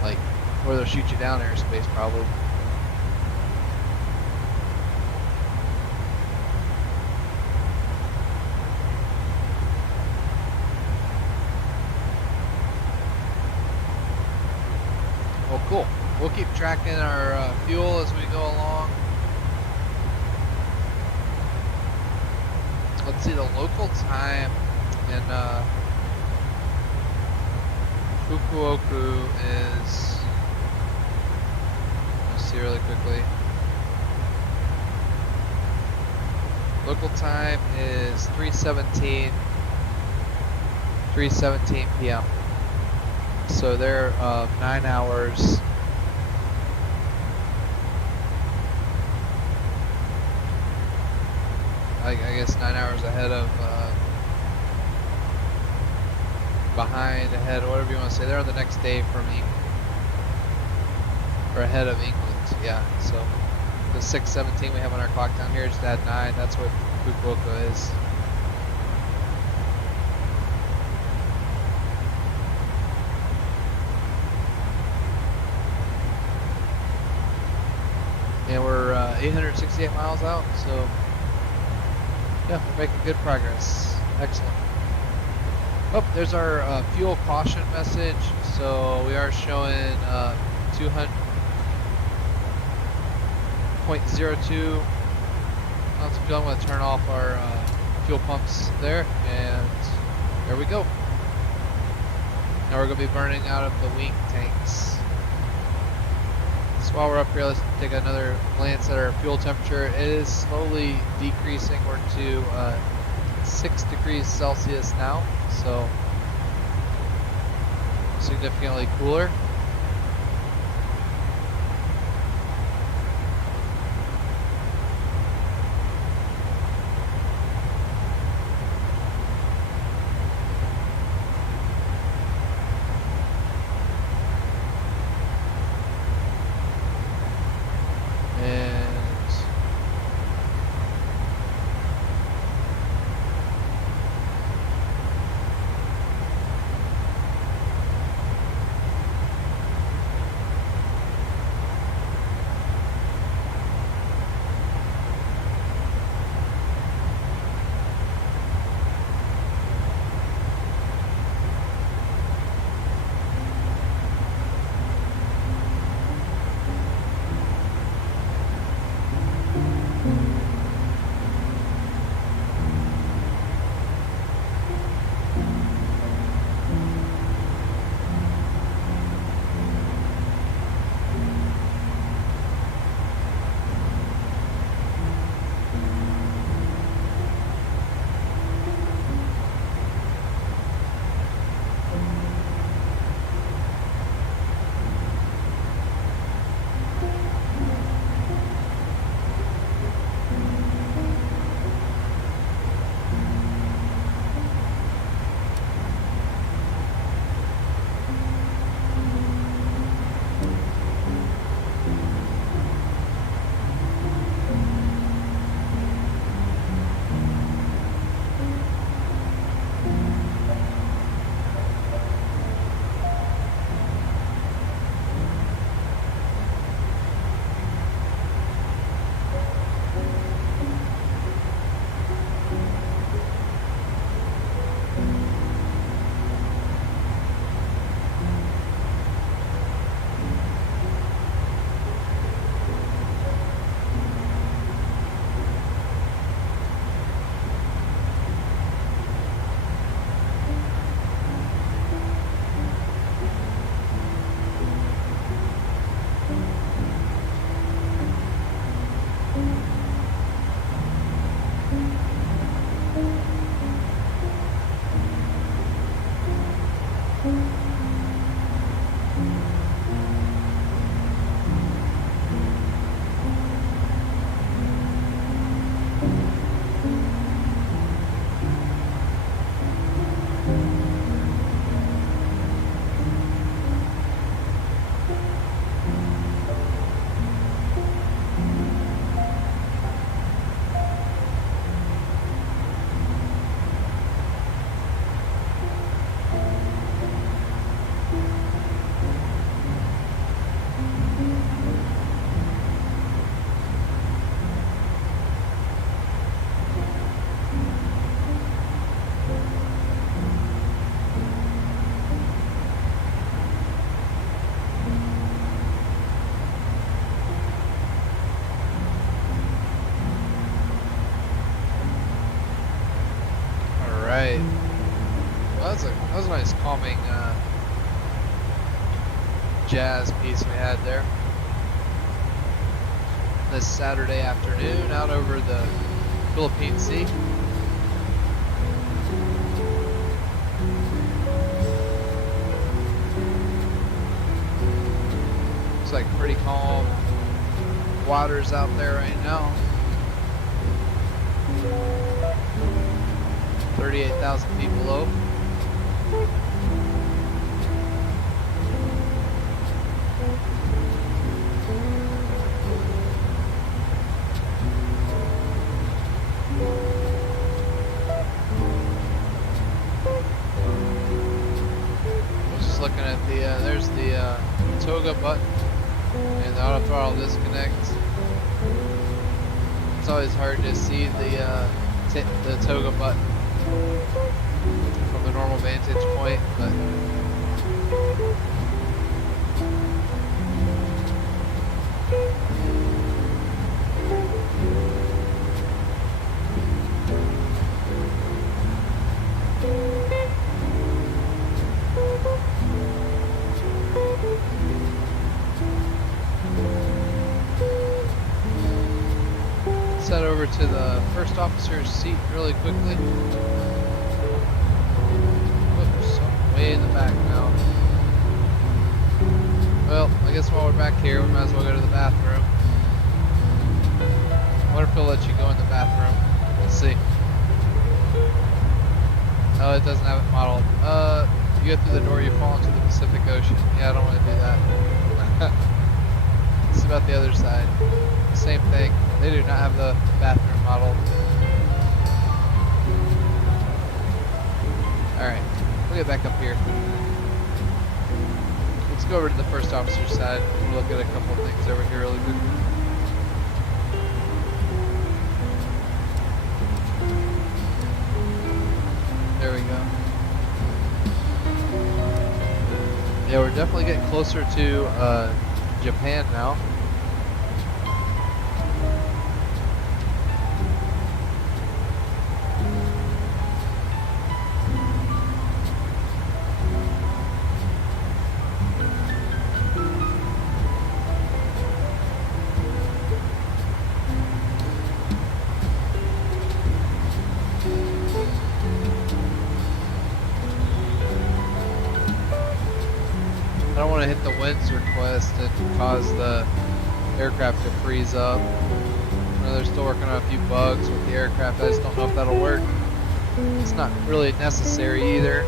like where they'll shoot you down airspace probably. Well, cool. We'll keep tracking our fuel as we go along. Let's see, the local time in Fukuoka is, let's see really quickly. Local time is 3:17 p.m. So they're 9 hours. I guess 9 hours ahead of, behind, ahead, or whatever you want to say. They're on the next day from England, or ahead of England. Yeah. So the 6:17 we have on our clock down here, just add 9. That's what Fukuoka is. And we're 868 miles out, so yeah, we're making good progress. Excellent. Oh, there's our fuel caution message. So we are showing 200.02 ounces of fuel. I'm going to turn off our fuel pumps there, and there we go. Now we're going to be burning out of the wing tanks. So while we're up here, let's take another glance at our fuel temperature. It is slowly decreasing. We're to 6 degrees Celsius now, so significantly cooler. That was a nice calming jazz piece we had there. This Saturday afternoon out over the Philippine Sea. Looks like pretty calm waters out there right now. 38,000 feet below. Just looking at the, there's the toga button and the auto throttle disconnect. It's always hard to see the toga button from the normal vantage point, but let's head over to the first officer's seat really quickly. Oops, I'm way in the back now. Well, I guess while we're back here, we might as well go to the bathroom. I wonder if he'll let you go in the bathroom. Let's see. Oh, it doesn't have it modeled. You go through the door, you fall into the Pacific Ocean. Yeah, I don't want to do that. It's about the other side. Same thing. They do not have the bathroom modeled. Alright, we'll get back up here. Let's go over to the first officer's side. We'll look at a couple of things over here really quickly. There we go. Yeah, we're definitely getting closer to Japan now. I don't want to hit the winds request and cause the aircraft to freeze up. I know they're still working on a few bugs with the aircraft. I just don't know if that'll work. It's not really necessary either.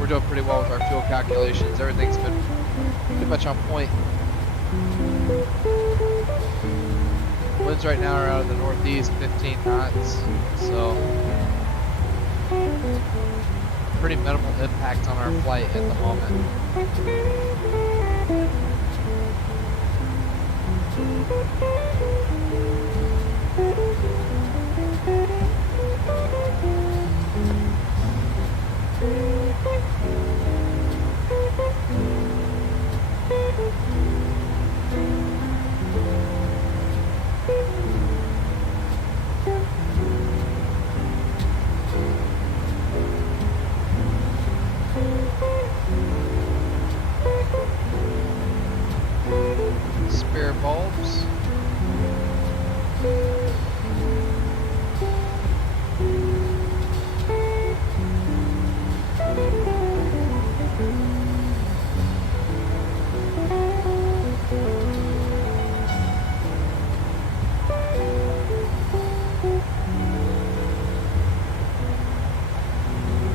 We're doing pretty well with our fuel calculations. Everything's been pretty much on point. Winds right now are out of the northeast, 15 knots. So pretty minimal impact on our flight at the moment. Spare bulbs.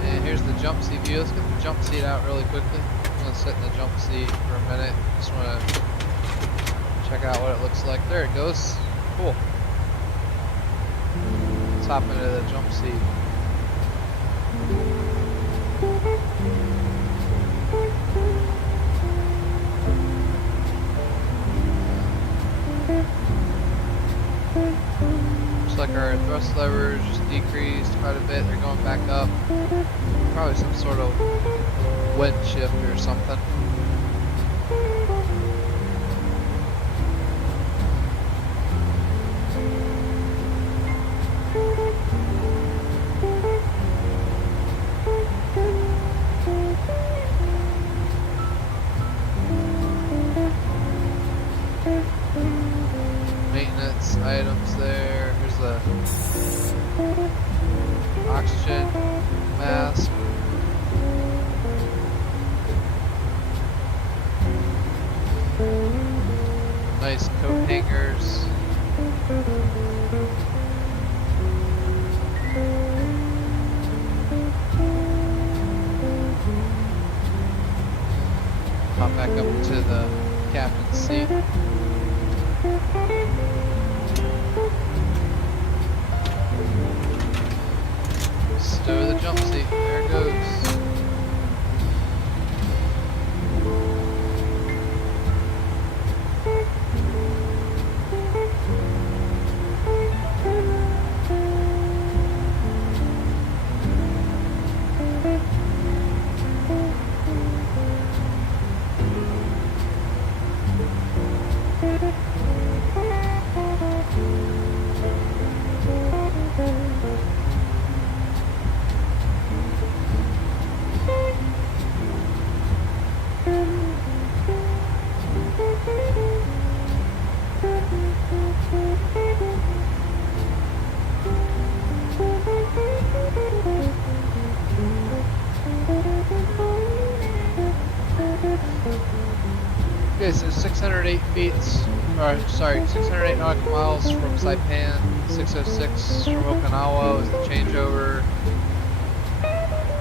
And here's the jump seat view. Let's get the jump seat out really quickly. I'm gonna sit in the jump seat for a minute. Just wanna check out what it looks like. There it goes. Cool. Let's hop into the jump seat. Looks like our thrust levers just decreased quite a bit. They're going back up. Probably some sort of wind shift or something. there. Here's the oxygen mask. Nice coat hangers. Hop back up to the captain's seat. Stow the jump seat. There it goes. Okay, so 608 feet, or sorry, 608 nautical miles from Saipan, 606 from Okinawa is the changeover,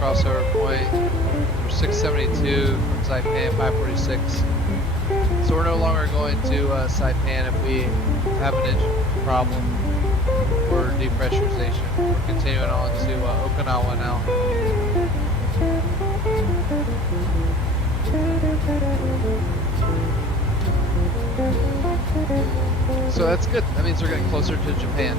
crossover point, or 672 from Saipan, 546. So we're no longer going to Saipan if we have an engine problem or depressurization. We're continuing on to Okinawa now. So that's good. That means we're getting closer to Japan.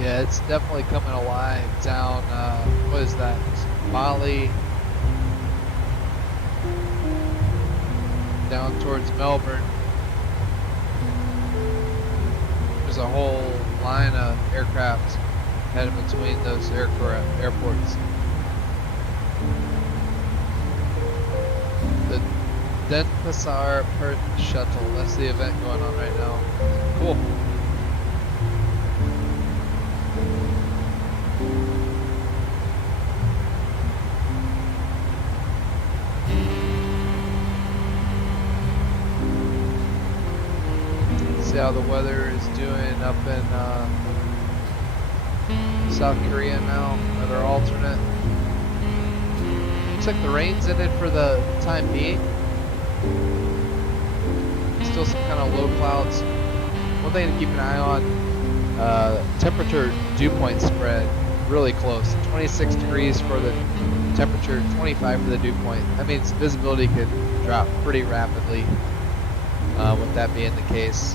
Yeah, it's definitely coming alive down, what is that? Bali, down towards Melbourne. There's a whole line of aircraft heading between those airports. The Denpasar Perth Shuttle, that's the event going on right now. Cool. See how the weather is doing up in South Korea now, another alternate. Looks like the rain's in it for the time being. Still some kind of low clouds. One thing to keep an eye on, temperature dew point spread really close. 26 degrees for the temperature, 25 for the dew point. That means visibility could drop pretty rapidly with that being the case.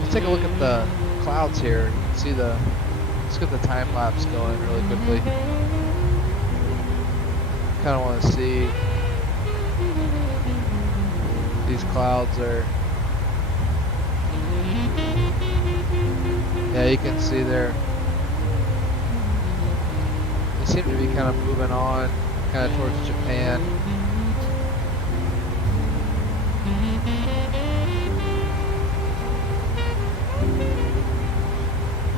Let's take a look at the clouds here. See the, let's get the time lapse going really quickly. Kind of want to see these clouds are. Yeah, you can see there. They seem to be kind of moving on, kind of towards Japan.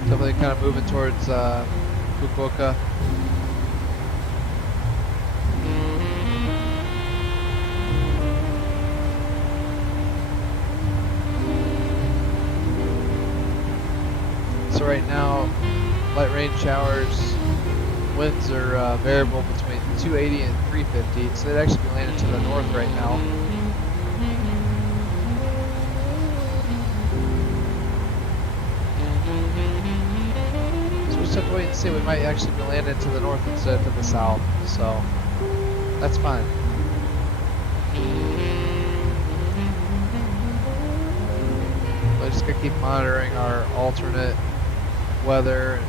Definitely kind of moving towards Fukuoka. So right now, light rain showers, winds are variable between 280 and 350. So they'd actually be landing to the north right now. So we just have to wait and see. We might actually be landing to the north instead of to the south. So that's fine. But just gonna keep monitoring our alternate weather.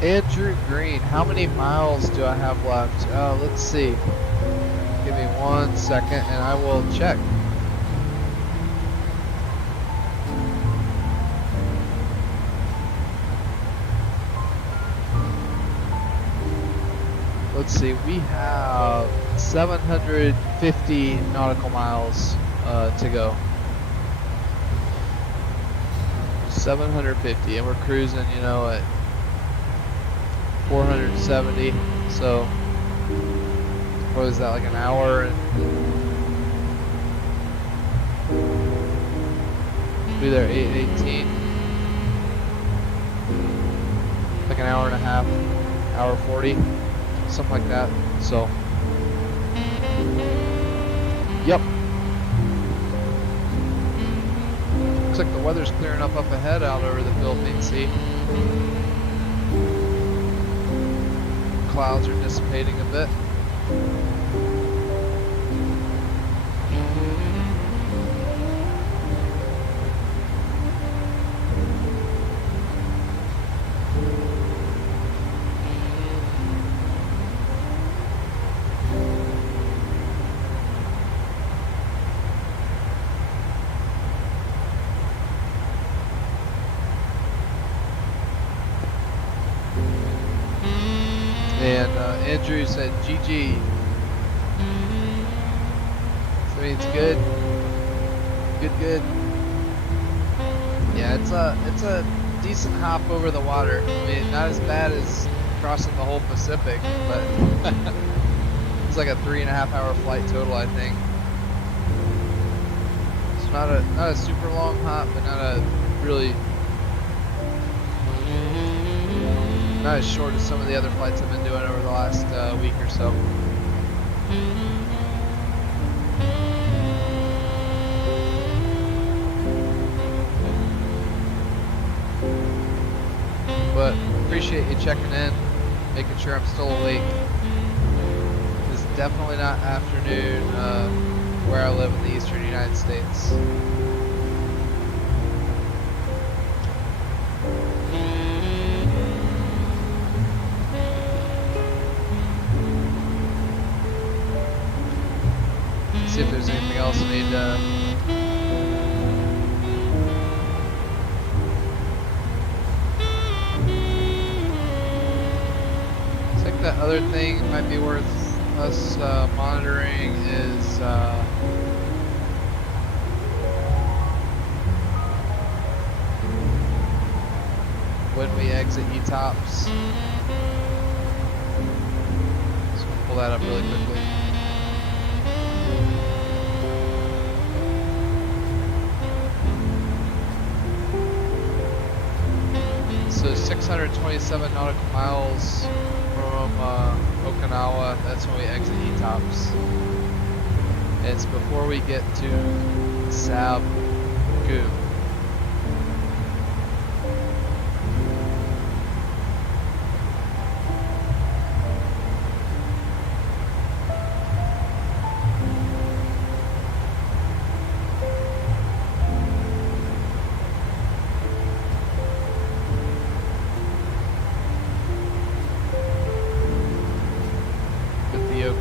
Andrew Green, how many miles do I have left? Let's see. Give me 1 second and I will check. Let's see, we have 750 nautical miles to go. 750, and we're cruising, you know, at 470. So, what is that, like an hour and be there 8:18. Like an hour and a half, hour 40. Something like that. So, yep. Looks like the weather's clearing up ahead out over the Philippine Sea. Clouds are dissipating a bit. And Andrew said GG. So it's good. Good. Yeah, it's a decent hop over the water. I mean, not as bad as crossing the whole Pacific, but it's like a 3.5 hour flight total, I think. It's not a super long hop, but not a really not as short as some of the other flights I've been doing over the last week or so. But appreciate you checking in, making sure I'm still awake. It's definitely not afternoon where I live in the eastern United States. See if there's anything else I need to I think that other thing might be worth us monitoring is when we exit ETOPS. So we'll pull that up really quickly. So 627 nautical miles from Okinawa, that's when we exit ETOPS. It's before we get to Sabu.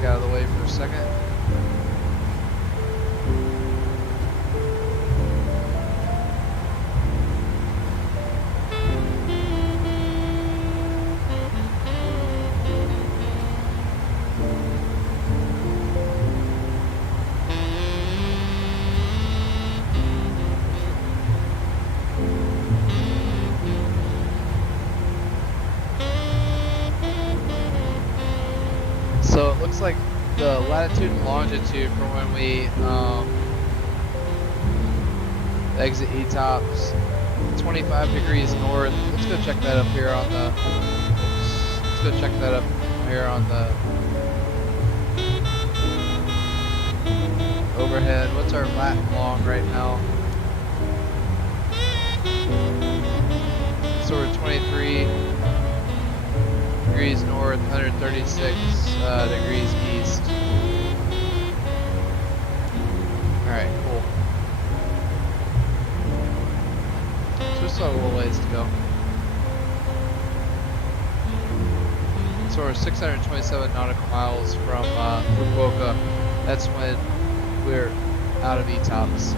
Out of the way for a second. looks like the latitude and longitude for when we exit ETOPS, 25 degrees north. Let's go check that up here on the. Oops, let's go check that up here on the overhead. What's our lat and long right now? So we're 23 degrees north, 136 degrees east. Alright, cool. So we still have a little ways to go. So we're 627 nautical miles from Fukuoka. That's when we're out of ETOPS.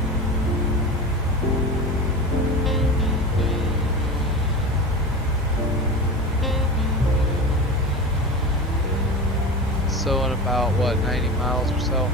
So in about, what, 90 miles or so?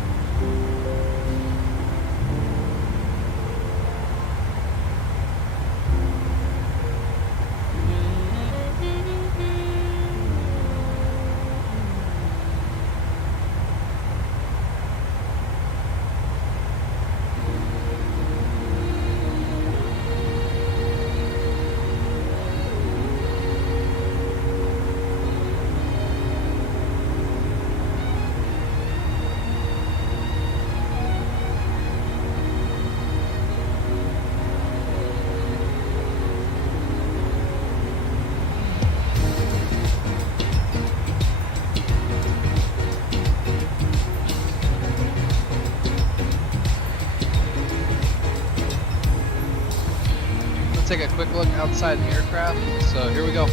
Take a quick look outside the aircraft. So here we go.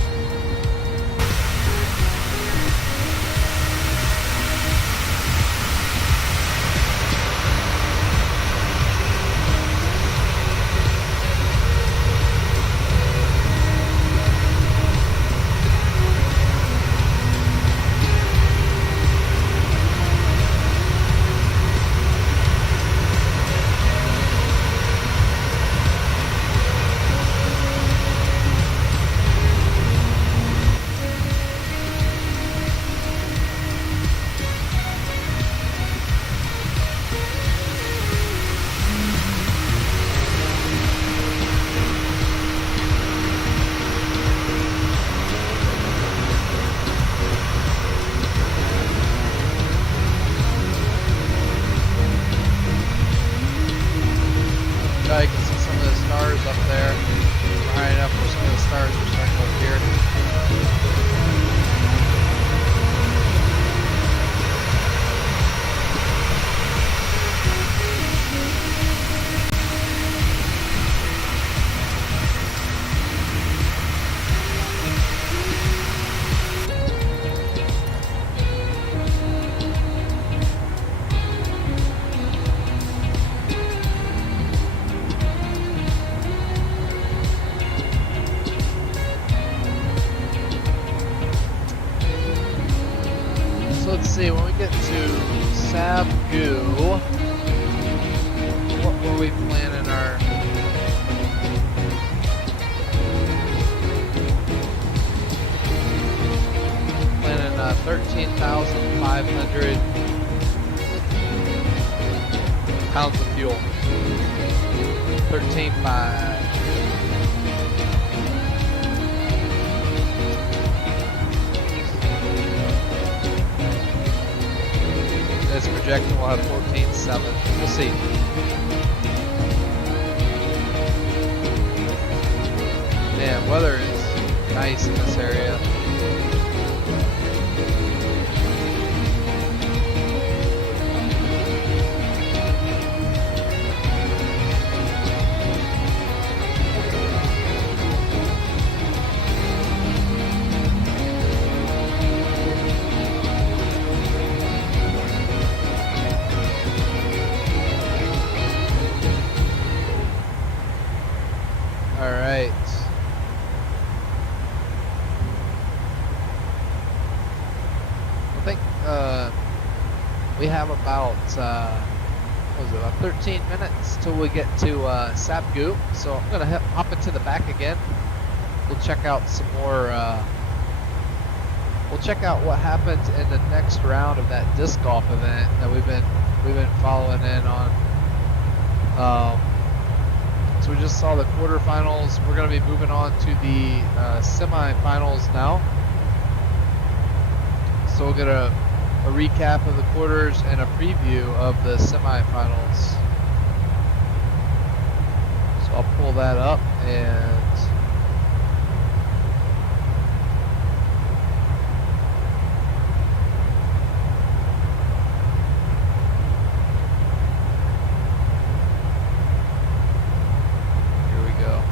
You can see some of the stars up there. We're high enough where some of the stars are starting to appear. Let's see, when we get to Sabgu, what were we planning our... Planning 13,500 pounds of fuel. 13.5. This projection will have 14.7. We'll see. Man, weather is nice in this area. Alright. I think we have about what was it, about 13 minutes till we get to Sabgu. So I'm gonna hop into the back again. We'll check out some more we'll check out what happens in the next round of that disc golf event that we've been following in on. So we just saw the quarterfinals. We're going to be moving on to the semifinals now. So we'll get a recap of the quarters and a preview of the semifinals. So I'll pull that up and here we go.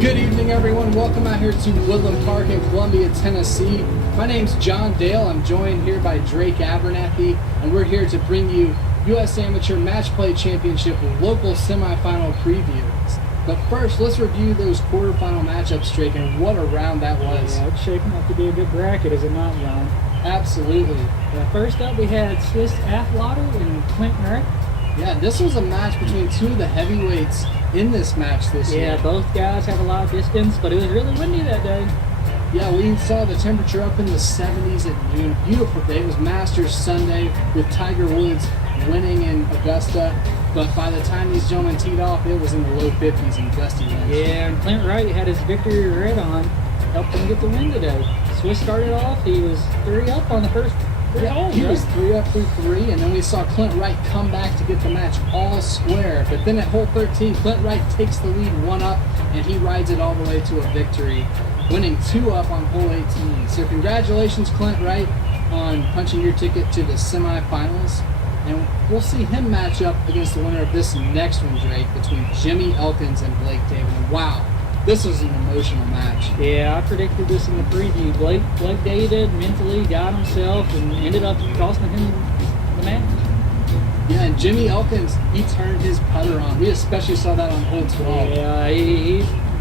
Good evening, everyone. Welcome out here to Woodland Park in Columbia, Tennessee. My name's John Dale. I'm joined here by Drake Abernathy, and we're here to bring you U.S. Amateur Match Play Championship local semifinal previews. But first, let's review those quarterfinal matchups, Drake, and what a round that was. Yeah, it's shaping up to be a good bracket, is it not, John? Absolutely. First up, we had Swiss Athlotter and Clint Wright. Yeah, this was a match between two of the heavyweights in this match this year. Yeah, both guys have a lot of distance, but it was really windy that day. Yeah, we saw the temperature up in the 70s at noon. Beautiful day. It was Masters Sunday with Tiger Woods winning in Augusta. But by the time these gentlemen teed off, it was in the low 50s and gusty winds. Yeah, and Clint Wright had his victory red on, helped him get the win today. Swiss started off, he was 3 up on the first 3 holes. He right? was 3 up through 3, and then we saw Clint Wright come back to get the match all square. But then at hole 13, Clint Wright takes the lead 1 up, and he rides it all the way to a victory, winning 2 up on hole 18. So congratulations, Clint Wright, on punching your ticket to the semifinals. And we'll see him match up against the winner of this next one, Drake, between Jimmy Elkins and Blake David. And wow, this was an emotional match. Yeah, I predicted this in the preview. Blake David mentally got himself and ended up costing him the match. Yeah, and Jimmy Elkins, he turned his putter on. We especially saw that on hole 12. Yeah,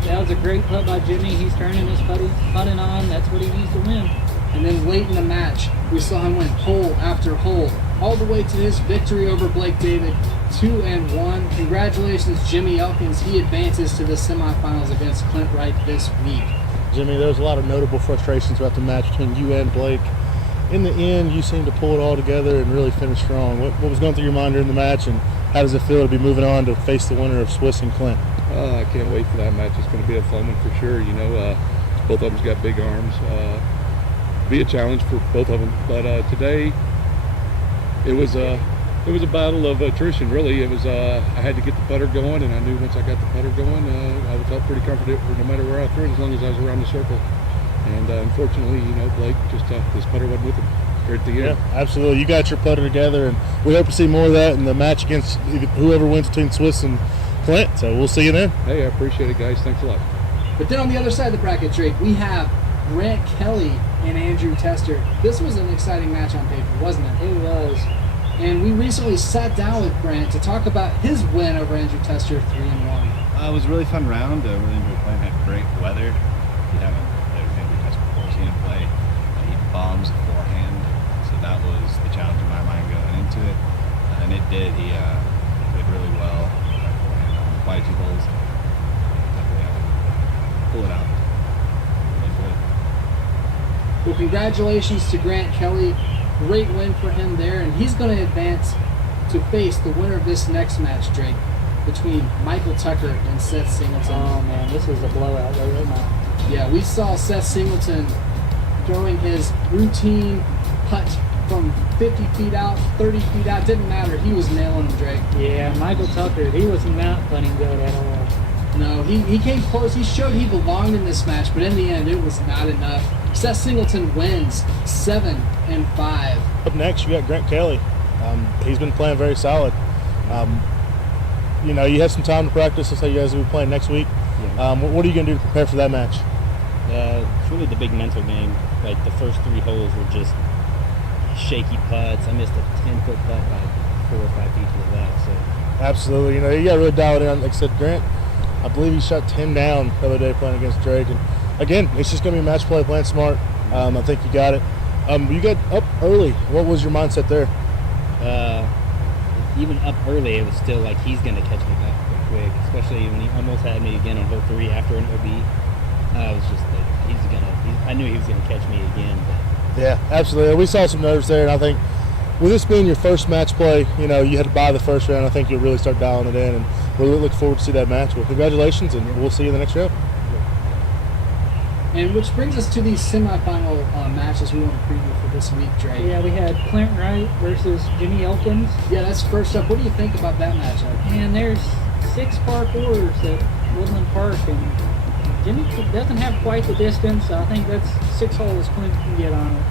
that was a great putt by Jimmy. He's turning his putting on. That's what he needs to win. And then late in the match, we saw him win hole after hole, all the way to his victory over Blake David, 2-1. Congratulations, Jimmy Elkins. He advances to the semifinals against Clint Wright this week. Jimmy, there was a lot of notable frustrations throughout the match between you and Blake. In the end, you seemed to pull it all together and really finish strong. What was going through your mind during the match, and how does it feel to be moving on to face the winner of Swiss and Clint? I can't wait for that match. It's going to be a fun one for sure. You know, both of them's got big arms. Be a challenge for both of them. But today, it was a battle of attrition. Really, it was. I had to get the putter going, and I knew once I got the putter going, I felt pretty confident for no matter where I threw it, as long as I was around the circle. And unfortunately, you know, Blake just this putter wasn't with him right at the end. Yeah, absolutely. You got your putter together, and we hope to see more of that in the match against whoever wins between Swiss and Clint. So we'll see you then. Hey, I appreciate it, guys. Thanks a lot. But then on the other side of the bracket, Drake, we have Grant Kelly and Andrew Tester. This was an exciting match on paper, wasn't it? It was. And we recently sat down with Grant to talk about his win over Andrew Tester, 3-1. It was a really fun round. Really enjoyed playing. Had great weather. You haven't played with Andrew Tester before, seen him play. He bombs forehand, so that was the challenge in my mind going into it. And it did. He played really well. Forehand on quite a few holes. Definitely pull it out. Well, congratulations to Grant Kelly. Great win for him there, and he's going to advance to face the winner of this next match, Drake, between Michael Tucker and Seth Singleton. Oh man, this was a blowout right now. Yeah, we saw Seth Singleton throwing his routine putt from 50 feet out, 30 feet out, didn't matter. He was nailing them, Drake. Yeah, Michael Tucker, he was not putting good at all. No, he came close. He showed he belonged in this match, but in the end, it was not enough. Seth Singleton wins 7-5. Up next, you got Grant Kelly. He's been playing very solid. You know, you had some time to practice. That's how you guys will be playing next week. Yeah. What are you going to do to prepare for that match? It's really the big mental game. Like the first 3 holes were just shaky putts. I missed a 10-foot putt by 4 or 5 feet to the left. So absolutely, you know, you got to really dial it in. Like I said, Grant, I believe he shot 10 down the other day playing against Drake. And again, it's just going to be a match play, playing smart. I think you got it. You got up early. What was your mindset there? Even up early, it was still like he's going to catch me back quick, especially when he almost had me again on hole 3 after an OB. I was just like, I knew he was going to catch me again. But. Yeah, absolutely. We saw some nerves there, and I think with this being your first match play, you know, you had to buy the first round. I think you'll really start dialing it in, and we're really looking forward to see that match. Well, congratulations, and we'll see you in the next show. And which brings us to the semifinal matches we want to preview for this week, Drake. Yeah, we had Clint Wright versus Jimmy Elkins. Yeah, that's first up. What do you think about that matchup? Man, there's 6 par 4s at Woodland Park, and Jimmy doesn't have quite the distance. So I think that's 6 holes Clint can get on it.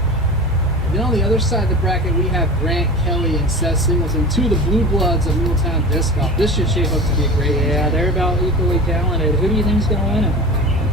And then on the other side of the bracket, we have Grant Kelly and Seth Singleton, 2 of the blue bloods of Middletown Disc Golf. This should shape up to be a great one. Yeah, they're about equally talented. Who do you think's going to win it?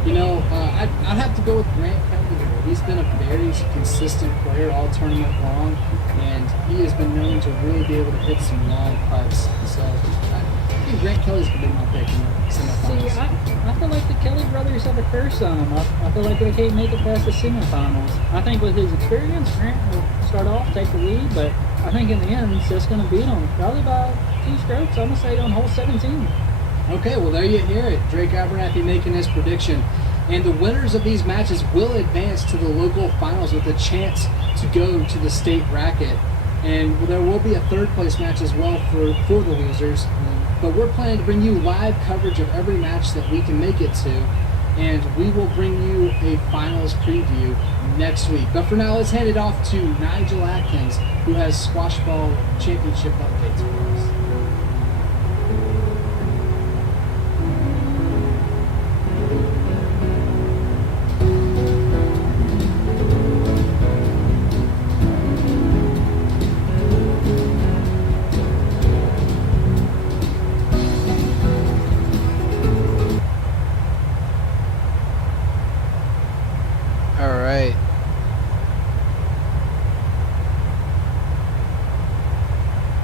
You know, I'd have to go with Grant Kelly here. He's been a very consistent player all tournament long, and he has been known to really be able to hit some long putts. So I think Grant Kelly's going to be my pick in the semifinals. See, I feel like the Kelly brothers have a curse on them. I feel like they can't make it past the semifinals. I think with his experience, Grant will start off, take the lead, but I think in the end, he's just going to beat him. Probably by 2 strokes. I'm going to say on hole 17. Okay, well, there you hear it. Drake Abernathy making his prediction. And the winners of these matches will advance to the local finals with a chance to go to the state bracket. And there will be a 3rd place match as well for the losers. But we're planning to bring you live coverage of every match that we can make it to. And we will bring you a finals preview next week. But for now, let's hand it off to Nigel Atkins, who has squash ball championship updates for us.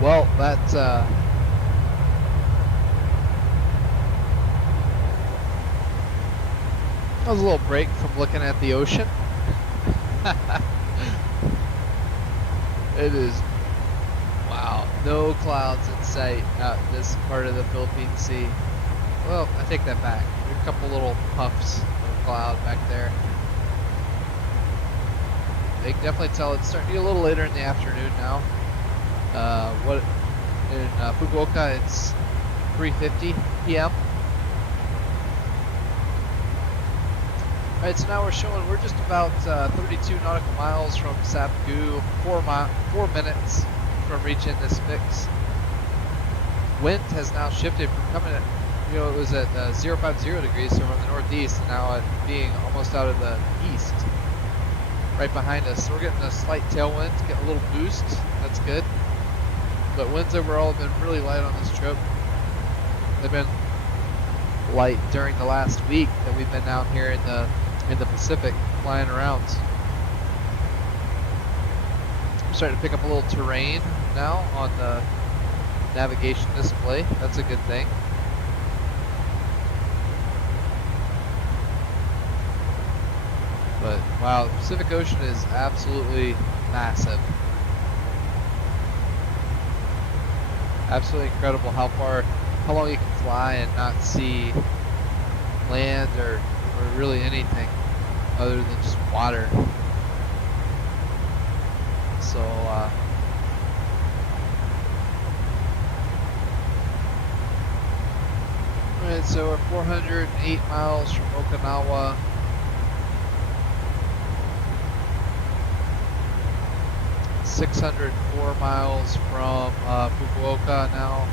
Well, that was a little break from looking at the ocean. It is, wow, no clouds in sight out in this part of the Philippine Sea. Well, I take that back. There are a couple little puffs of cloud back there. They can definitely tell it's starting to get a little later in the afternoon now. In Fukuoka, it's 3:50 p.m. Alright, so now we're just about 32 nautical miles from Sapgu, 4 minutes from reaching this fix. Wind has now shifted from coming at, you know, it was at 050 degrees, so from the northeast, and now it being almost out of the east, right behind us. So we're getting a slight tailwind, getting a little boost. That's good. But winds overall have been really light on this trip. They've been light during the last week that we've been out here in the Pacific flying around. I'm starting to pick up a little terrain now on the navigation display. That's a good thing. But wow, the Pacific Ocean is absolutely massive. Absolutely incredible how long you can fly and not see land or really anything other than just water. So alright, so we're 408 miles from Okinawa. $604 miles from Fukuoka now.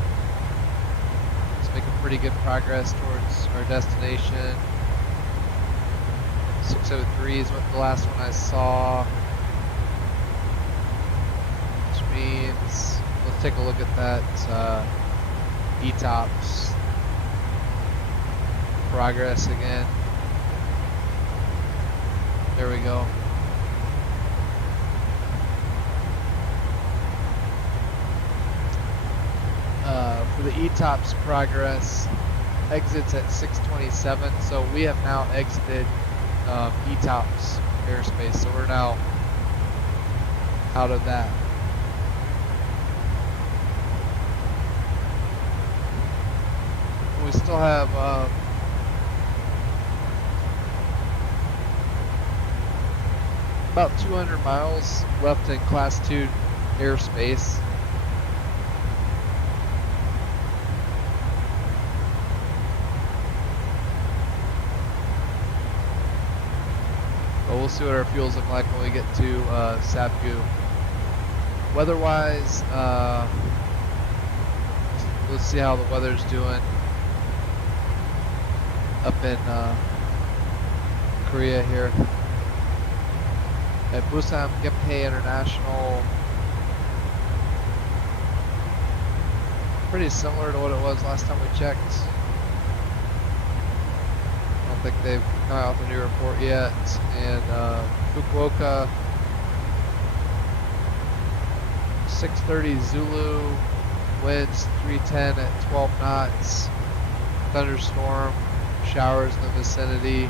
It's making pretty good progress towards our destination. 603 is what the last one I saw. Which means, let's take a look at that ETOPS progress again. There we go. For the ETOPS progress, exits at 6:27. So we have now exited ETOPS airspace. So we're now out of that. We still have about 200 miles left in Class 2 airspace. But we'll see what our fuels look like when we get to Savgu. Weather-wise, let's see how the weather's doing up in Korea here. At Busan Gyeonghae International, pretty similar to what it was last time we checked. I don't think they've come out with a new report yet. And Fukuoka, 6:30 Zulu, winds 310 at 12 knots, thunderstorm, showers in the vicinity.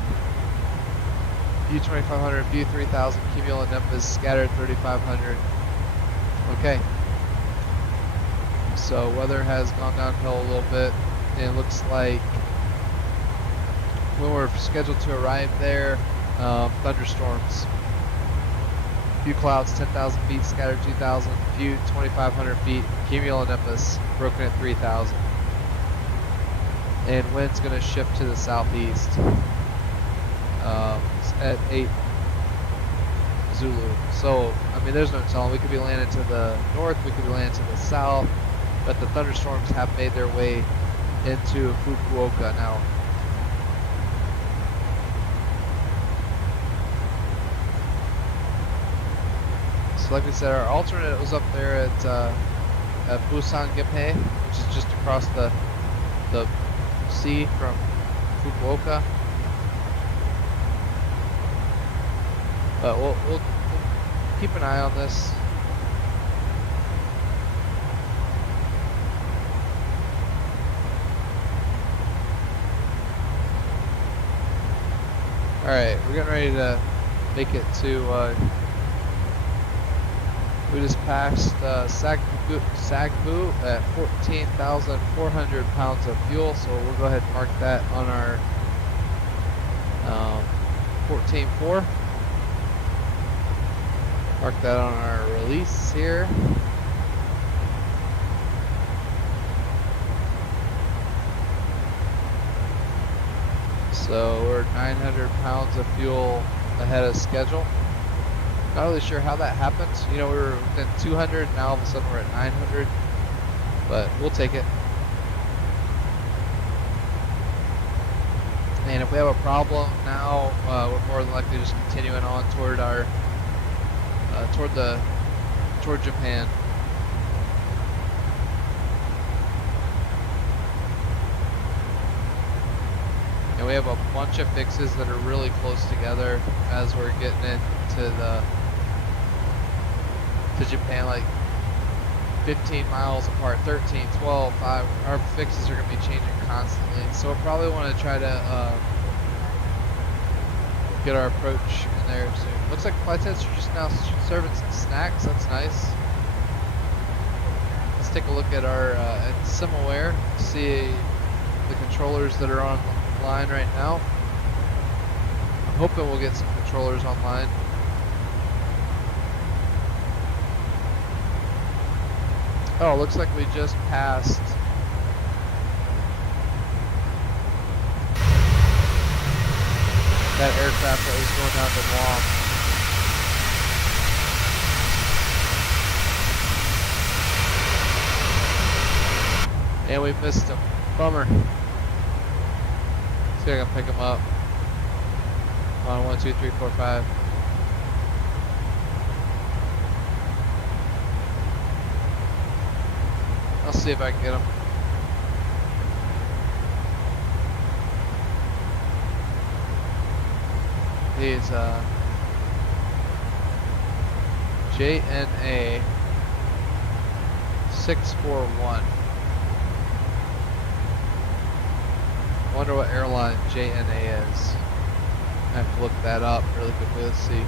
View 2500, view 3000, cumulonimbus scattered 3500. Okay. So weather has gone downhill a little bit, and it looks like when we're scheduled to arrive there, thunderstorms. View clouds 10,000 feet, scattered 2,000, view 2,500 feet, cumulonimbus broken at 3,000. And wind's going to shift to the southeast. At 8 Zulu. So, I mean, there's no telling. We could be landing to the north, we could be landing to the south, but the thunderstorms have made their way into Fukuoka now. So, like we said, our alternate was up there at Busan Gyeonghae, which is just across the sea from Fukuoka. But we'll keep an eye on this. Alright, we're getting ready to make it to, we just passed Sagbu at 14,400 pounds of fuel, so we'll go ahead and mark that on our 14.4. Mark that on our release here. So we're 900 pounds of fuel ahead of schedule. Not really sure how that happened. You know, we were within 200, and now all of a sudden we're at 900. But we'll take it. And if we have a problem now, we're more than likely just continuing on toward our toward Japan. And we have a bunch of fixes that are really close together as we're getting into to Japan, like 15 miles apart, 13, 12, 5. Our fixes are going to be changing constantly, so we'll probably want to try to get our approach in there soon. Looks like flight attendants are just now serving some snacks. That's nice. Let's take a look at our at SimAware, see the controllers that are online right now. I'm hoping we'll get some controllers online. Oh, looks like we just passed that aircraft that was going down to Guam. And we missed him. Bummer. See if I can pick him up. On 1, 2, 3, 4, 5. I'll see if I can get him. JNA 641. Wonder what airline JNA is. I have to look that up really quickly. Let's see.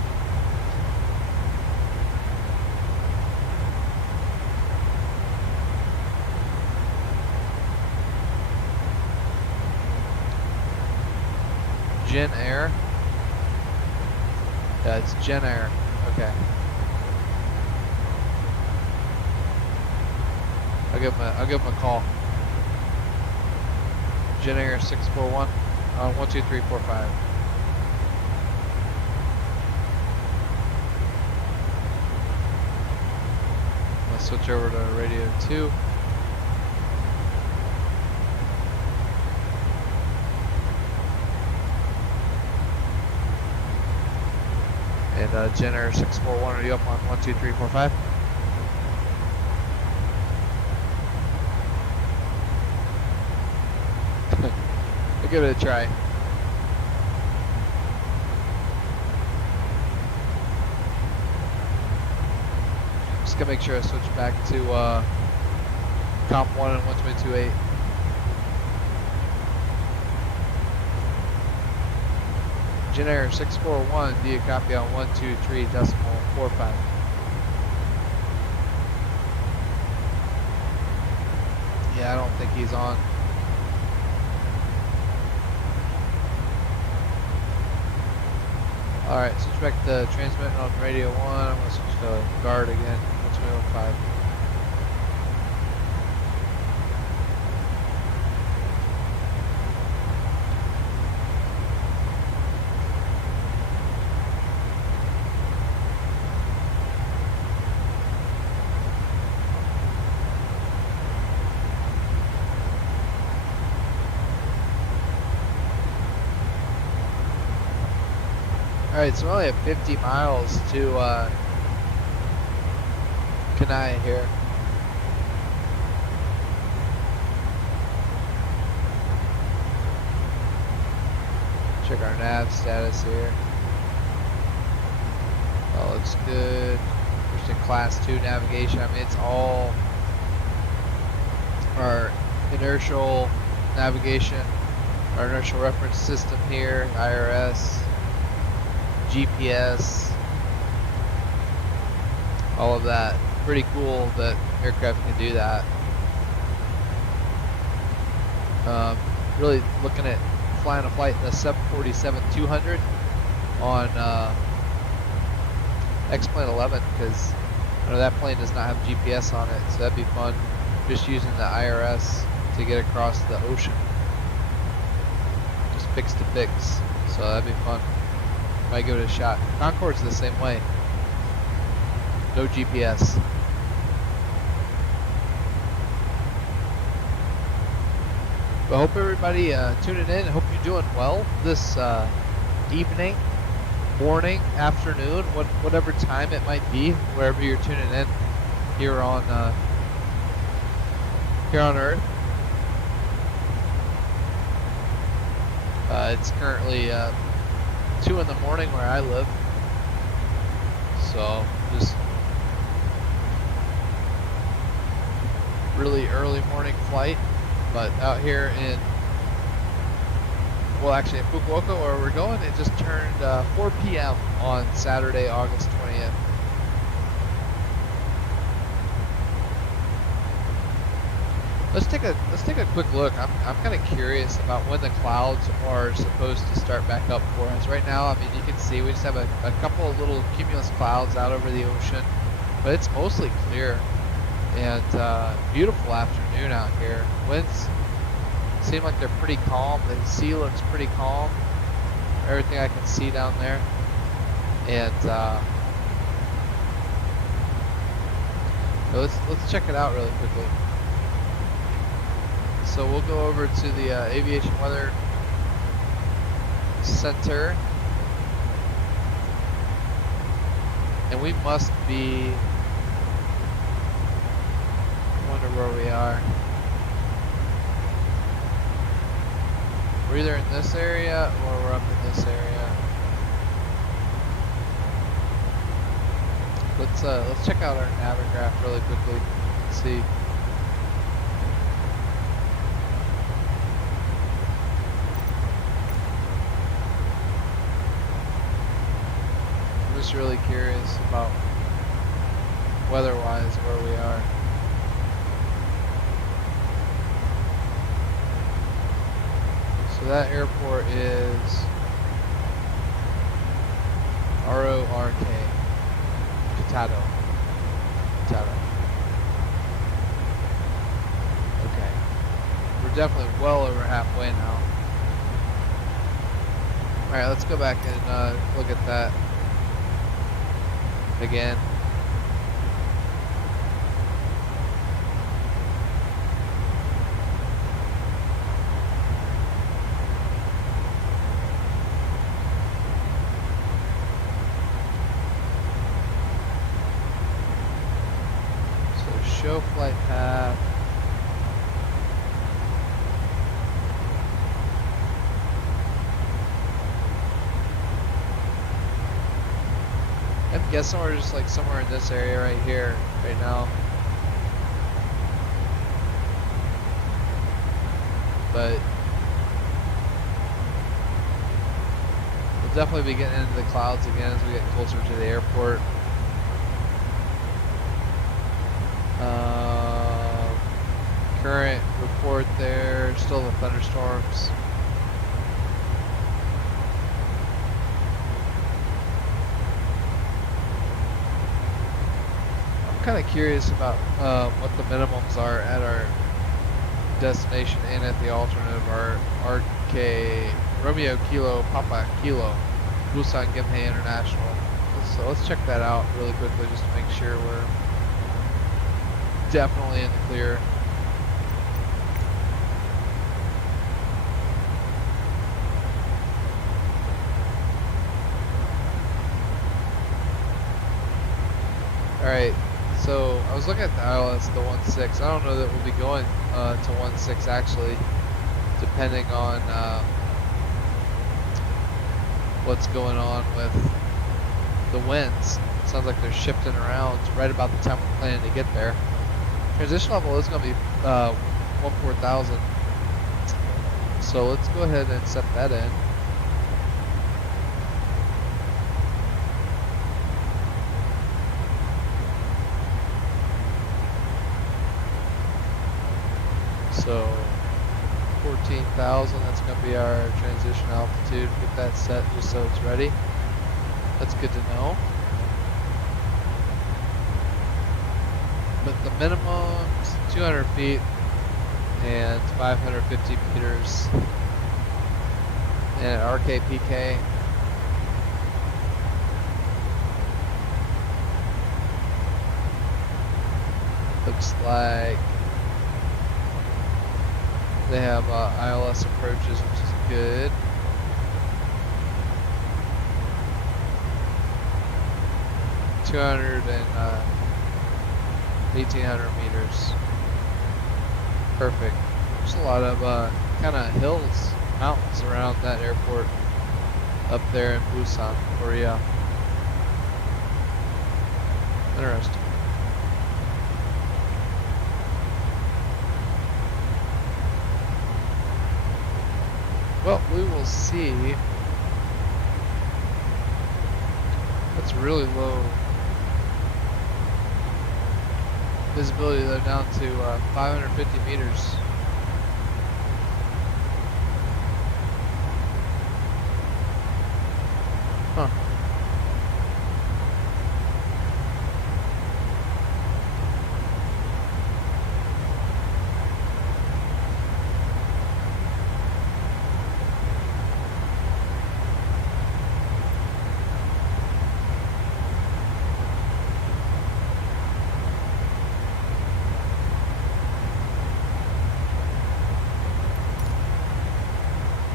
Gen Air. Yeah, it's Gen Air. Okay. I'll give him a call. Gen Air 641 on 12345. Let's switch over to radio 2. And Gen Air 641, are you up on 12345? I'll give it a try. Just gotta make sure I switch back to Comp 1 and 122.8. Gen Air 641, do you copy on 123.45? Yeah, I don't think he's on. Alright, switch back to transmitting on radio 1. I'm going to switch to guard again, 120.5. Alright, so we're only at 50 miles to Kenai here. Check our nav status here. All looks good. There's the class 2 navigation. I mean, it's all our inertial navigation, our inertial reference system here, IRS. GPS, all of that. Pretty cool that aircraft can do that. Really looking at flying a flight in the 747-200 on X-Plane 11 because I know that plane does not have GPS on it, so that'd be fun. Just using the IRS to get across the ocean. Just fix to fix, so that'd be fun. Might give it a shot. Concorde's the same way. No GPS. But I hope everybody tuning in. I hope you're doing well this evening, morning, afternoon, whatever time it might be, wherever you're tuning in here on Earth. It's currently 2 in the morning where I live, so just really early morning flight, but out here in, well actually in Fukuoka where we're going, it just turned 4 p.m. on Saturday, August 20th. Let's take a quick look. I'm kind of curious about when the clouds are supposed to start back up for us. Right now, I mean, you can see we just have a couple of little cumulus clouds out over the ocean, but it's mostly clear and beautiful afternoon out here. Winds seem like they're pretty calm. The sea looks pretty calm. Everything I can see down there, and let's check it out really quickly. So we'll go over to the Aviation Weather Center, and we must be, I wonder where we are. We're either in this area or we're up in this area. let's check out our Navigraph really quickly. Let's see. I'm just really curious about weather-wise where we are. So that airport is RORK, Kitado. Okay. We're definitely well over halfway now. Alright, let's go back and look at that again. Show flight path. I'm guessing we're just like somewhere in this area right here, right now. But we'll definitely be getting into the clouds again as we get closer to the airport. Current report there, still the thunderstorms. I'm kind of curious about what the minimums are at our destination and at the alternative, our RK Romeo Kilo Papa Kilo Busan Gimhae International. So let's check that out really quickly just to make sure we're definitely in the clear. Alright, so I was looking at the ILS, the 1.6. I don't know that we'll be going to 1.6 actually, depending on what's going on with the winds. It sounds like they're shifting around right about the time we're planning to get there. Transition level is going to be 14,000. So let's go ahead and set that in. So 14,000, that's going to be our transition altitude. Get that set just so it's ready. That's good to know. But the minimum's 200 feet and 550 meters. And RKPK. Looks like they have ILS approaches, which is good. And 1,800 meters. Perfect. There's a lot of kind of hills, mountains around that airport up there in Busan, Korea. Interesting. Well, we will see. That's really low visibility. They're down to 550 meters. Huh.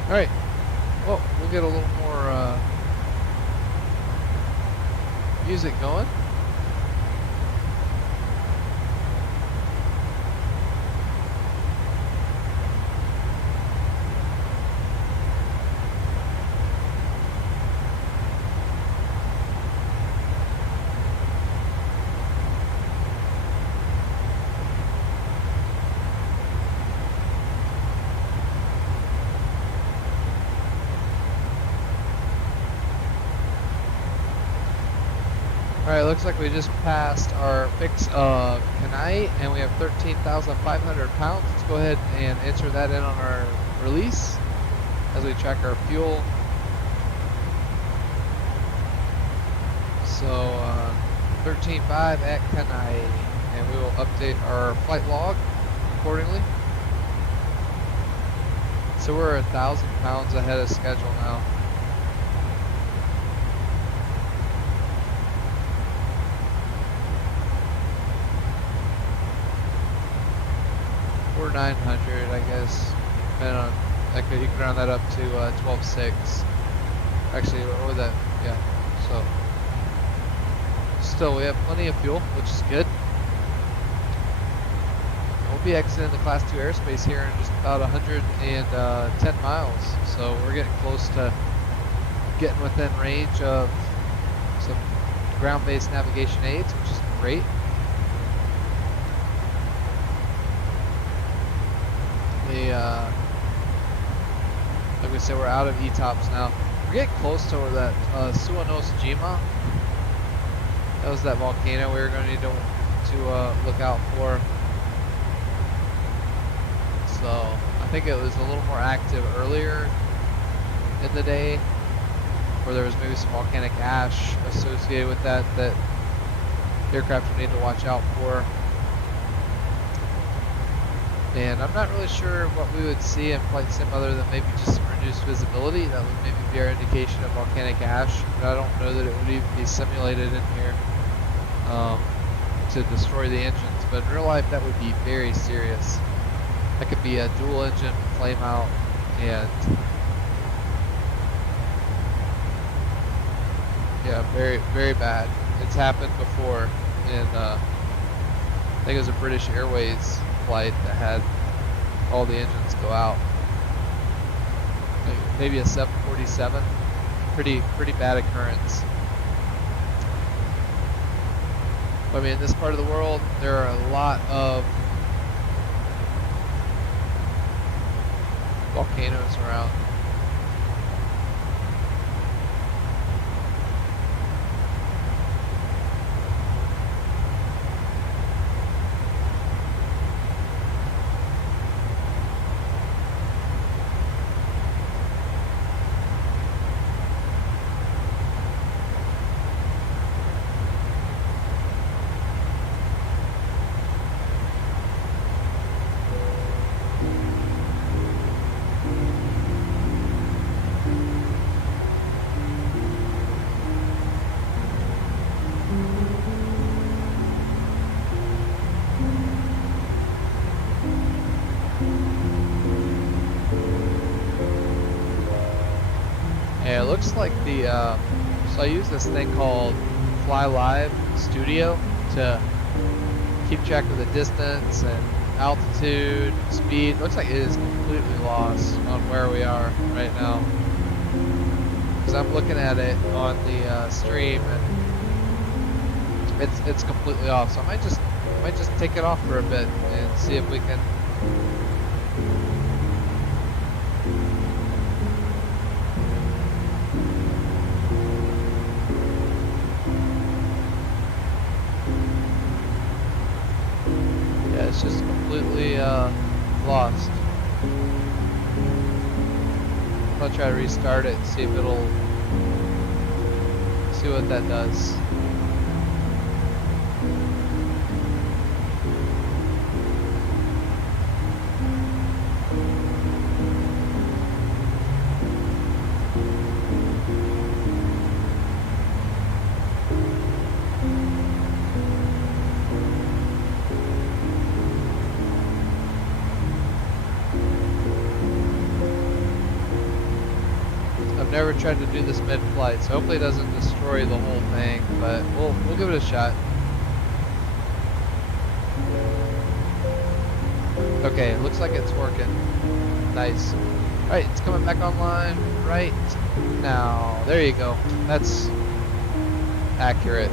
Alright, well, we'll get a little more music going. Alright, looks like we just passed our fix of Kenai, and we have 13,500 pounds. Let's go ahead and enter that in on our release as we track our fuel. So 13.5 at Kenai, and we will update our flight log accordingly. So we're 1,000 pounds ahead of schedule now. Or 900, I guess. Depending on, you can round that up to 12.6. Actually, what would that? Yeah. So still, we have plenty of fuel, which is good. We'll be exiting the Class 2 airspace here in just about 110 miles. So we're getting close to getting within range of some ground-based navigation aids, which is great. Like we said, we're out of ETOPS now. We're getting close to where that Suwanosejima. That was that volcano we were going to need to look out for. So I think it was a little more active earlier in the day, where there was maybe some volcanic ash associated with that aircraft would need to watch out for. And I'm not really sure what we would see in flight sim other than maybe just some reduced visibility. That would maybe be our indication of volcanic ash, but I don't know that it would even be simulated in here to destroy the engines. But in real life, that would be very serious. That could be a dual engine flame out, and yeah, very, very bad. It's happened before in I think it was a British Airways flight that had all the engines go out. Maybe a 747. Pretty bad occurrence. I mean, in this part of the world, there are a lot of volcanoes around. Yeah, it looks like the, so I use this thing called Fly Live Studio to keep track of the distance and altitude, speed. Looks like it is completely lost on where we are right now. Because I'm looking at it on the stream and it's completely off. So I might just take it off for a bit and see if we can. It's just completely lost. I'll try to restart it and see if it'll see what that does. Never tried to do this mid-flight, so hopefully it doesn't destroy the whole thing, but we'll give it a shot. Okay, it looks like it's working. Nice. Alright, it's coming back online right now. There you go. That's accurate.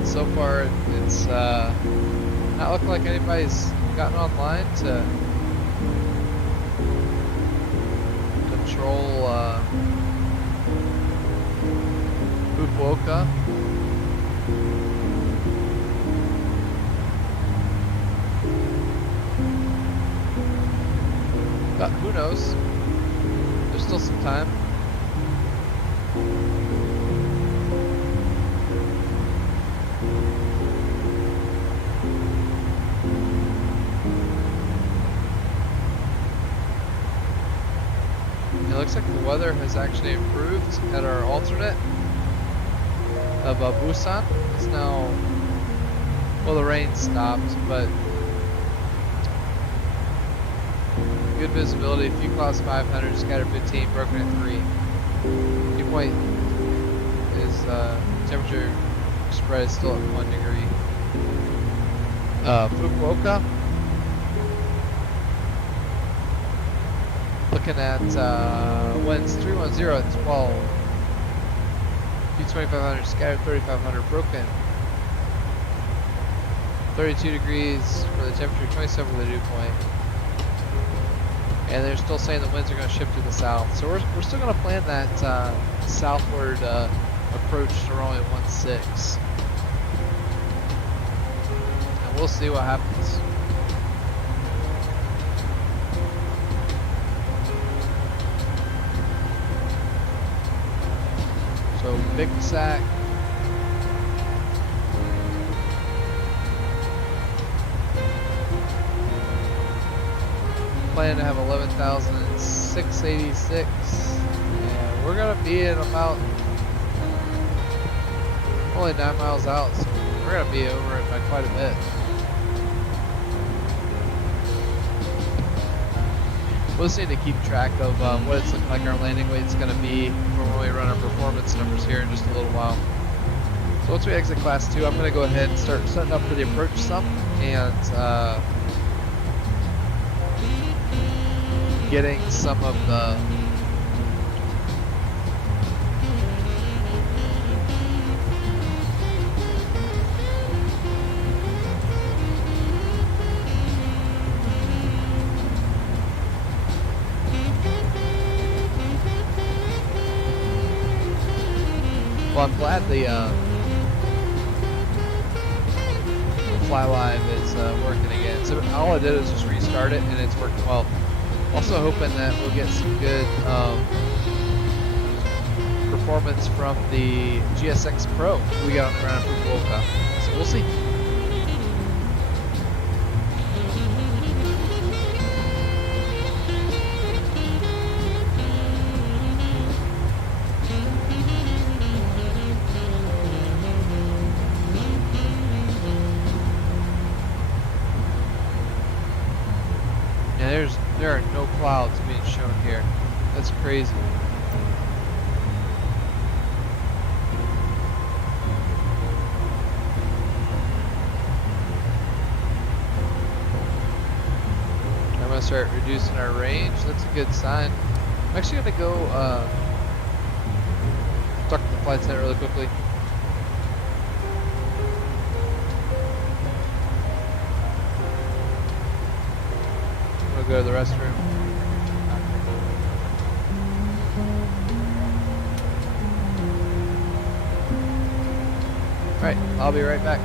on so far. It's not looking like anybody's gotten online to control Fukuoka. But who knows? There's still some time. It looks like the weather has actually improved at our alternate of Busan. It's now, well, the rain stopped, but good visibility. Few clouds 500, scattered 15, broken at 3. Dew point is temperature spread is still at 1 degree. Fukuoka. Looking at winds 310 at 12. Few 2500, scattered 3500, broken. 32 degrees for the temperature, 27 for the dew point. And they're still saying the winds are going to shift to the south. So we're still going to plan that southward approach to runway 16. And we'll see what happens. So big sack. Plan to have 11,686. And we're gonna be in about only 9 miles out, so we're gonna be over it by quite a bit. We'll just need to keep track of what it's looking like our landing weight's gonna be for when we run our performance numbers here in just a little while. So once we exit class 2, I'm gonna go ahead and start setting up for the approach sump and getting some of the well, I'm glad the Fly Live is working again. So all I did is just restart it and it's working well. Also hoping that we'll get some good performance from the GSX Pro we got on the ground in Fukuoka. So we'll see. There are no clouds being shown here. That's crazy. I'm gonna start reducing our range. That's a good sign. I'm actually gonna go talk to the flight attendant really quickly. Go to the restroom. Alright, I'll be right back.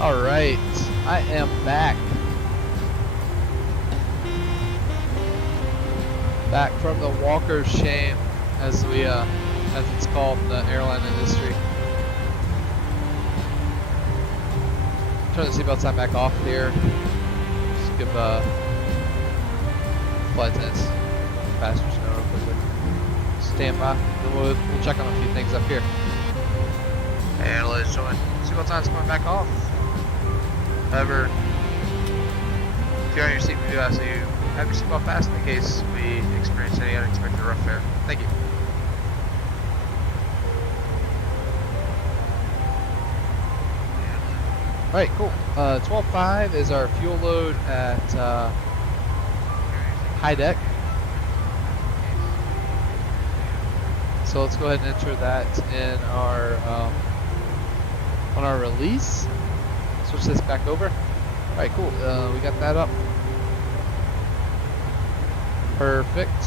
All right, I am back. Back from the walk of shame, as it's called in the airline industry. Turn the seatbelt sign back off here. Just give flight attendants, passengers know real quickly. Stand by. Then we'll check on a few things up here. And ladies and gentlemen, seatbelt sign's coming back off. However, if you're on your seat, we do ask that you have your seatbelt fastened in case we experience any unexpected rough fare. Thank you. Alright, cool. 12.5 is our fuel load at high deck. So let's go ahead and enter that in our on our release. Switch this back over. Alright, cool. We got that up. Perfect.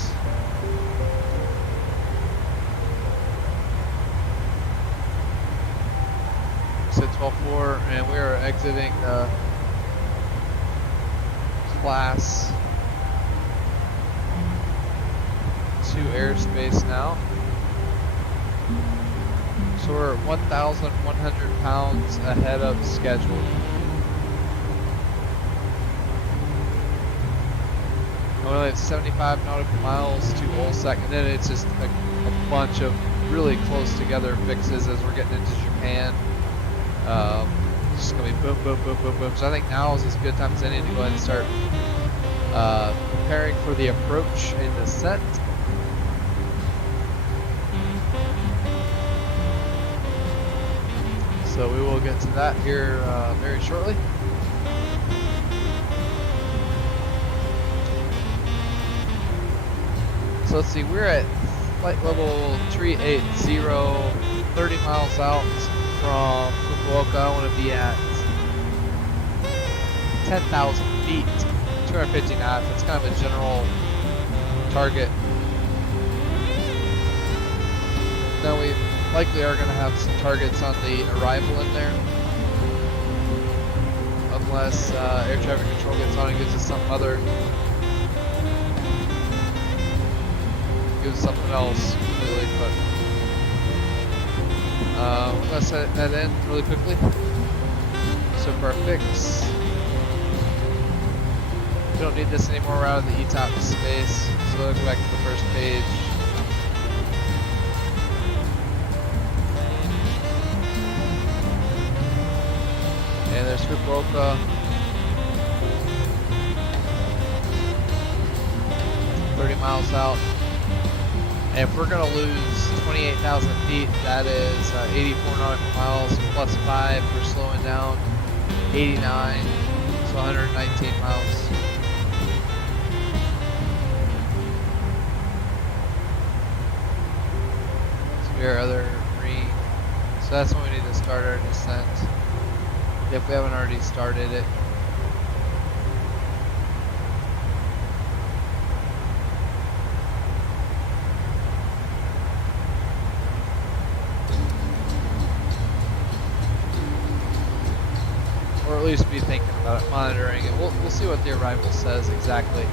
So 12.4, and we are exiting class 2 airspace now. So we're 1,100 pounds ahead of schedule. We only have 75 nautical miles to Ulsak, and then it's just a bunch of really close together fixes as we're getting into Japan. It's just gonna be boom, boom, boom, boom, boom. So I think now is as good a time as any to go ahead and start preparing for the approach and descent. So we will get to that here very shortly. So let's see, we're at flight level 380, 30 miles out from Fukuoka. I want to be at 10,000 feet, 250 knots. That's kind of a general target. Now we likely are going to have some targets on the arrival in there, unless air traffic control gets on and gives us some other, gives us something else completely. But let's set that in really quickly. So for our fix, we don't need this anymore. We're out of the ETOP space. So let's go back to the first page. And there's Fukuoka. 30 miles out. And if we're going to lose 28,000 feet, that is 84 nautical miles plus 5. We're slowing down 89, so 119 miles. So we are other green. So that's when we need to start our descent, if we haven't already started it. Or at least be thinking about it, monitoring it. We'll see what the arrival says exactly.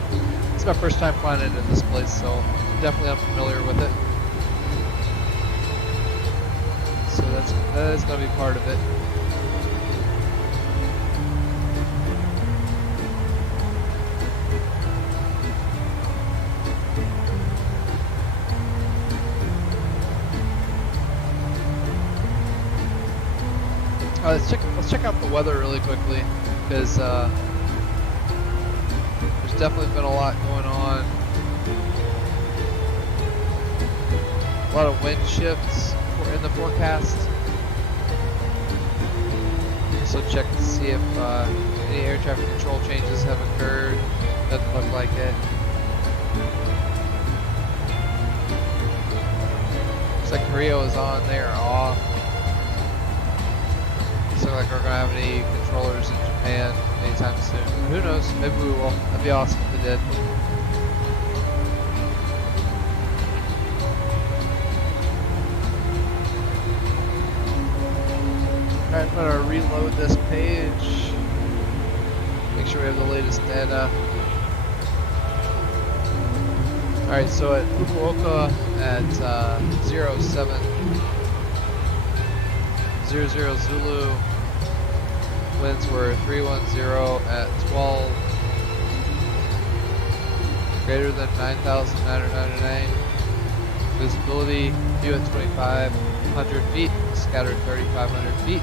It's my first time flying into this place, so I'm definitely unfamiliar with it. So that is going to be part of it. Let's check out the weather really quickly, because there's definitely been a lot going on. A lot of wind shifts in the forecast. So check to see if any air traffic control changes have occurred. Doesn't look like it. Looks like Korea is on, they are off. Doesn't look like we're going to have any controllers in Japan anytime soon. Who knows? Maybe we will. That'd be awesome if we did. Alright, I'm gonna reload this page. Make sure we have the latest data. Alright, so at Fukuoka at 0700 Zulu, winds were 310 at 12, greater than 9,999. Visibility, view at 2,500 feet, scattered 3,500 feet,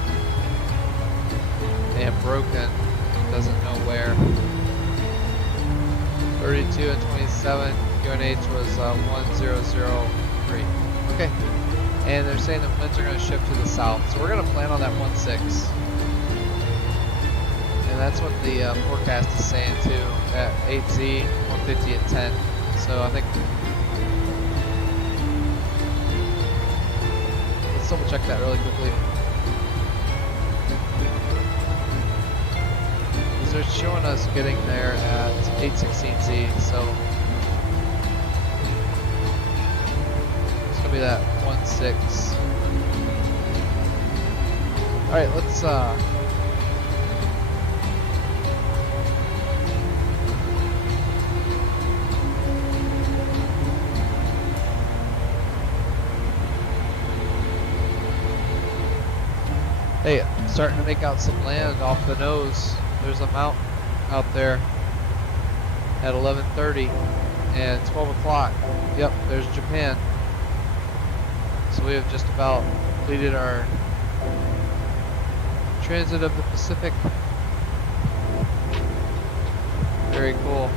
and broken, doesn't know where. 32 and 27, QNH was 1003. Okay, and they're saying the winds are going to shift to the south, so we're going to plan on that 16. And that's what the forecast is saying too, at 8Z, 150 at 10. So I think, let's double check that really quickly. Because they're showing us getting there at 816Z, so it's gonna be that 16. All right, let's hey, I'm starting to make out some land off the nose. There's a mountain out there at 11:30 and 12 o'clock. Yep, there's Japan. So we have just about completed our transit of the Pacific. Very cool.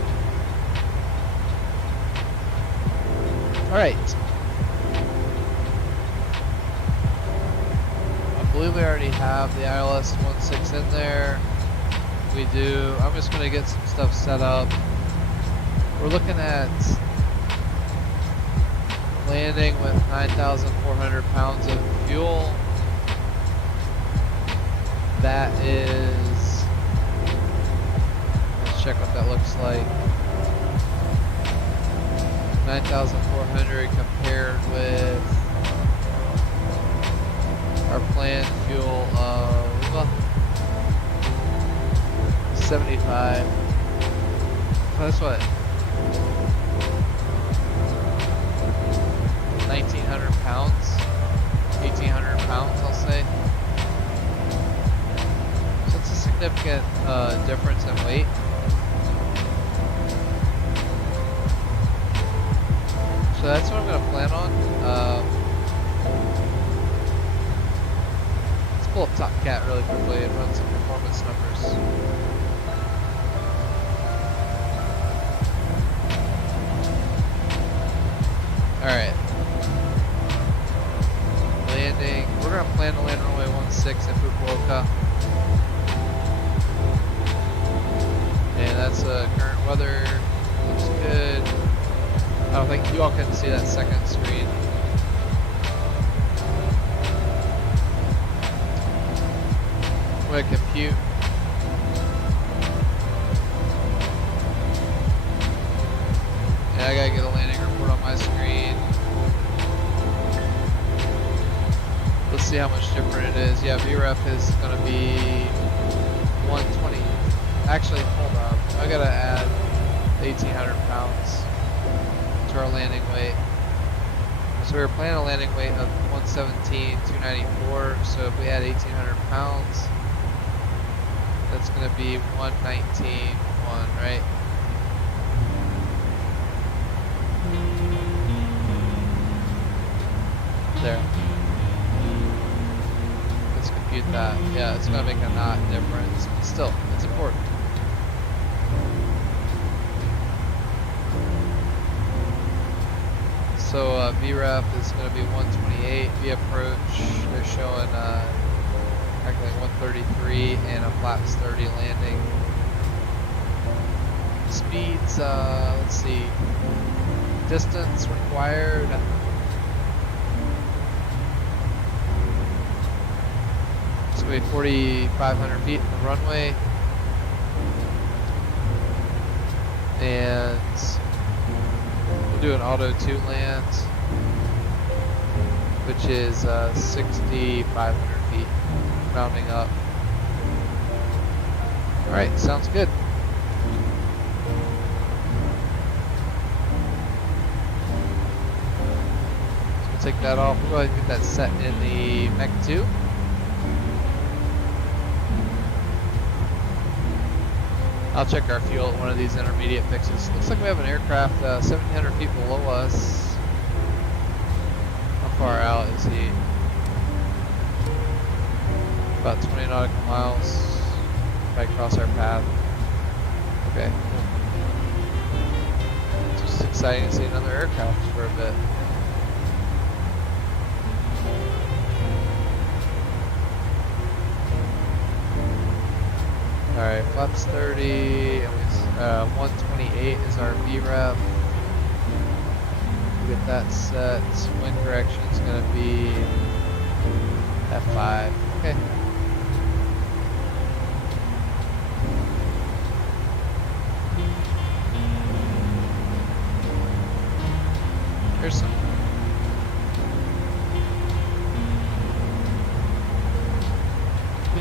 All right. I believe we already have the ILS 16 in there. We do. I'm just going to get some stuff set up. We're looking at landing with 9,400 pounds of fuel. That is, let's check what that looks like. 9,400 compared with our planned fuel of 75. That's what? 1,900 pounds? 1,800 pounds, I'll say. So it's a significant difference in weight. So that's what I'm going to plan on. Let's pull up Top Cat really quickly and run some performance numbers. Alright. Landing. We're going to plan to land runway 16 at Fukuoka. And that's current weather. Looks good. I don't think you all can see that second screen. I'm going to compute. Yeah, I gotta get a landing report on my screen. Let's see how much different it is. Yeah, VREF is gonna be 120. Actually, hold on. I gotta add 1,800 pounds to our landing weight. So we were planning a landing weight of 117,294. So if we add 1,800 pounds, that's gonna be 119.1, right? There. Let's compute that. Yeah, it's gonna make a knot difference. But still, it's important. So VREF is gonna be 128. V approach, they're showing actually 133 and a flaps 30 landing. Speeds, let's see. Distance required. It's going to be 4,500 feet in the runway. And we'll do an auto 2 land, which is 6,500 feet. rounding up. Alright, sounds good. So we'll take that off. We'll go ahead and get that set in the Mech 2. I'll check our fuel at one of these intermediate fixes. Looks like we have an aircraft 1,700 feet below us. How far out is he? About 20 nautical miles right across our path. Okay, cool. It's just exciting to see another aircraft for a bit. Alright, flaps 30, and 128 is our VREF. Get that set. Wind correction is going to be F5. Okay. Here's some.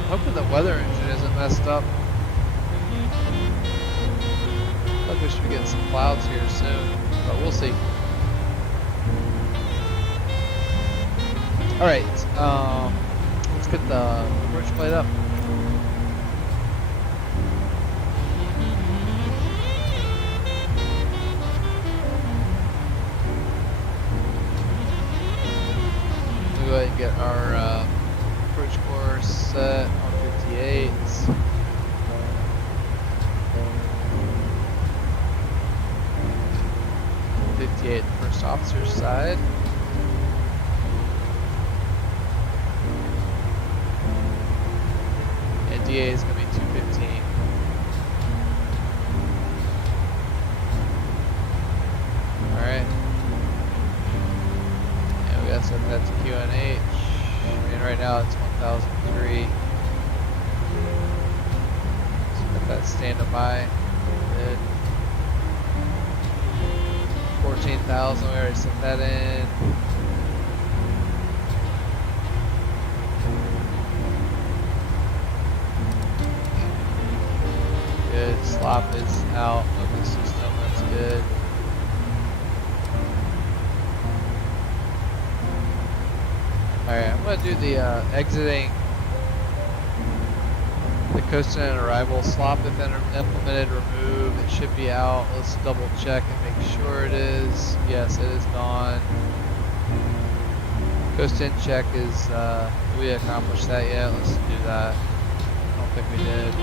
Hoping the weather engine isn't messed up. I think we should be getting some clouds here soon, but we'll see. Alright, let's get the approach plate up. We'll go ahead and get our approach course set on 58. 58, first officer's side. And DA is going to be 215. Alright. And we got to set that to QNH. And right now it's 1003. So got that standing by. Good. 14,000, we already set that in. Good, slop is out of the system, that's good. Alright, I'm going to do the exiting the coast and arrival slop if implemented, remove. It should be out. Let's double check and make sure it is. Yes, it is gone. Coast in check is, did we accomplish that yet? Let's do that. I don't think we did.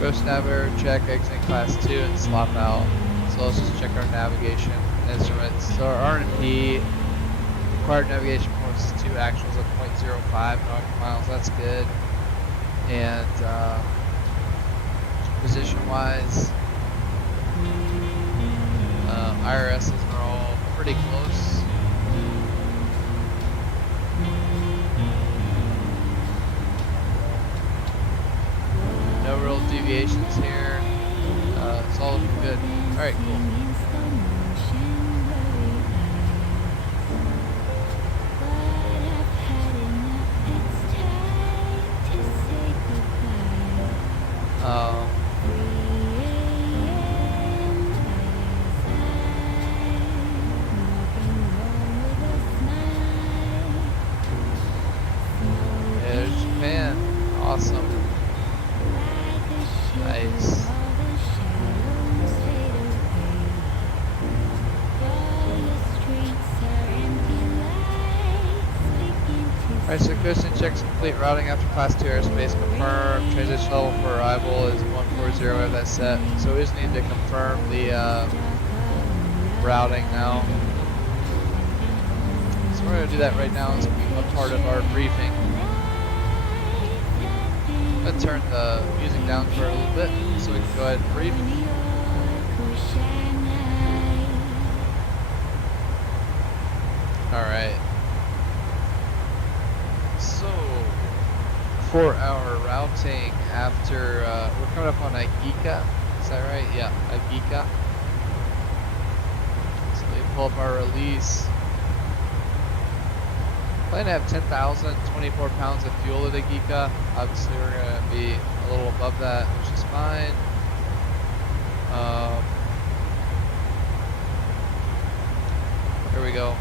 Coast navigator check, exiting class 2 and slop out. So let's just check our navigation instruments. So our R&P, required navigation course 2 actuals at 0.05 nautical miles, that's good. And position wise, IRSs are all pretty close. No real deviations here. It's all looking good. Alright, cool. There's Japan. Awesome. Nice. Alright, so coast and checks complete. Routing after class 2 airspace confirmed. Transition level for arrival is 140. We have that set. So we just need to confirm the routing now. So we're going to do that right now. It's going to be a part of our briefing. I'm going to turn the music down for a little bit so we can go ahead and brief. Alright. So, for our routing after, we're coming up on Agika, is that right? Yeah, Agika. So we pull up our release. Plan to have 10,024 pounds of fuel at Agika. Obviously, we're going to be a little above that, which is fine. Here we go.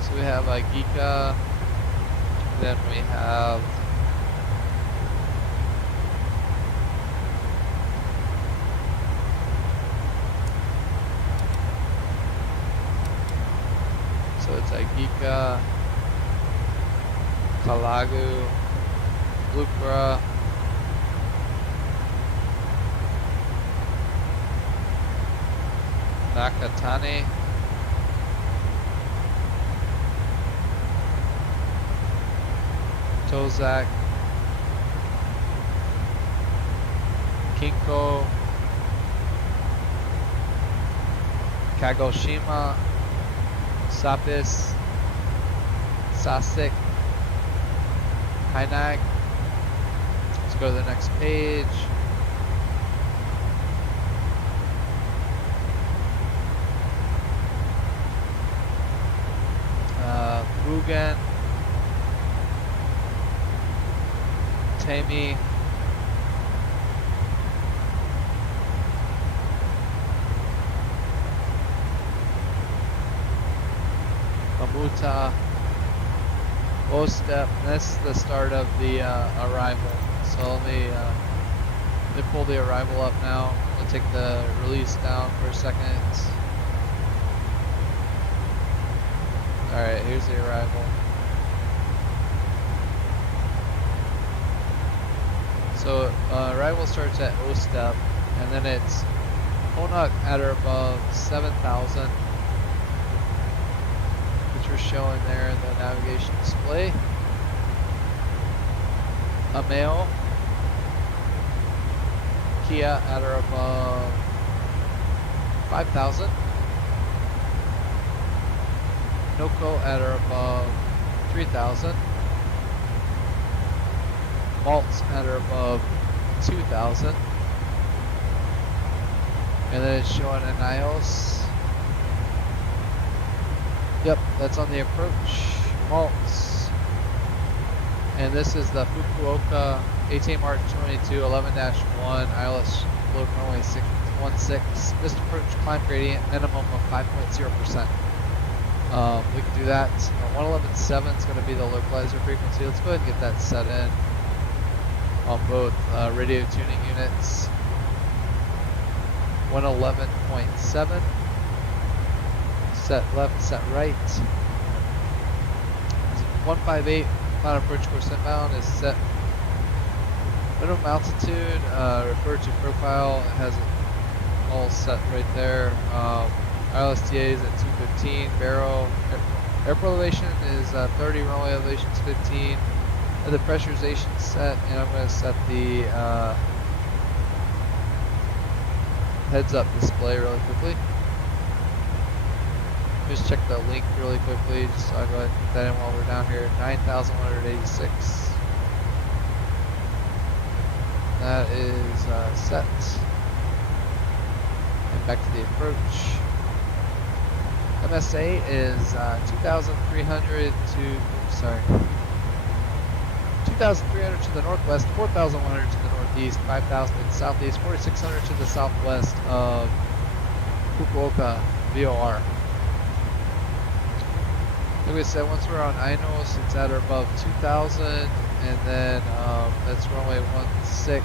So we have Agika. Then we have it's Agika, Kalagu, Lukra, Nakatani, Tozak, Kinko, Kagoshima, Sapis, Sasik, Hainag. Let's go to the next page. Mugen, Tami, Mamuta, Ostep. This is the start of the arrival. So let me pull the arrival up now. I'll take the release down for a second. Alright, here's the arrival. So arrival starts at Ostep, and then it's Honak at or above 7,000, which we're showing there in the navigation display. Ameo, Kia at or above 5,000. Noko at or above 3,000. Maltz at or above 2,000. And then it's showing an IOS. Yep, that's on the approach. Maltz. And this is the Fukuoka 18 March 22 11-1 ILS load runway 16. Missed approach climb gradient minimum of 5.0%. We can do that. 111.7 is going to be the localizer frequency. Let's go ahead and get that set in on both radio tuning units. 111.7. Set left, set right. 158 final approach course inbound is set. Minimum altitude, refer to profile. It has it all set right there. ILSTA is at 215. Barrow airport elevation is 30. Runway elevation is 15. And the pressurization set, and I'm going to set the heads-up display really quickly. Just check the link really quickly. So I'll go ahead and put that in while we're down here. 9,186. That is set. And back to the approach. MSA is 2,300 to the northwest, 4,100 to the northeast, 5,000 to the southeast, 4,600 to the southwest of Fukuoka VOR. Like we said, once we're on INOS, it's at or above 2,000, and then that's runway 16.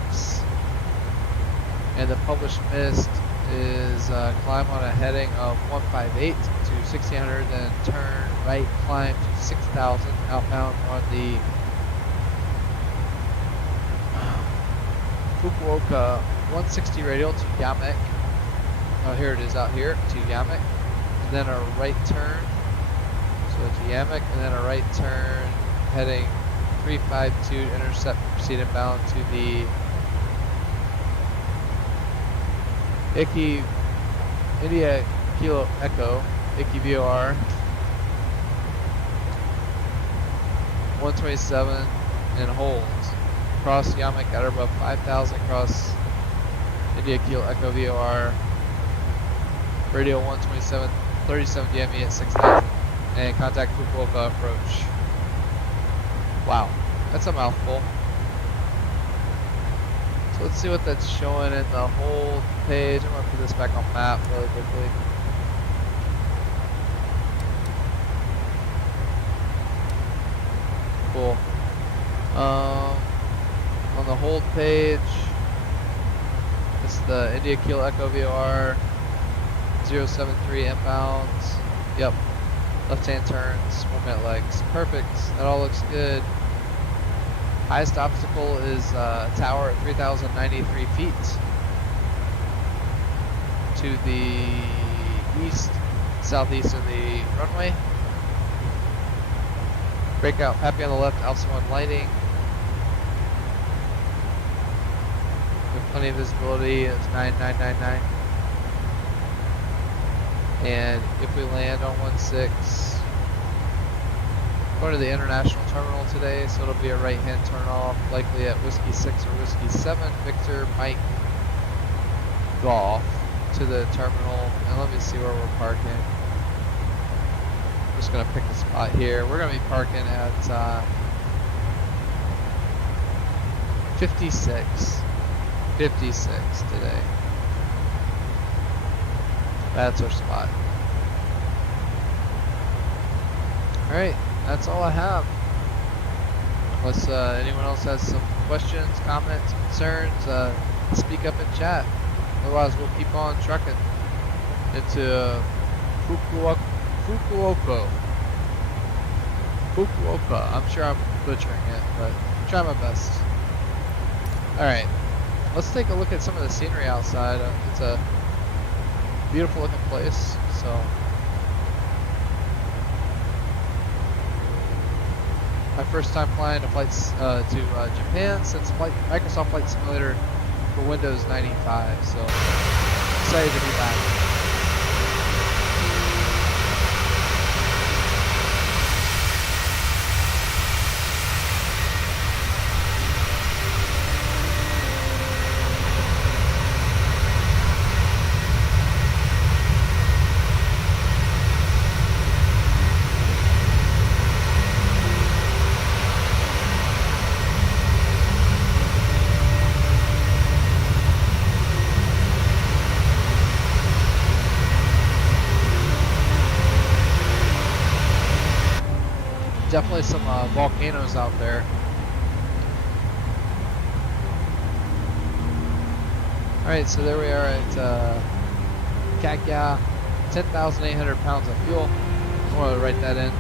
And the published mist is climb on a heading of 158 to 1,600, then turn right, climb to 6,000 outbound on the Fukuoka 160 radial to Yamek. Oh, here it is out here to Yamek, and then a right turn. So to Yamek, and then a right turn heading 352 intercept, proceed inbound to the Iki India Kilo Echo, Iki VOR 127 and holds. Cross Yamek at or above 5,000, cross India Kilo Echo VOR, radio 127, 37 DME at 6,000. and contact Fukuoka approach. Wow, that's a mouthful. So let's see what that's showing in the whole page. I'm gonna put this back on map really quickly. Cool. On the hold page, it's the India Kilo Echo VOR 073 inbounds. Yep. Left-hand turns, 1 minute legs. Perfect. That all looks good. Highest obstacle is a tower at 3,093 feet to the east, southeast of the runway. Breakout, Pappy on the left, Alpha 1 lighting. With plenty of visibility, it's 9999. And if we land on 16, going to the international terminal today, so it'll be a right-hand turnoff, likely at Whiskey 6 or Whiskey 7, Victor, Mike, Golf, to the terminal. And let me see where we're parking. I'm just gonna pick a spot here. We're gonna be parking at 56 today. That's our spot. Alright, that's all I have. Unless anyone else has some questions, comments, concerns, speak up in chat. Otherwise, we'll keep on trucking into Fukuoka. I'm sure I'm butchering it, but I'll try my best. Alright, let's take a look at some of the scenery outside. It's a beautiful looking place. So my first time flying to flights to Japan since Microsoft Flight Simulator for Windows 95. So excited to be back. Definitely some volcanoes out there. Alright, so there we are at Kakya, 10,800 pounds of fuel. I want to write that in.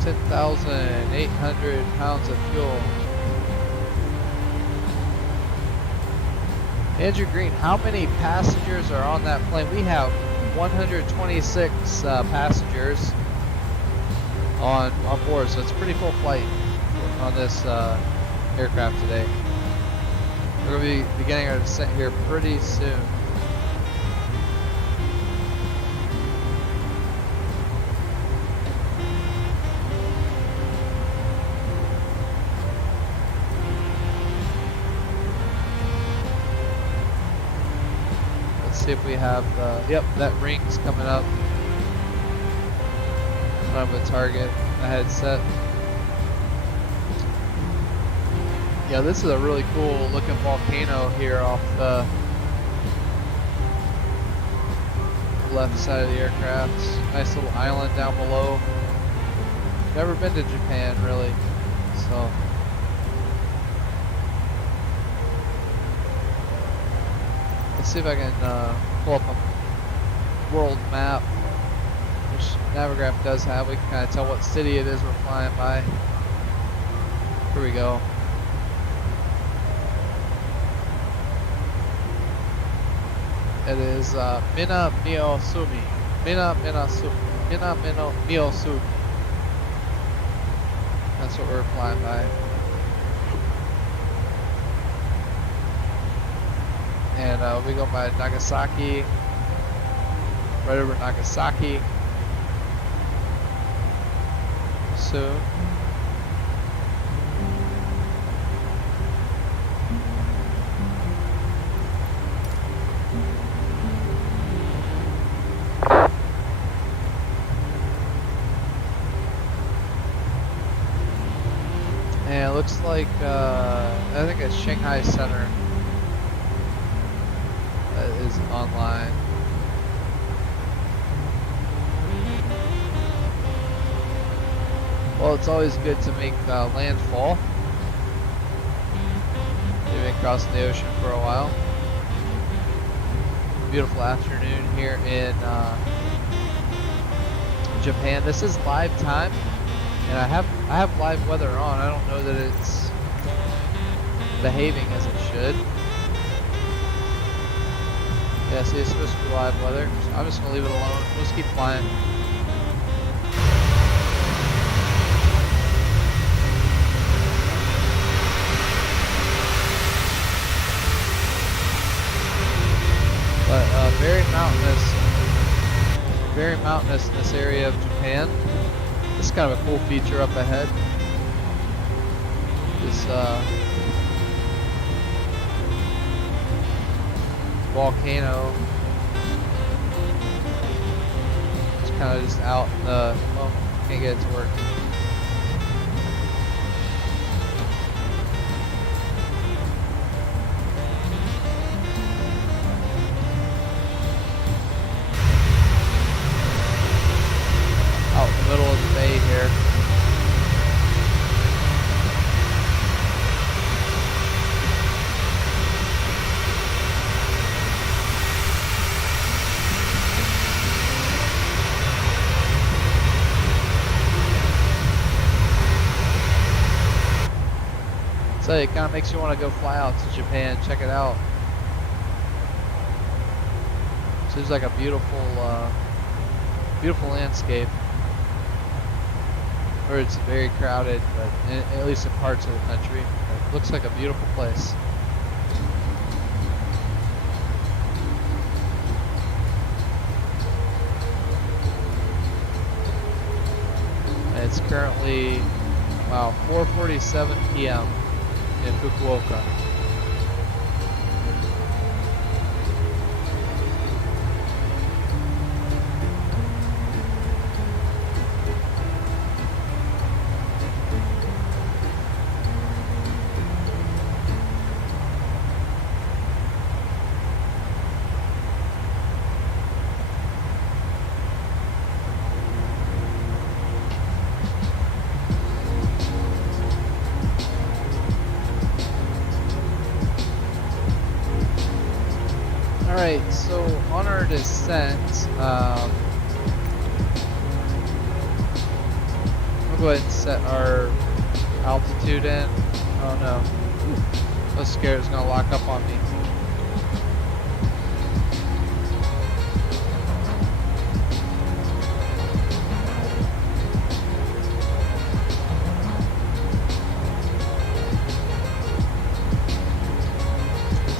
£10,800 of fuel. Andrew Green, how many passengers are on that plane? We have 126 passengers on board, so it's a pretty full flight on this aircraft today. We're going to be beginning our descent here pretty soon. See if we have, yep, that ring's coming up. I have a target I had set. Yeah, this is a really cool looking volcano here off the left side of the aircraft. Nice little island down below. Never been to Japan really, so. Let's see if I can pull up a world map, which Navigraph does have. We can kind of tell what city it is we're flying by. Here we go. It is Mina Miyosumi. Mina Miyosumi. That's what we're flying by. And we go by Nagasaki, right over Nagasaki soon. And it looks like, I think it's Shanghai Center that is online. Well, it's always good to make landfall. They've been crossing the ocean for a while. Beautiful afternoon here in Japan. This is live time, and I have live weather on. I don't know that it's behaving as it should. Yeah, see, it's supposed to be live weather. So I'm just gonna leave it alone. We'll just keep flying. But very mountainous in this area of Japan. This is kind of a cool feature up ahead. This volcano. It's kind of just out in the, well, can't get it to work. Out in the middle of the bay here. So it kind of makes you want to go fly out to Japan, check it out. Seems like a beautiful, beautiful landscape. Or it's very crowded, but at least in parts of the country, it looks like a beautiful place. And it's currently, wow, 4:47 p.m. in Fukuoka. Alright, so on our descent, we'll go ahead and set our altitude in. Oh no, I was scared it was going to lock up on me.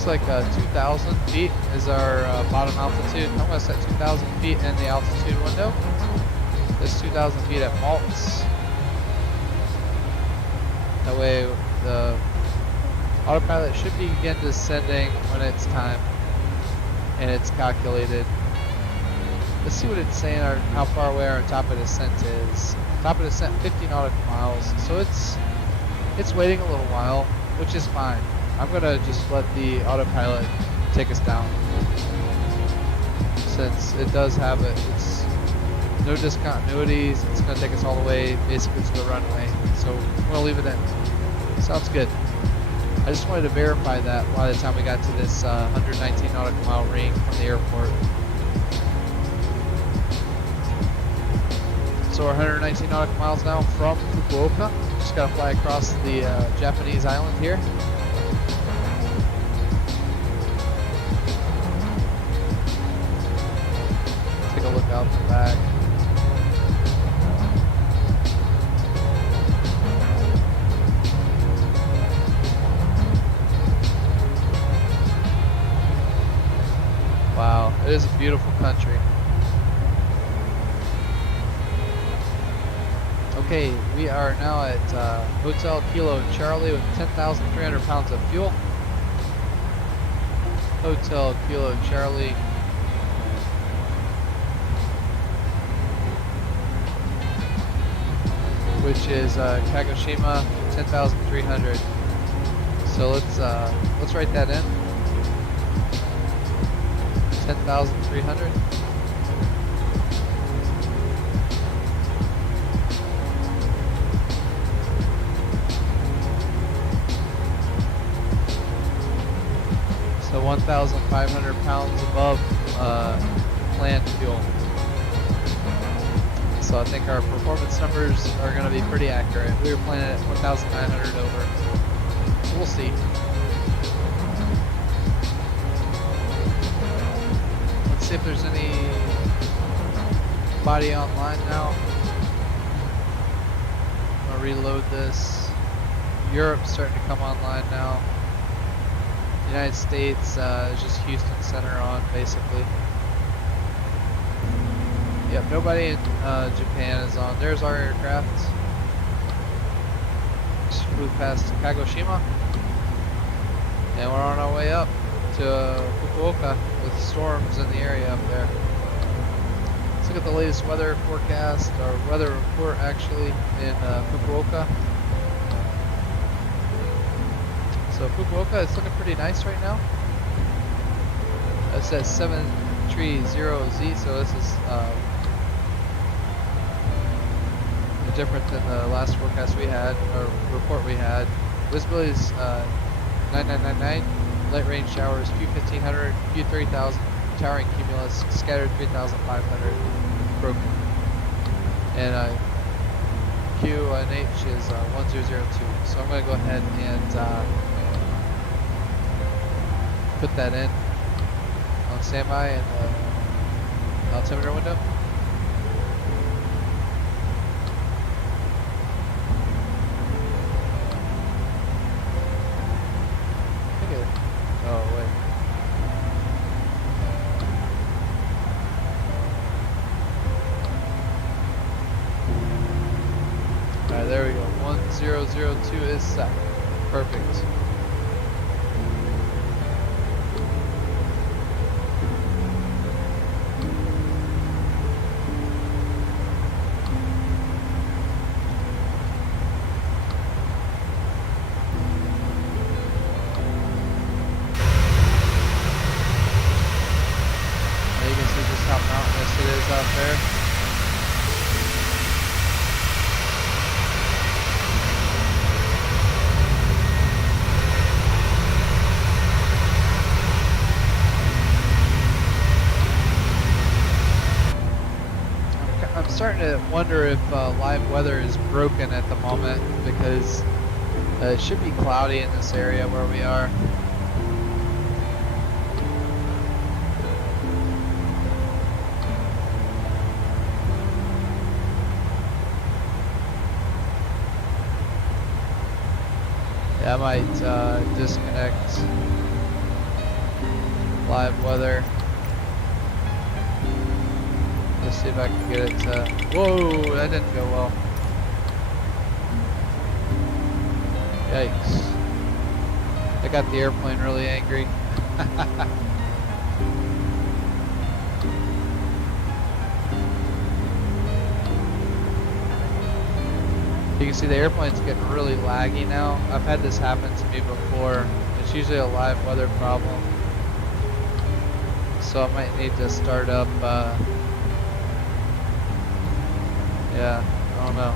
Like 2,000 feet is our bottom altitude. I'm going to set 2,000 feet in the altitude window. This 2,000 feet at Maltz. That way the autopilot should begin descending when it's time and it's calculated. Let's see what it's saying, how far away our top of descent is. Top of descent 50 nautical miles, so it's waiting a little while, which is fine. I'm gonna just let the autopilot take us down, since it does have it's no discontinuities. It's gonna take us all the way basically to the runway, so I'm gonna leave it in. Sounds good. I just wanted to verify that by the time we got to this 119 nautical mile ring from the airport. So we're 119 nautical miles now from Fukuoka. Just gotta fly across the Japanese island here. Take a look out the back. Wow, it is a beautiful country. Okay, we are now at Hotel Kilo Charlie with 10,300 pounds of fuel. Hotel Kilo Charlie. which is Kagoshima 10,300. So let's write that in. 10,300. So 1,500 pounds above planned fuel. So I think our performance numbers are going to be pretty accurate. We were planning at 1,900 over. So we'll see. Let's see if there's any body online now. I'll reload this. Europe's starting to come online now. United States is just Houston Center on, basically. Yep, nobody in Japan is on. There's our aircraft. Just flew past Kagoshima. And we're on our way up to Fukuoka with storms in the area up there. Let's look at the latest weather forecast, or weather report actually, in Fukuoka. So Fukuoka is looking pretty nice right now. It's at 730Z, so this is different than the last forecast we had, or report we had. Visibility is 9999, light rain showers few 1500, few 3000, towering cumulus, scattered 3500, broken. And QNH is 1002. So I'm going to go ahead and put that in on standby in the altimeter window. Oh wait. Alright, there we go. 1002 is set. Perfect. Starting to wonder if live weather is broken at the moment, because it should be cloudy in this area where we are. Yeah, I might disconnect live weather. Let's see if I can get it to... Whoa, that didn't go well. Yikes. That got the airplane really angry. You can see the airplane's getting really laggy now. I've had this happen to me before. It's usually a live weather problem. So I might need to start up... yeah, I don't know.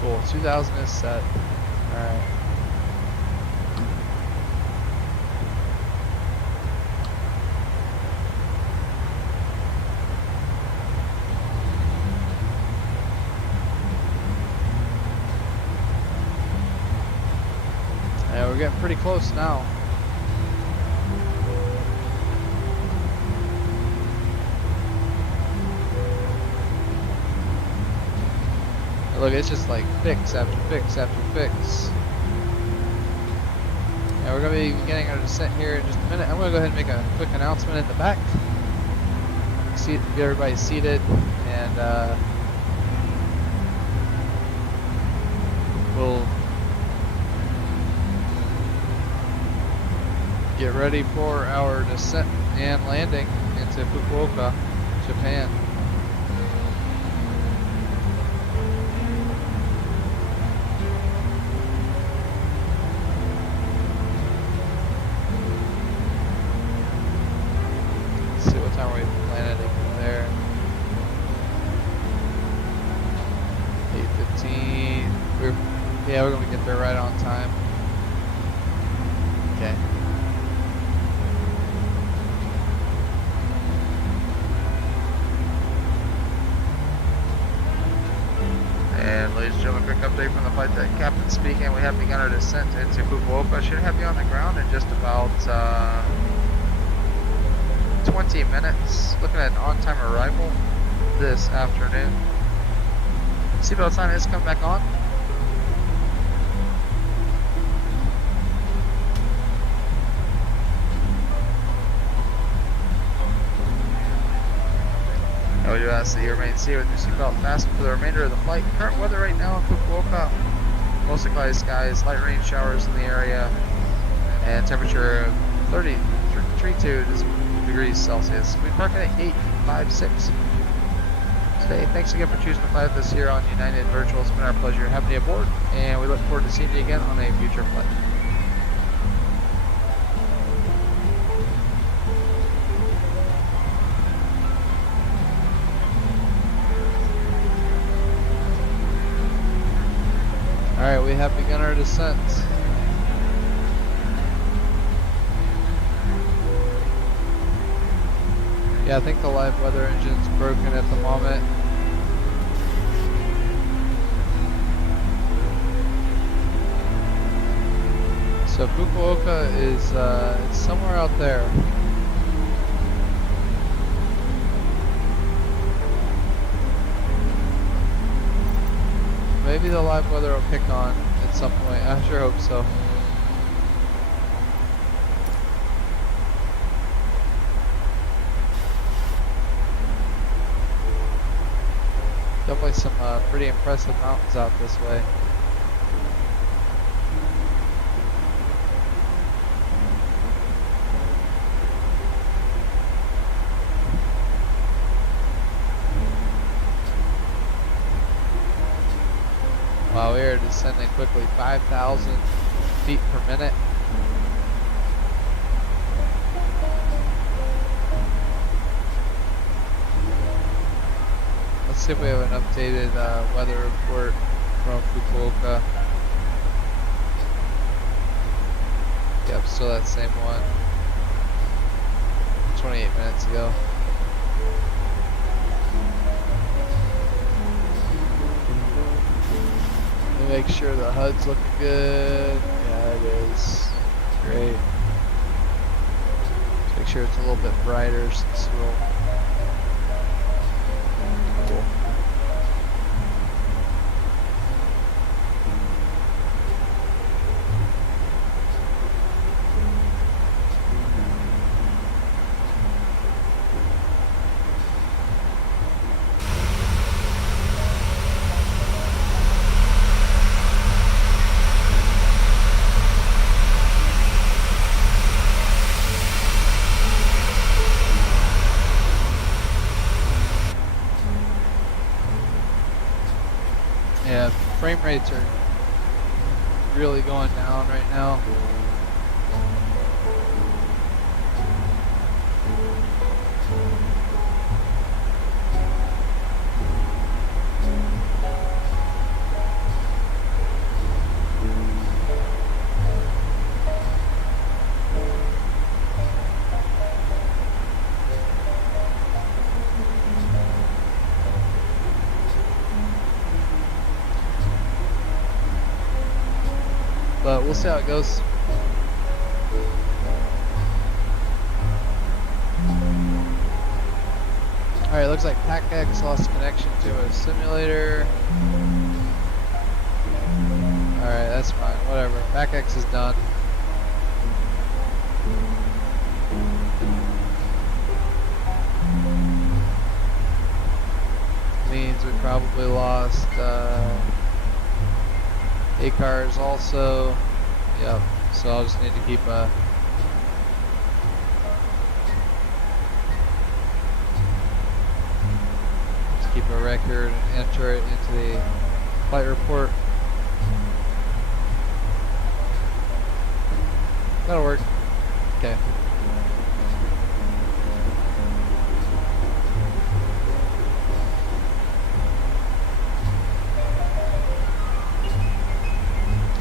Cool, 2000 is set. Alright. Yeah, we're getting pretty close now. Look, it's just like fix after fix after fix. Yeah, we're going to be beginning our descent here in just a minute. I'm going to go ahead and make a quick announcement in the back. Get everybody seated, and we'll get ready for our descent and landing into Fukuoka, Japan. Let's see what time we landed there. 8:15. We're gonna get there right on time. Okay. And ladies and gentlemen, quick update from the flight deck captain speaking. We have begun our descent into Fukuoka. Should have you on the ground in just about 20 minutes. Looking at an on-time arrival this afternoon. Seatbelt sign is coming back on. I would ask that you remain seated with your seatbelt fastened for the remainder of the flight. Current weather right now in Fukuoka, mostly cloudy skies, light rain showers in the area, and temperature of 32 degrees Celsius. We're parking at gate 56 today. Thanks again for choosing to fly with us here on United Virtual. It's been our pleasure having you aboard, and we look forward to seeing you again on a future flight. Alright, we have begun our descent. Yeah, I think the live weather engine's broken at the moment. So Fukuoka is it's somewhere out there. Maybe the live weather will pick on at some point. I sure hope so. Definitely some pretty impressive mountains out this way. Wow, we are descending quickly, 5,000 feet per minute. Let's see if we have an updated weather report from Fukuoka. Yep, still that same one. 28 minutes ago. Make sure the HUD's looking good. Yeah, it is. Great. Just make sure it's a little bit brighter since we'll. Cool. Yeah, frame rates are really going down right now. But we'll see how it goes. Alright, looks like PACX lost connection to a simulator. Alright, that's fine, whatever. PACX is done. Means we probably lost, cars also. Yep. So I'll just need to keep a record and enter it into the flight report. That'll work. Okay.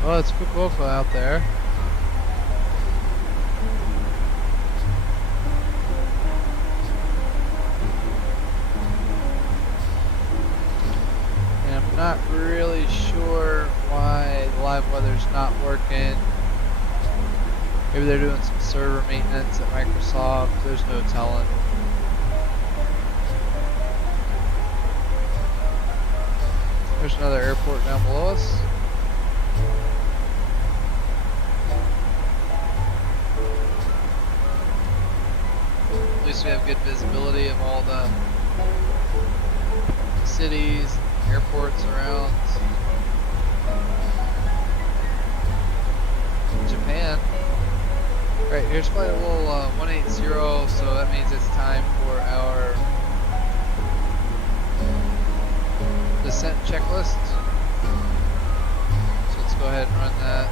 Well, it's Fukuoka out there. And I'm not really sure why the live weather's not working. Maybe they're doing some server maintenance at Microsoft. There's no telling. There's another airport down below us. At least we have good visibility of all the cities, airports around Japan. Alright, here's flight level 180, so that means it's time for our descent checklist. So let's go ahead and run that.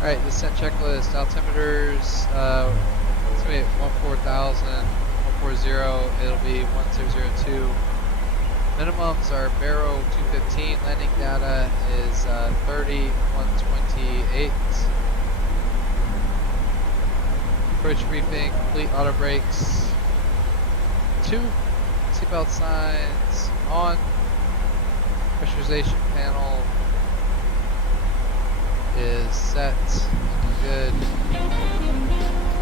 Alright, descent checklist, altimeters, it's going to be at 14,000, 140, it'll be 1602. Minimums are Barrow 215, landing data is 30, 128. Approach briefing, complete auto brakes, 2, seatbelt signs, on, pressurization panel is set, good,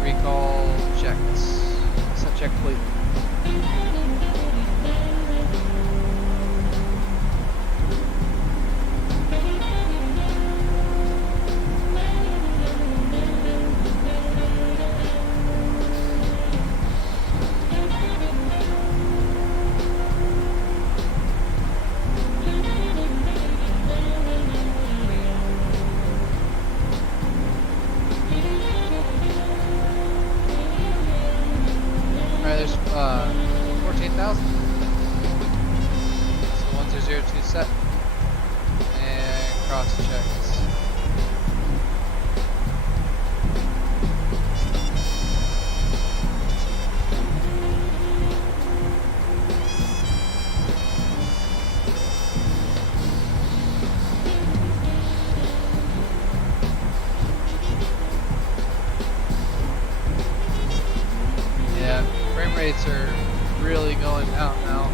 recall checked, set check complete. There's 14,000. So 1202 set. And cross checks. Rates are really going out now.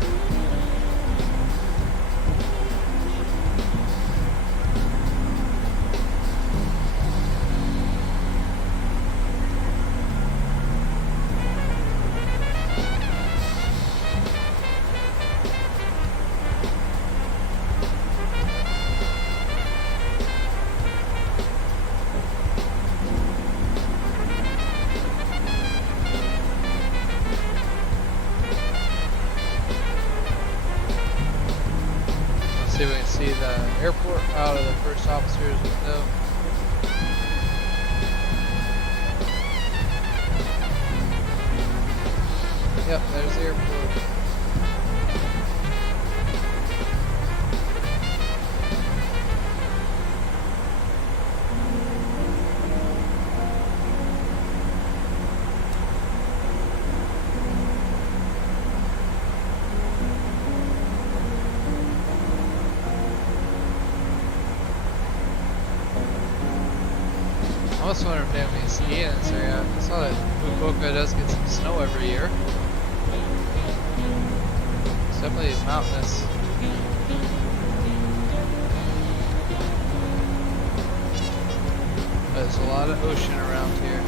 See if we can see the airport out of the first officer's window. Yep, there's the airport. I was wondering if they have any skiing in this area. I saw that Fukuoka does get some snow every year. It's definitely mountainous. But there's a lot of ocean around here.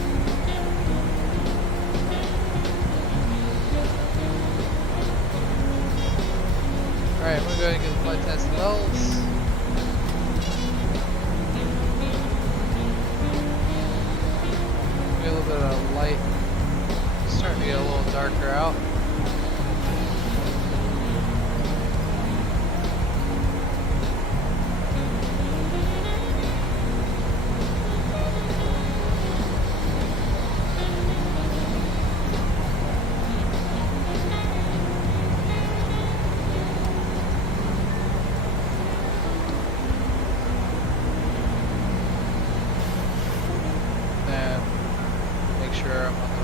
Alright, we're going to get the flight test bells.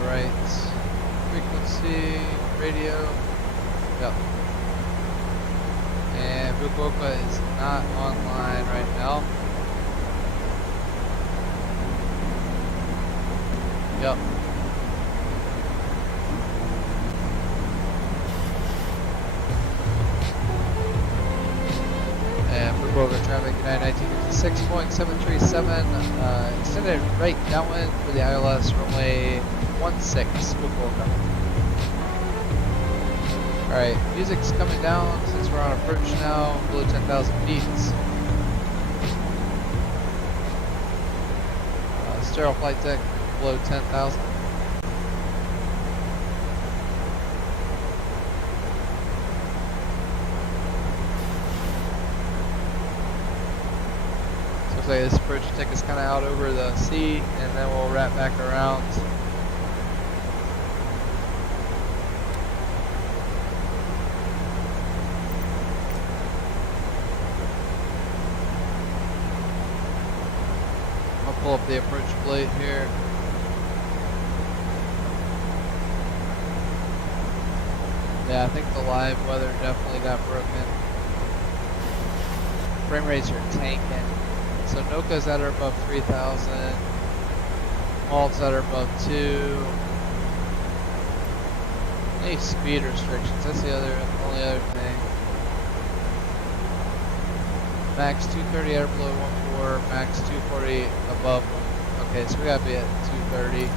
right. Frequency, radio. Yep. And Fukuoka is not online right now. Yep. And Fukuoka traffic United 1956.737, extended right downwind for the ILS runway 16 Fukuoka. Alright, music's coming down since we're on approach now, below 10,000 feet. Sterile flight deck below 10,000. Looks like this approach will take us kind of out over the sea, and then we'll wrap back around. I'll pull up the approach plate here. Yeah, I think the live weather definitely got broken. Frame rates are tanking. So Noka's that are above 3,000. Malt's that are above 2. Any speed restrictions, that's the only other thing. Max 230 at or below 1.4, max 240 above 1. Okay, so we gotta be at 230.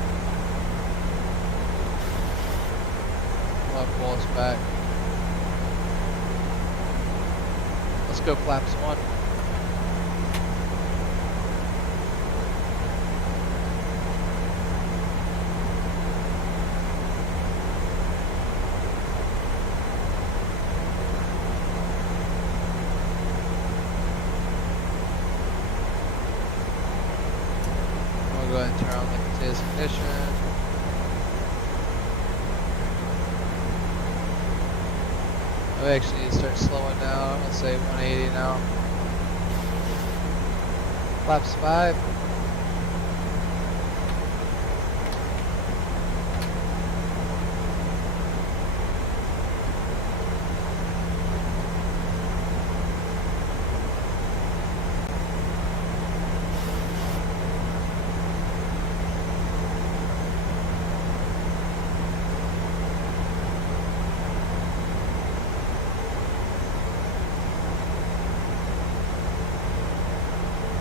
I'll pull us back. Let's go flaps 1. We'll go ahead and turn on the continuous ignition. We actually need to start slowing down. I'm gonna say 180 now. Flaps 5.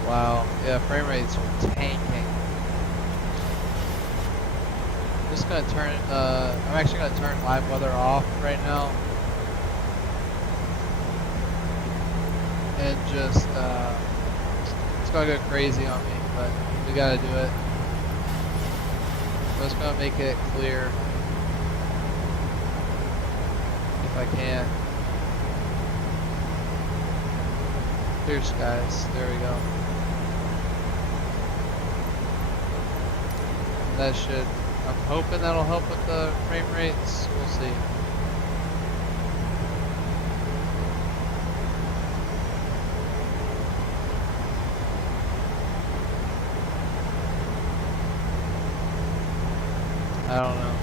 Wow, yeah, frame rates are tanking. I'm just gonna turn, I'm actually gonna turn live weather off right now. And just, it's gonna go crazy on me, but we gotta do it. I'm just gonna make it clear. If I can. Clear skies, there we go. That should, I'm hoping that'll help with the frame rates. We'll see. I don't know.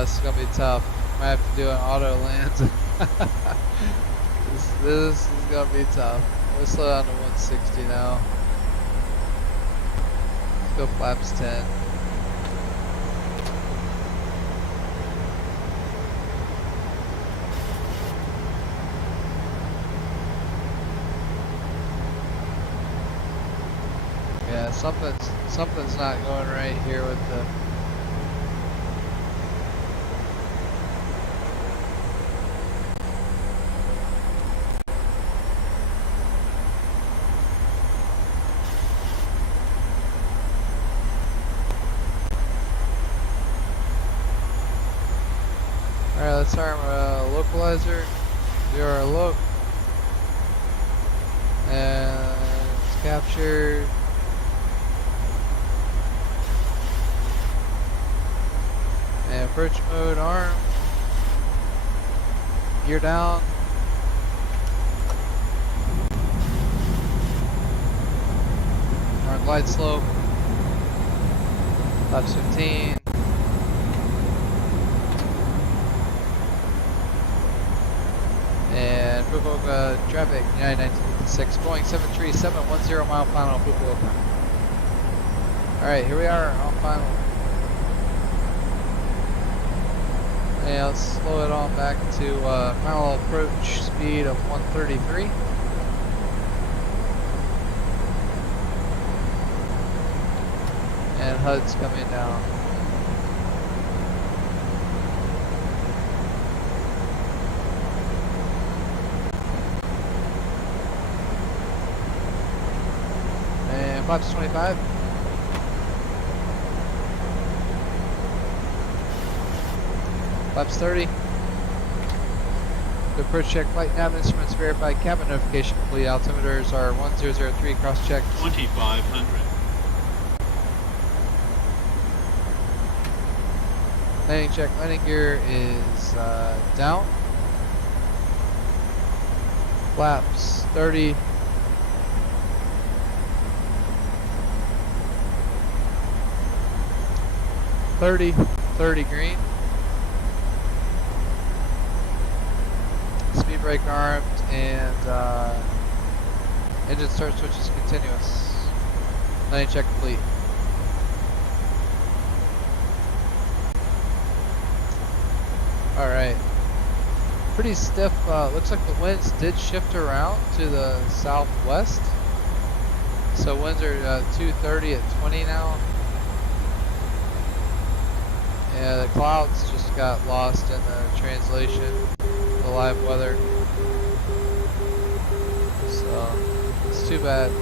This is gonna be tough. Might have to do an auto land. this is gonna be tough. Let's slow down to 160 now. Let's go flaps 10. Yeah, something's not going right here with the That's our localizer. We are loc. And it's captured. And approach mode arm. Gear down. Arm glide slope. Flaps 15. And Fukuoka traffic, United 1956, Boeing 737, 10 mile final, Fukuoka. Alright, here we are on final. And let's slow it on back to final approach speed of 133. And HUD's coming down. And flaps 25. Flaps 30. The approach check flight nav instruments verified, cabin notification complete. Altimeters are 1003, cross check 2500. Landing check, landing gear is down. Flaps 30. Thirty green. Speed brake armed and engine start switch is continuous. Landing check complete. Alright. Pretty stiff. Looks like the winds did shift around to the southwest. So winds are 230 at 20 now. Yeah, the clouds just got lost in the translation, the live weather. So, it's too bad.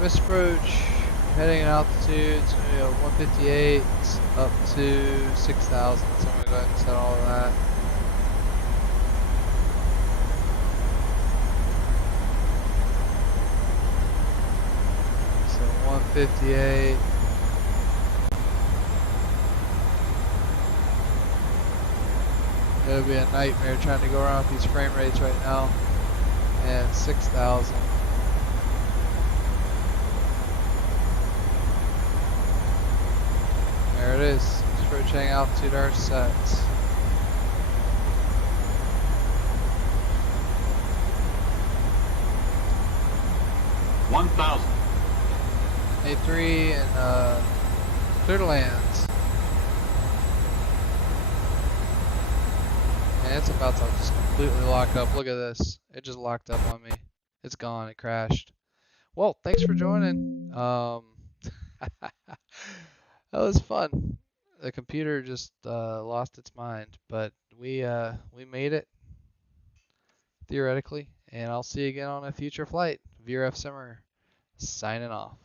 This approach, heading at altitude, it's going to be 158 up to 6,000, so I'm going to go ahead and set all of that. So 158. It'll be a nightmare trying to go around with these frame rates right now. And 6,000. There it is, approaching altitude are set. $1,000. A3 and clear to land. And it's about to just completely lock up. Look at this. It just locked up on me. It's gone, it crashed. Well, thanks for joining. That was fun. The computer just lost its mind, but we made it theoretically, and I'll see you again on a future flight. VRF Simmer signing off.